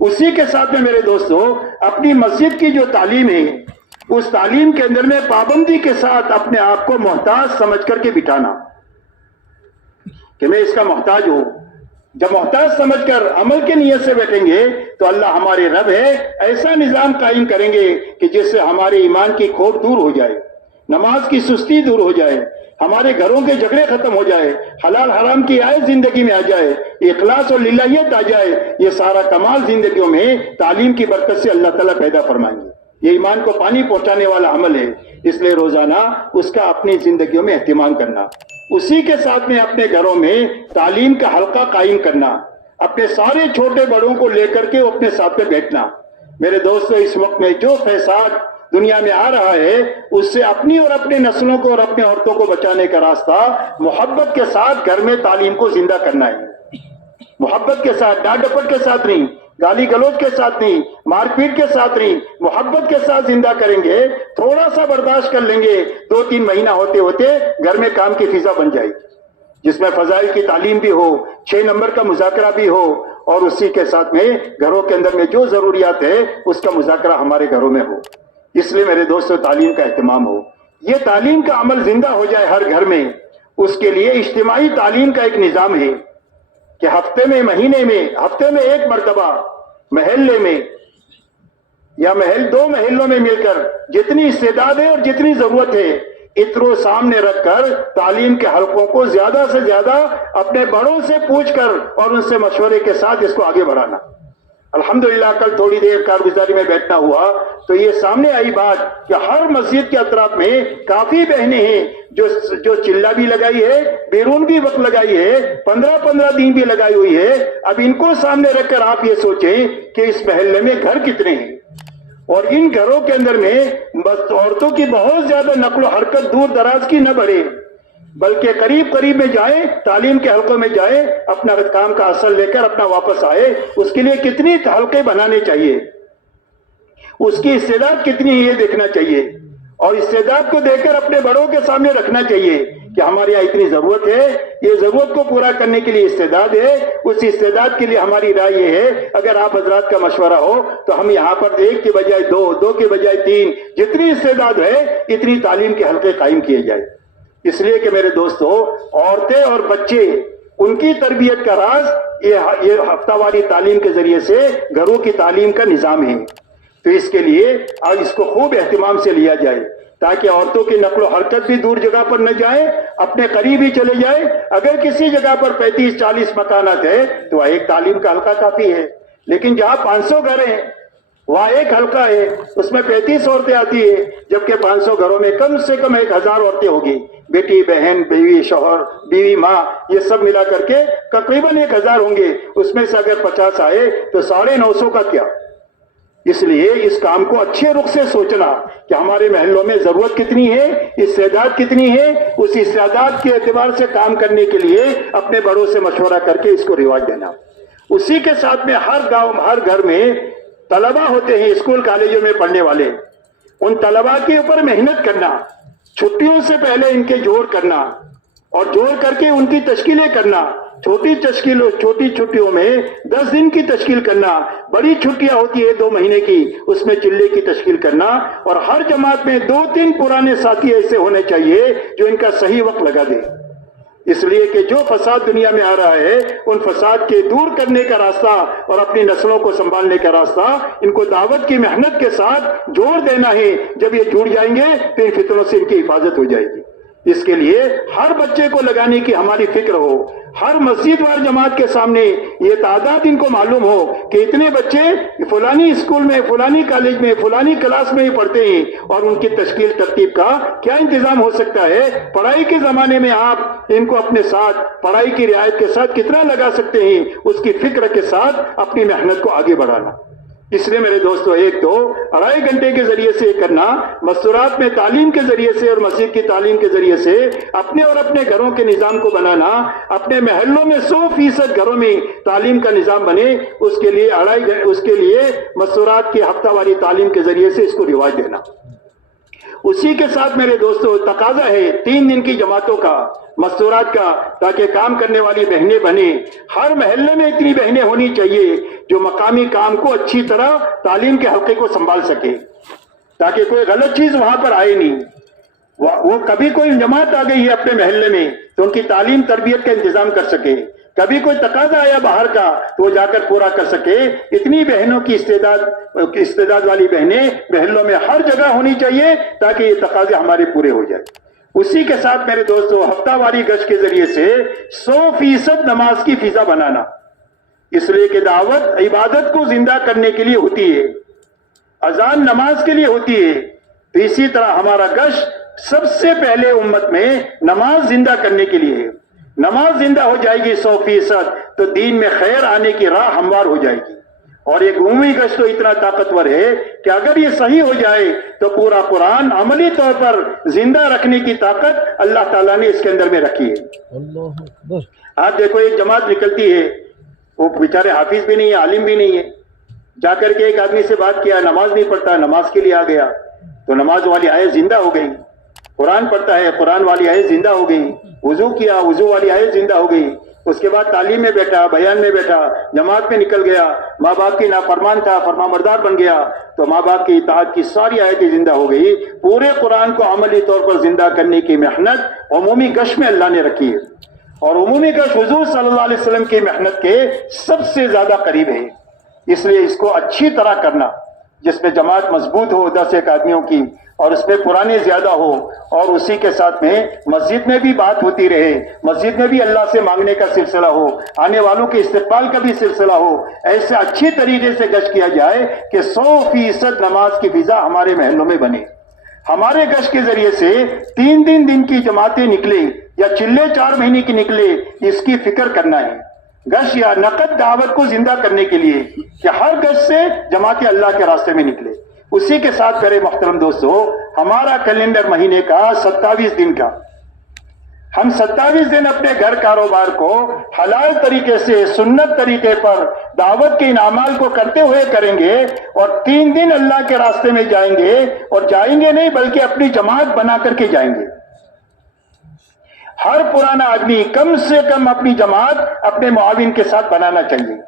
اسی کے ساتھ میں میرے دوستو اپنی مسجد کی جو تعلیم ہے اس تعلیم کے اندر میں پابندی کے ساتھ اپنے آپ کو محتاج سمجھ کر کے بٹھانا کہ میں اس کا محتاج ہوں۔ جب محتاج سمجھ کر عمل کی نیت سے بیٹھیں گے تو اللہ ہمارے رب ہے، ایسا نظام قائم کریں گے کہ جس سے ہمارے ایمان کی کھوٹ دور ہو جائے، نماز کی سستی دور ہو جائے، ہمارے گھروں کے جھگڑے ختم ہو جائے، حلال حرام کی آیت زندگی میں آ جائے، اخلاص اور للہیت آ جائے۔ یہ سارا کمال زندگیوں میں تعلیم کی برکت سے اللہ تعالیٰ پیدا فرمائیں گے۔ یہ ایمان کو پانی پہنچانے والا عمل ہے، اس لیے روزانہ اس کا اپنی زندگیوں میں اہتمام کرنا۔ اسی کے ساتھ میں اپنے گھروں میں تعلیم کا حلقہ قائم کرنا، اپنے سارے چھوٹے بڑوں کو لے کر کے اپنے ساتھ میں بیٹھنا۔ میرے دوستو اس وقت میں جو فساد دنیا میں آ رہا ہے اس سے اپنی اور اپنے نسلوں کو اور اپنے عورتوں کو بچانے کا راستہ محبت کے ساتھ گھر میں تعلیم کو زندہ کرنا ہے۔ محبت کے ساتھ، ڈانٹ ڈپٹ کے ساتھ نہیں، گالی گلوچ کے ساتھ نہیں، مار پیٹ کے ساتھ نہیں، محبت کے ساتھ زندہ کریں گے، تھوڑا سا برداشت کر لیں گے، 2-3 مہینہ ہوتے ہوتے گھر میں کام کی فضا بن جائے گی جس میں فضائل کی تعلیم بھی ہو، 6 نمبر کا مذاکرہ بھی ہو، اور اسی کے ساتھ میں گھروں کے اندر میں جو ضروریات ہے اس کا مذاکرہ ہمارے گھروں میں ہو۔ اس لیے میرے دوستو تعلیم کا اہتمام ہو، یہ تعلیم کا عمل زندہ ہو جائے ہر گھر میں۔ اس کے لیے اجتماعی تعلیم کا ایک نظام ہے کہ ہفتے میں، مہینے میں، ہفتے میں 1 مرتبہ محلے میں یا 2 محلوں میں مل کر جتنی استعداد ہے اور جتنی ضرورت ہے اترو سامنے رکھ کر تعلیم کے حلقوں کو زیادہ سے زیادہ اپنے بڑوں سے پوچھ کر اور ان سے مشورے کے ساتھ اس کو آگے بڑھانا۔ الحمدللہ کل تھوڑی دیر کارگزاری میں بیٹھنا ہوا تو یہ سامنے آئی بات کہ ہر مسجد کے اطراف میں کافی بہنیں ہیں جو چلہ بھی لگائی ہے، بیرون بھی وقت لگائی ہے، 15 دن بھی لگائی ہوئی ہے۔ اب ان کو سامنے رکھ کر آپ یہ سوچیں کہ اس محلے میں گھر کتنے ہیں اور ان گھروں کے اندر میں بس عورتوں کی بہت زیادہ نقل و حرکت دور دراز کی نہ بڑھے، بلکہ قریب میں جائیں، تعلیم کے حلقوں میں جائیں، اپنا کام کا اصل لے کر اپنا واپس آئے۔ اس کے لیے کتنی حلقے بنانے چاہیے، اس کی استعداد کتنی ہے یہ دیکھنا چاہیے، اور استعداد کو دیکھ کر اپنے بڑوں کے سامنے رکھنا چاہیے کہ ہمارے یہاں اتنی ضرورت ہے، یہ ضرورت کو پورا کرنے کے لیے استعداد ہے۔ اس استعداد کے لیے ہماری رائے یہ ہے اگر آپ حضرات کا مشورہ ہو تو ہم یہاں پر 1 کے بجائے 2 کے بجائے 3، جتنی استعداد ہے اتنی تعلیم کے حلقے قائم کیے جائے۔ اس لیے کہ میرے دوستو عورتیں اور بچے ان کی تربیت کا راز یہ ہفتہ واری تعلیم کے ذریعے سے گھروں کی تعلیم کا نظام ہے۔ تو اس کے لیے آج اس کو خوب اہتمام سے لیا جائے تاکہ عورتوں کی نقل و حرکت بھی دور جگہ پر نہ جائے، اپنے قریب ہی چلے جائے۔ اگر کسی جگہ پر 35-40 مکانات ہے تو وہاں ایک تعلیم کا حلقہ کافی ہے، لیکن جہاں 500 گھر ہیں وہاں ایک حلقہ ہے، اس میں 35 عورتیں آتی ہے، جبکہ 500 گھروں میں کم سے کم 1000 عورتیں ہوگی، بیٹی، بہن، بیوی، شوہر، بیوی، ماں، یہ سب ملا کر کے تقریباً 1000 ہوں گے۔ اس میں سے اگر 50 آئے تو 950 کا کیا؟ اس لیے اس کام کو اچھے رخ سے سوچنا کہ ہمارے محلوں میں ضرورت کتنی ہے، استعداد کتنی ہے، اس استعداد کے اعتبار سے کام کرنے کے لیے اپنے بڑوں سے مشورہ کر کے اس کو رواج دینا۔ اسی کے ساتھ میں ہر گاؤں ہر گھر میں طلبہ ہوتے ہیں اسکول کالجوں میں پڑھنے والے، ان طلبہ کے اوپر محنت کرنا، چھٹیوں سے پہلے ان کے جوڑ کرنا اور جوڑ کر کے ان کی تشکیلیں کرنا، چھوٹی چھٹیوں میں 10 دن کی تشکیل کرنا، بڑی چھٹیاں ہوتی ہے 2 مہینے کی، اس میں چلے کی تشکیل کرنا، اور ہر جماعت میں 2-3 پرانے ساتھی ایسے ہونے چاہیے جو ان کا صحیح وقت لگا دے، اس لیے کہ جو فساد دنیا میں آ رہا ہے ان فساد کے دور کرنے کا راستہ اور اپنی نسلوں کو سنبھالنے کا راستہ ان کو دعوت کی محنت کے ساتھ جوڑ دینا ہے۔ جب یہ جڑ جائیں گے تو ان فتنوں سے ان کی حفاظت ہو جائے گی۔ اس کے لیے ہر بچے کو لگانے کی ہماری فکر ہو، ہر مسجد وار جماعت کے سامنے یہ تعداد ان کو معلوم ہو کہ اتنے بچے فلانی اسکول میں، فلانی کالج میں، فلانی کلاس میں ہی پڑھتے ہیں، اور ان کی تشکیل ترتیب کا کیا انتظام ہو سکتا ہے۔ پڑھائی کے زمانے میں آپ ان کو اپنے ساتھ پڑھائی کی رعایت کے ساتھ کتنا لگا سکتے ہیں، اس کی فکر کے ساتھ اپنی محنت کو آگے بڑھانا۔ اس لیے میرے دوستو، 2.5 گھنٹے کے ذریعے سے کرنا، مستورات میں تعلیم کے ذریعے سے اور مسجد کی تعلیم کے ذریعے سے اپنے اور اپنے گھروں کے نظام کو بنانا، اپنے محلوں میں 100% گھروں میں تعلیم کا نظام بنے، اس کے لیے مستورات کی ہفتہ واری تعلیم کے ذریعے سے اس کو رواج دینا۔ اسی کے ساتھ میرے دوستو تقاضا ہے 3 دن کی جماعتوں کا، مستورات کا، تاکہ کام کرنے والی بہنیں بنے۔ ہر محلے میں اتنی بہنیں ہونی چاہیے جو مقامی کام کو اچھی طرح تعلیم کے حلقے کو سنبھال سکے، تاکہ کوئی غلط چیز وہاں پر آئے نہیں۔ وہ کبھی کوئی جماعت آ گئی ہے اپنے محلے میں تو ان کی تعلیم تربیت کا انتظام کر سکے، کبھی کوئی تقاضا آیا باہر کا تو وہ جا کر پورا کر سکے۔ اتنی بہنوں کی استعداد والی بہنیں محلوں میں ہر جگہ ہونی چاہیے تاکہ یہ تقاضے ہمارے پورے ہو جائیں۔ اسی کے ساتھ میرے دوستو ہفتہ واری گشت کے ذریعے سے 100% نماز کی فضا بنانا، اس لیے کہ دعوت عبادت کو زندہ کرنے کے لیے ہوتی ہے، اذان نماز کے لیے ہوتی ہے، تو اسی طرح ہمارا گشت سب سے پہلے امت میں نماز زندہ کرنے کے لیے ہے۔ نماز زندہ ہو جائے گی 100%، تو دین میں خیر آنے کی راہ ہموار ہو جائے گی۔ اور یہ عمومی گشت تو اتنا طاقتور ہے کہ اگر یہ صحیح ہو جائے تو پورا قرآن عملی طور پر زندہ رکھنے کی طاقت اللہ تعالیٰ نے اس کے اندر میں رکھی ہے۔ آپ دیکھو ایک جماعت نکلتی ہے، وہ بیچارے حافظ بھی نہیں ہے، عالم بھی نہیں ہے، جا کر کے ایک آدمی سے بات کیا، نماز نہیں پڑھتا، نماز کے لیے آ گیا، تو نماز والی آیت زندہ ہو گئی۔ قرآن پڑھتا ہے، قرآن والی آیت زندہ ہو گئی۔ وضو کیا، وضو والی آیت زندہ ہو گئی۔ اس کے بعد تعلیم میں بیٹھا، بیان میں بیٹھا، جماعت میں نکل گیا، ماں باپ کی نافرمان تھا، فرما بردار بن گیا، تو ماں باپ کی اطاعت کی ساری آیتیں زندہ ہو گئی۔ پورے قرآن کو عملی طور پر زندہ کرنے کی محنت عمومی گشت میں اللہ نے رکھی ہے، اور عمومی گشت حضور صلی اللہ علیہ وسلم کی محنت کے سب سے زیادہ قریب ہے۔ اس لیے اس کو اچھی طرح کرنا، جس میں جماعت مضبوط ہو 10 آدمیوں کی، اور اس میں پرانے زیادہ ہو، اور اسی کے ساتھ میں مسجد میں بھی بات ہوتی رہے، مسجد میں بھی اللہ سے مانگنے کا سلسلہ ہو، آنے والوں کے استقبال کا بھی سلسلہ ہو، ایسے اچھی طریقے سے گشت کیا جائے کہ 100% نماز کی فضا ہمارے محلوں میں بنے۔ ہمارے گشت کے ذریعے سے 3 دن کی جماعتیں نکلے یا چلے 4 مہینے کی نکلے، اس کی فکر کرنا ہے۔ گشت یا نقد دعوت کو زندہ کرنے کے لیے کہ ہر گشت سے جماعتیں اللہ کے راستے میں نکلے۔ اسی کے ساتھ میرے محترم دوستو، ہمارا کیلنڈر مہینے کا 27 دن کا، ہم 27 دن اپنے گھر کاروبار کو حلال طریقے سے، سنت طریقے پر دعوت کے ان اعمال کو کرتے ہوئے کریں گے، اور 3 دن اللہ کے راستے میں جائیں گے، اور جائیں گے نہیں بلکہ اپنی جماعت بنا کر کے جائیں گے۔ ہر پرانا آدمی کم سے کم اپنی جماعت اپنے معاون کے ساتھ بنانا چاہیے۔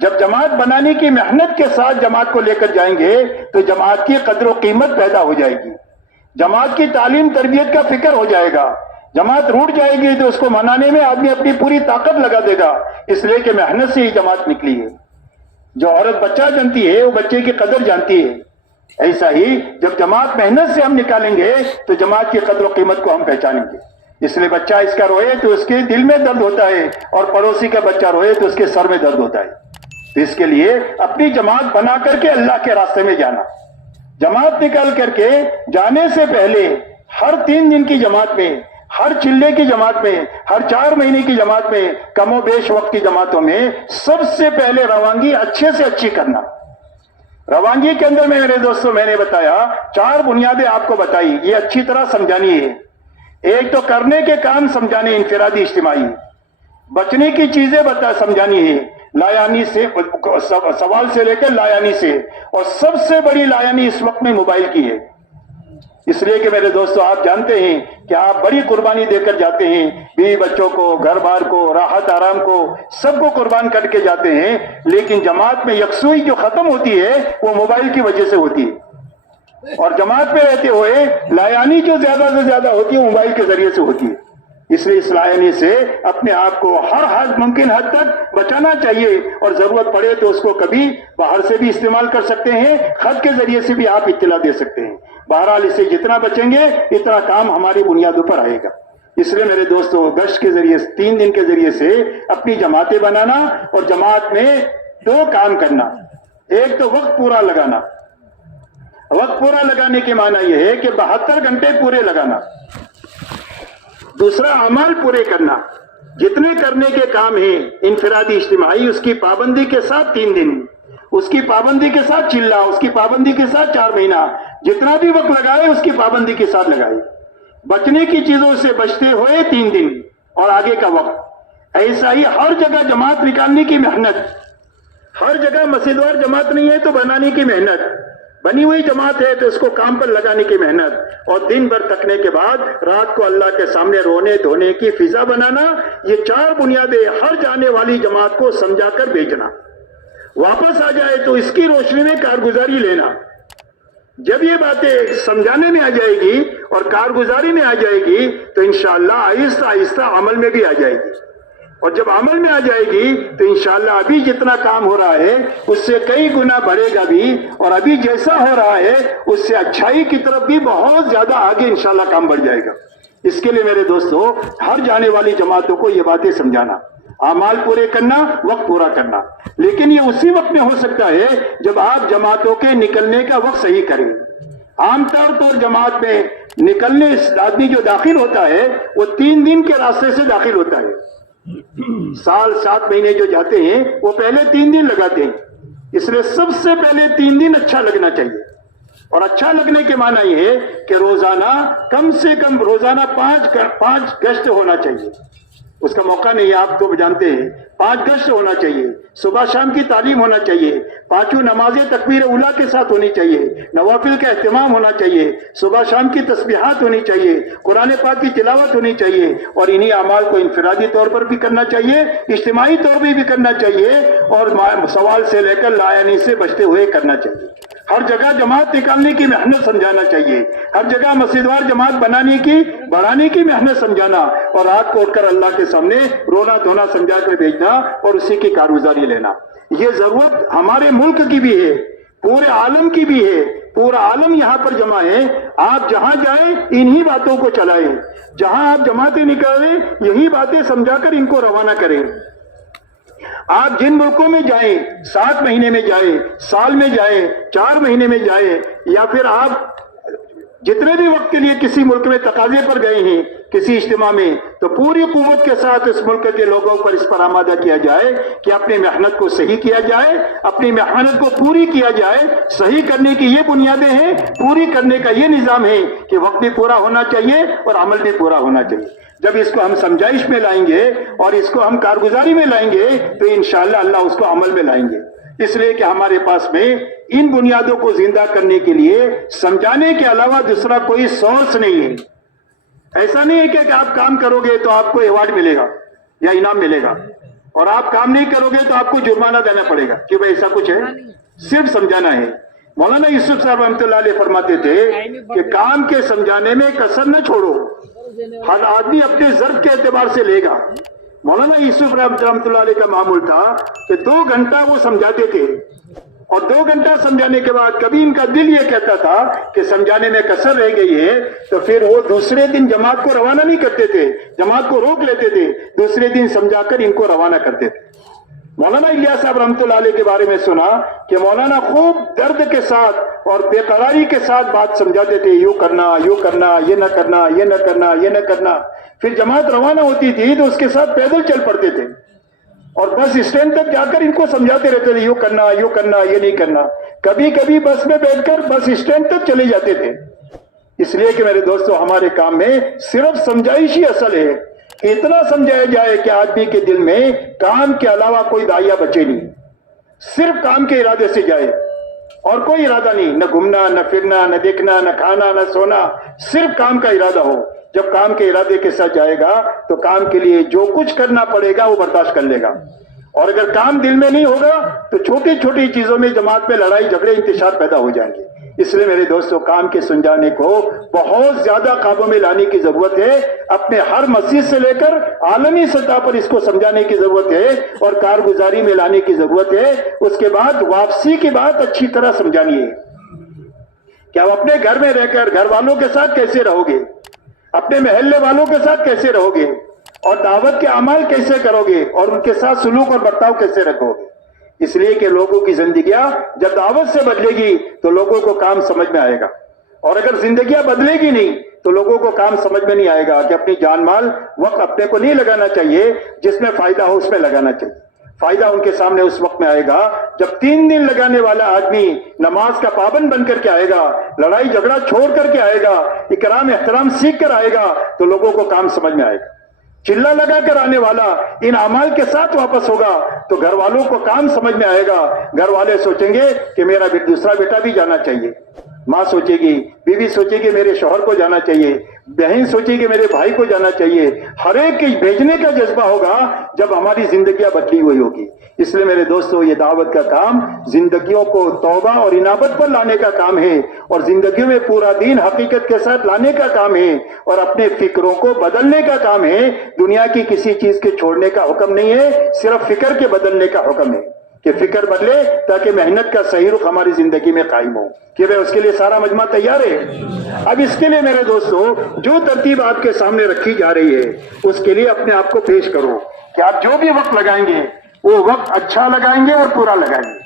جب جماعت بنانے کی محنت کے ساتھ جماعت کو لے کر جائیں گے تو جماعت کی قدر و قیمت پیدا ہو جائے گی، جماعت کی تعلیم تربیت کا فکر ہو جائے گا۔ جماعت روٹ جائے گی تو اس کو منانے میں آدمی اپنی پوری طاقت لگا دے گا، اس لیے کہ محنت سے ہی جماعت نکلی ہے۔ جو عورت بچہ جانتی ہے وہ بچے کی قدر جانتی ہے، ایسا ہی جب جماعت محنت سے ہم نکالیں گے تو جماعت کی قدر و قیمت کو ہم پہچانیں گے۔ اس لیے بچہ اس کا روئے تو اس کے دل میں درد ہوتا ہے، اور پڑوسی کا بچہ روئے تو اس کے سر میں درد ہوتا ہے۔ تو اس کے لیے اپنی جماعت بنا کر کے اللہ کے راستے میں جانا، جماعت نکال کر کے جانے سے پہلے ہر 3 دن کی جماعت میں، ہر چلے کی جماعت میں، ہر 4 مہینے کی جماعت میں، کم و بیش وقت کی جماعتوں میں سب سے پہلے روانگی اچھے سے اچھی کرنا، روانگی کے اندر میں میرے دوستوں میں نے بتایا 4 بنیادیں آپ کو بتائی، یہ اچھی طرح سمجھانی ہے۔ ایک تو کرنے کے کام سمجھانے انفرادی اجتماعی، بچنے کی چیزیں سمجھانی ہے لایانی سے، سوال سے لے کر لایانی سے، اور سب سے بڑی لایانی اس وقت میں موبائل کی ہے۔ اس لیے کہ میرے دوستو آپ جانتے ہیں کہ آپ بڑی قربانی دے کر جاتے ہیں، بیوی بچوں کو، گھر بار کو، راحت آرام کو، سب کو قربان کر کے جاتے ہیں، لیکن جماعت میں یکسوئی جو ختم ہوتی ہے وہ موبائل کی وجہ سے ہوتی ہے، اور جماعت میں رہتے ہوئے لایانی جو زیادہ سے زیادہ ہوتی ہے موبائل کے ذریعے سے ہوتی ہے۔ اس لیے اس لایانی سے اپنے آپ کو ہر ممکن حد تک بچانا چاہیے، اور ضرورت پڑے تو اس کو کبھی باہر سے بھی استعمال کر سکتے ہیں، خط کے ذریعے سے بھی آپ اطلاع دے سکتے ہیں۔ بہرحال اسے جتنا بچیں گے اتنا کام ہماری بنیادوں پر آئے گا۔ اس لیے میرے دوستو گشت کے ذریعے 3 دن کے ذریعے سے اپنی جماعتیں بنانا، اور جماعت میں 2 کام کرنا۔ ایک تو وقت پورا لگانا، وقت پورا لگانے کے معنی یہ ہے کہ 72 گھنٹے پورے لگانا۔ دوسرا عمل پورے کرنا، جتنے کرنے کے کام ہیں انفرادی اجتماعی اس کی پابندی کے ساتھ 3 دن، اس کی پابندی کے ساتھ چلہ، اس کی پابندی کے ساتھ 4 مہینہ، جتنا بھی وقت لگائے اس کی پابندی کے ساتھ لگائے۔ بچنے کی چیزوں سے بچتے ہوئے 3 دن اور آگے کا وقت۔ ایسا ہی ہر جگہ جماعت نکالنے کی محنت، ہر جگہ مسجدوار جماعت نہیں ہے تو بنانے کی محنت، بنی ہوئی جماعت ہے تو اس کو کام پر لگانے کی محنت، اور دن بھر تکنے کے بعد رات کو اللہ کے سامنے رونے دھونے کی فضا بنانا۔ یہ 4 بنیادیں ہر جانے والی جماعت کو سمجھا کر بھیجنا، واپس آ جائے تو اس کی روشنی میں کارگزاری لینا۔ جب یہ باتیں سمجھانے میں آ جائے گی اور کارگزاری میں آ جائے گی تو انشاءاللہ آہستہ آہستہ عمل میں بھی آ جائے گی، اور جب عمل میں آ جائے گی تو انشاءاللہ ابھی جتنا کام ہو رہا ہے اس سے کئی گنا بڑھے گا بھی، اور ابھی جیسا ہو رہا ہے اس سے اچھائی کی طرف بھی بہت زیادہ آگے انشاءاللہ کام بڑھ جائے گا۔ اس کے لیے میرے دوستو ہر جانے والی جماعتوں کو یہ باتیں سمجھانا، اعمال پورے کرنا، وقت پورا کرنا، لیکن یہ اسی وقت میں ہو سکتا ہے جب آپ جماعتوں کے نکلنے کا وقت صحیح کریں۔ عام طور پر جماعت میں نکلنے آدمی جو داخل ہوتا ہے وہ 3 دن کے راستے سے داخل ہوتا ہے۔ سال 7 مہینے جو جاتے ہیں وہ پہلے 3 دن لگاتے ہیں، اس لیے سب سے پہلے 3 دن اچھا لگنا چاہیے، اور اچھا لگنے کے معنی یہ ہے کہ روزانہ کم سے کم روزانہ 5 گشت ہونا چاہیے۔ اس کا موقع نہیں ہے، آپ تو جانتے ہیں، 5 گشت ہونا چاہیے، صبح شام کی تعلیم ہونا چاہیے، 5 نمازیں تکبیر اولیٰ کے ساتھ ہونی چاہیے، نوافل کا اہتمام ہونا چاہیے، صبح شام کی تسبیحات ہونی چاہیے، قرآن پاک کی تلاوت ہونی چاہیے، اور انہی اعمال کو انفرادی طور پر بھی کرنا چاہیے، اجتماعی طور پر بھی کرنا چاہیے، اور سوال سے لے کر لایانی سے بچتے ہوئے کرنا چاہیے۔ ہر جگہ جماعت نکالنے کی محنت سمجھانا چاہیے، ہر جگہ مسجدوار جماعت بنانے کی بڑھانے کی محنت سمجھانا، اور رات کو اٹھ کر اللہ کے سامنے رونا دھونا سمجھا کر بھیجنا اور اسی کی کارگزاری لینا۔ یہ ضرورت ہمارے ملک کی بھی ہے، پورے عالم کی بھی ہے، پورا عالم یہاں پر جمع ہے۔ آپ جہاں جائیں انہی باتوں کو چلائیں، جہاں آپ جماعتیں نکالیں یہی باتیں سمجھا کر ان کو روانہ کریں۔ آپ جن ملکوں میں جائیں، 7 مہینے میں جائیں، سال میں جائیں، 4 مہینے میں جائیں، یا پھر آپ جتنے بھی وقت کے لیے کسی ملک میں تقاضے پر گئے ہیں کسی اجتماع میں، تو پوری قوت کے ساتھ اس ملک کے لوگوں پر اس پر آمادہ کیا جائے کہ اپنی محنت کو صحیح کیا جائے، اپنی محنت کو پوری کیا جائے۔ صحیح کرنے کی یہ بنیادیں ہیں، پوری کرنے کا یہ نظام ہے کہ وقت بھی پورا ہونا چاہیے اور عمل بھی پورا ہونا چاہیے۔ جب اس کو ہم سمجھائش میں لائیں گے اور اس کو ہم کارگزاری میں لائیں گے تو انشاءاللہ اللہ اس کو عمل میں لائیں گے۔ اس لیے کہ ہمارے پاس میں ان بنیادوں کو زندہ کرنے کے لیے سمجھانے کے علاوہ دوسرا کوئی سورس نہیں ہے۔ ایسا نہیں ہے کہ آپ کام کرو گے تو آپ کو ایوارڈ ملے گا یا انعام ملے گا، اور آپ کام نہیں کرو گے تو آپ کو جرمانہ دینا پڑے گا، کہ بھائی ایسا کچھ ہے۔ صرف سمجھانا ہے۔ مولانا یوسف صاحب رحمۃ اللہ علیہ فرماتے تھے کہ کام کے سمجھانے میں کسر نہ چھوڑو، ہر آدمی اپنے ضرب کے اعتبار سے لے گا۔ مولانا یوسف رحمۃ اللہ علیہ کا معمول تھا کہ 2 گھنٹہ وہ سمجھاتے تھے، اور 2 گھنٹہ سمجھانے کے بعد کبھی ان کا دل یہ کہتا تھا کہ سمجھانے میں کسر رہ گئی ہے، تو پھر وہ دوسرے دن جماعت کو روانہ نہیں کرتے تھے، جماعت کو روک لیتے تھے، دوسرے دن سمجھا کر ان کو روانہ کرتے تھے۔ مولانا الیاس صاحب رحمۃ اللہ علیہ کے بارے میں سنا کہ مولانا خوب درد کے ساتھ اور بے قراری کے ساتھ بات سمجھاتے تھے، یوں کرنا، یوں کرنا، یہ نہ کرنا، یہ نہ کرنا، یہ نہ کرنا۔ پھر جماعت روانہ ہوتی تھی تو اس کے ساتھ پیدل چل پڑتے تھے، اور بس اسٹینڈ تک جا کر ان کو سمجھاتے رہتے تھے، یوں کرنا، یوں کرنا، یہ نہیں کرنا۔ کبھی کبھی بس میں بیٹھ کر بس اسٹینڈ تک چلے جاتے تھے. اس لیے کہ میرے دوستو ہمارے کام میں صرف سمجھائش ہی اصل ہے کہ اتنا سمجھایا جائے کہ آدمی کے دل میں کام کے علاوہ کوئی داعیہ بچے نہیں, صرف کام کے ارادے سے جائے اور کوئی ارادہ نہیں, نہ گھومنا نہ پھرنا نہ دیکھنا نہ کھانا نہ سونا, صرف کام کا ارادہ ہو. جب کام کے ارادے کے ساتھ جائے گا تو کام کے لیے جو کچھ کرنا پڑے گا وہ برداشت کر لے گا. اور اگر کام دل میں نہیں ہوگا تو چھوٹی چھوٹی چیزوں میں جماعت میں لڑائی جھگڑے انتشار پیدا ہو جائیں گے. اس لیے میرے دوستوں کام کے سلجھانے کو بہت زیادہ قابو میں لانے کی ضرورت ہے. اپنے ہر مسجد سے لے کر عالمی سطح پر اس کو سمجھانے کی ضرورت ہے اور کارگزاری میں لانے کی ضرورت ہے. اس کے بعد واپسی کی بات اچھی طرح سمجھانی ہے کہ آپ اپنے گھر میں رہ کر گھر والوں کے ساتھ کیسے رہو گے, اپنے محلے والوں کے ساتھ کیسے رہو گے, اور دعوت کے اعمال کیسے کرو گے, اور ان کے ساتھ سلوک اور برتاؤ کیسے رکھو گے. اس لیے کہ لوگوں کی زندگیاں جب دعوت سے بدلے گی تو لوگوں کو کام سمجھ میں آئے گا, اور اگر زندگیاں بدلے گی نہیں تو لوگوں کو کام سمجھ میں نہیں آئے گا کہ اپنی جان مال وقت اپنے کو نہیں لگانا چاہیے, جس میں فائدہ ہو اس میں لگانا چاہیے. فائدہ ان کے سامنے اس وقت میں آئے گا جب 3 دن لگانے والا آدمی نماز کا پابند بن کر کے آئے گا, لڑائی جھگڑا چھوڑ کر کے آئے گا, اکرام احترام سیکھ کر آئے گا تو لوگوں کو کام سمجھ میں آئے گا. چلا لگا کر آنے والا ان اعمال کے ساتھ واپس ہوگا تو گھر والوں کو کام سمجھ میں آئے گا. گھر والے سوچیں گے کہ میرا دوسرا بیٹا بھی جانا چاہیے, ماں سوچے گی, بیوی سوچے گی میرے شوہر کو جانا چاہیے, بہن سوچے گی میرے بھائی کو جانا چاہیے. ہر ایک کے بھیجنے کا جذبہ ہوگا جب ہماری زندگیاں بدلی ہوئی ہوگی. اس لیے میرے دوستو یہ دعوت کا کام زندگیوں کو توبہ اور انابت پر لانے کا کام ہے, اور زندگیوں میں پورا دین حقیقت کے ساتھ لانے کا کام ہے, اور اپنے فکروں کو بدلنے کا کام ہے. دنیا کی کسی چیز کے چھوڑنے کا حکم نہیں ہے, صرف فکر کے بدلنے کا حکم ہے کہ فکر بدلے تاکہ محنت کا صحیح رخ ہماری زندگی میں قائم ہو. کہ بھئی اس کے لیے سارا مجمع تیار ہے. اب اس کے لیے میرے دوستو جو ترتیب آپ کے سامنے رکھی جا رہی ہے اس کے لیے اپنے آپ کو پیش کرو کہ آپ جو بھی وقت لگائیں گے وہ وقت اچھا لگائیں گے اور پورا لگائیں گے.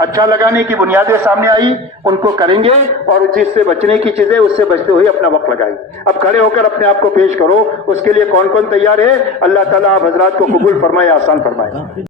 اچھا لگانے کی بنیادیں سامنے آئی, ان کو کریں گے, اور جس سے بچنے کی چیزیں اس سے بچتے ہوئے اپنا وقت لگائیں گے. اب کھڑے ہو کر اپنے آپ کو پیش کرو. اس کے لیے کون کون تیار ہے؟ اللہ تعالیٰ آپ حضرات کو قبول فرمائے, آسان فرمائے.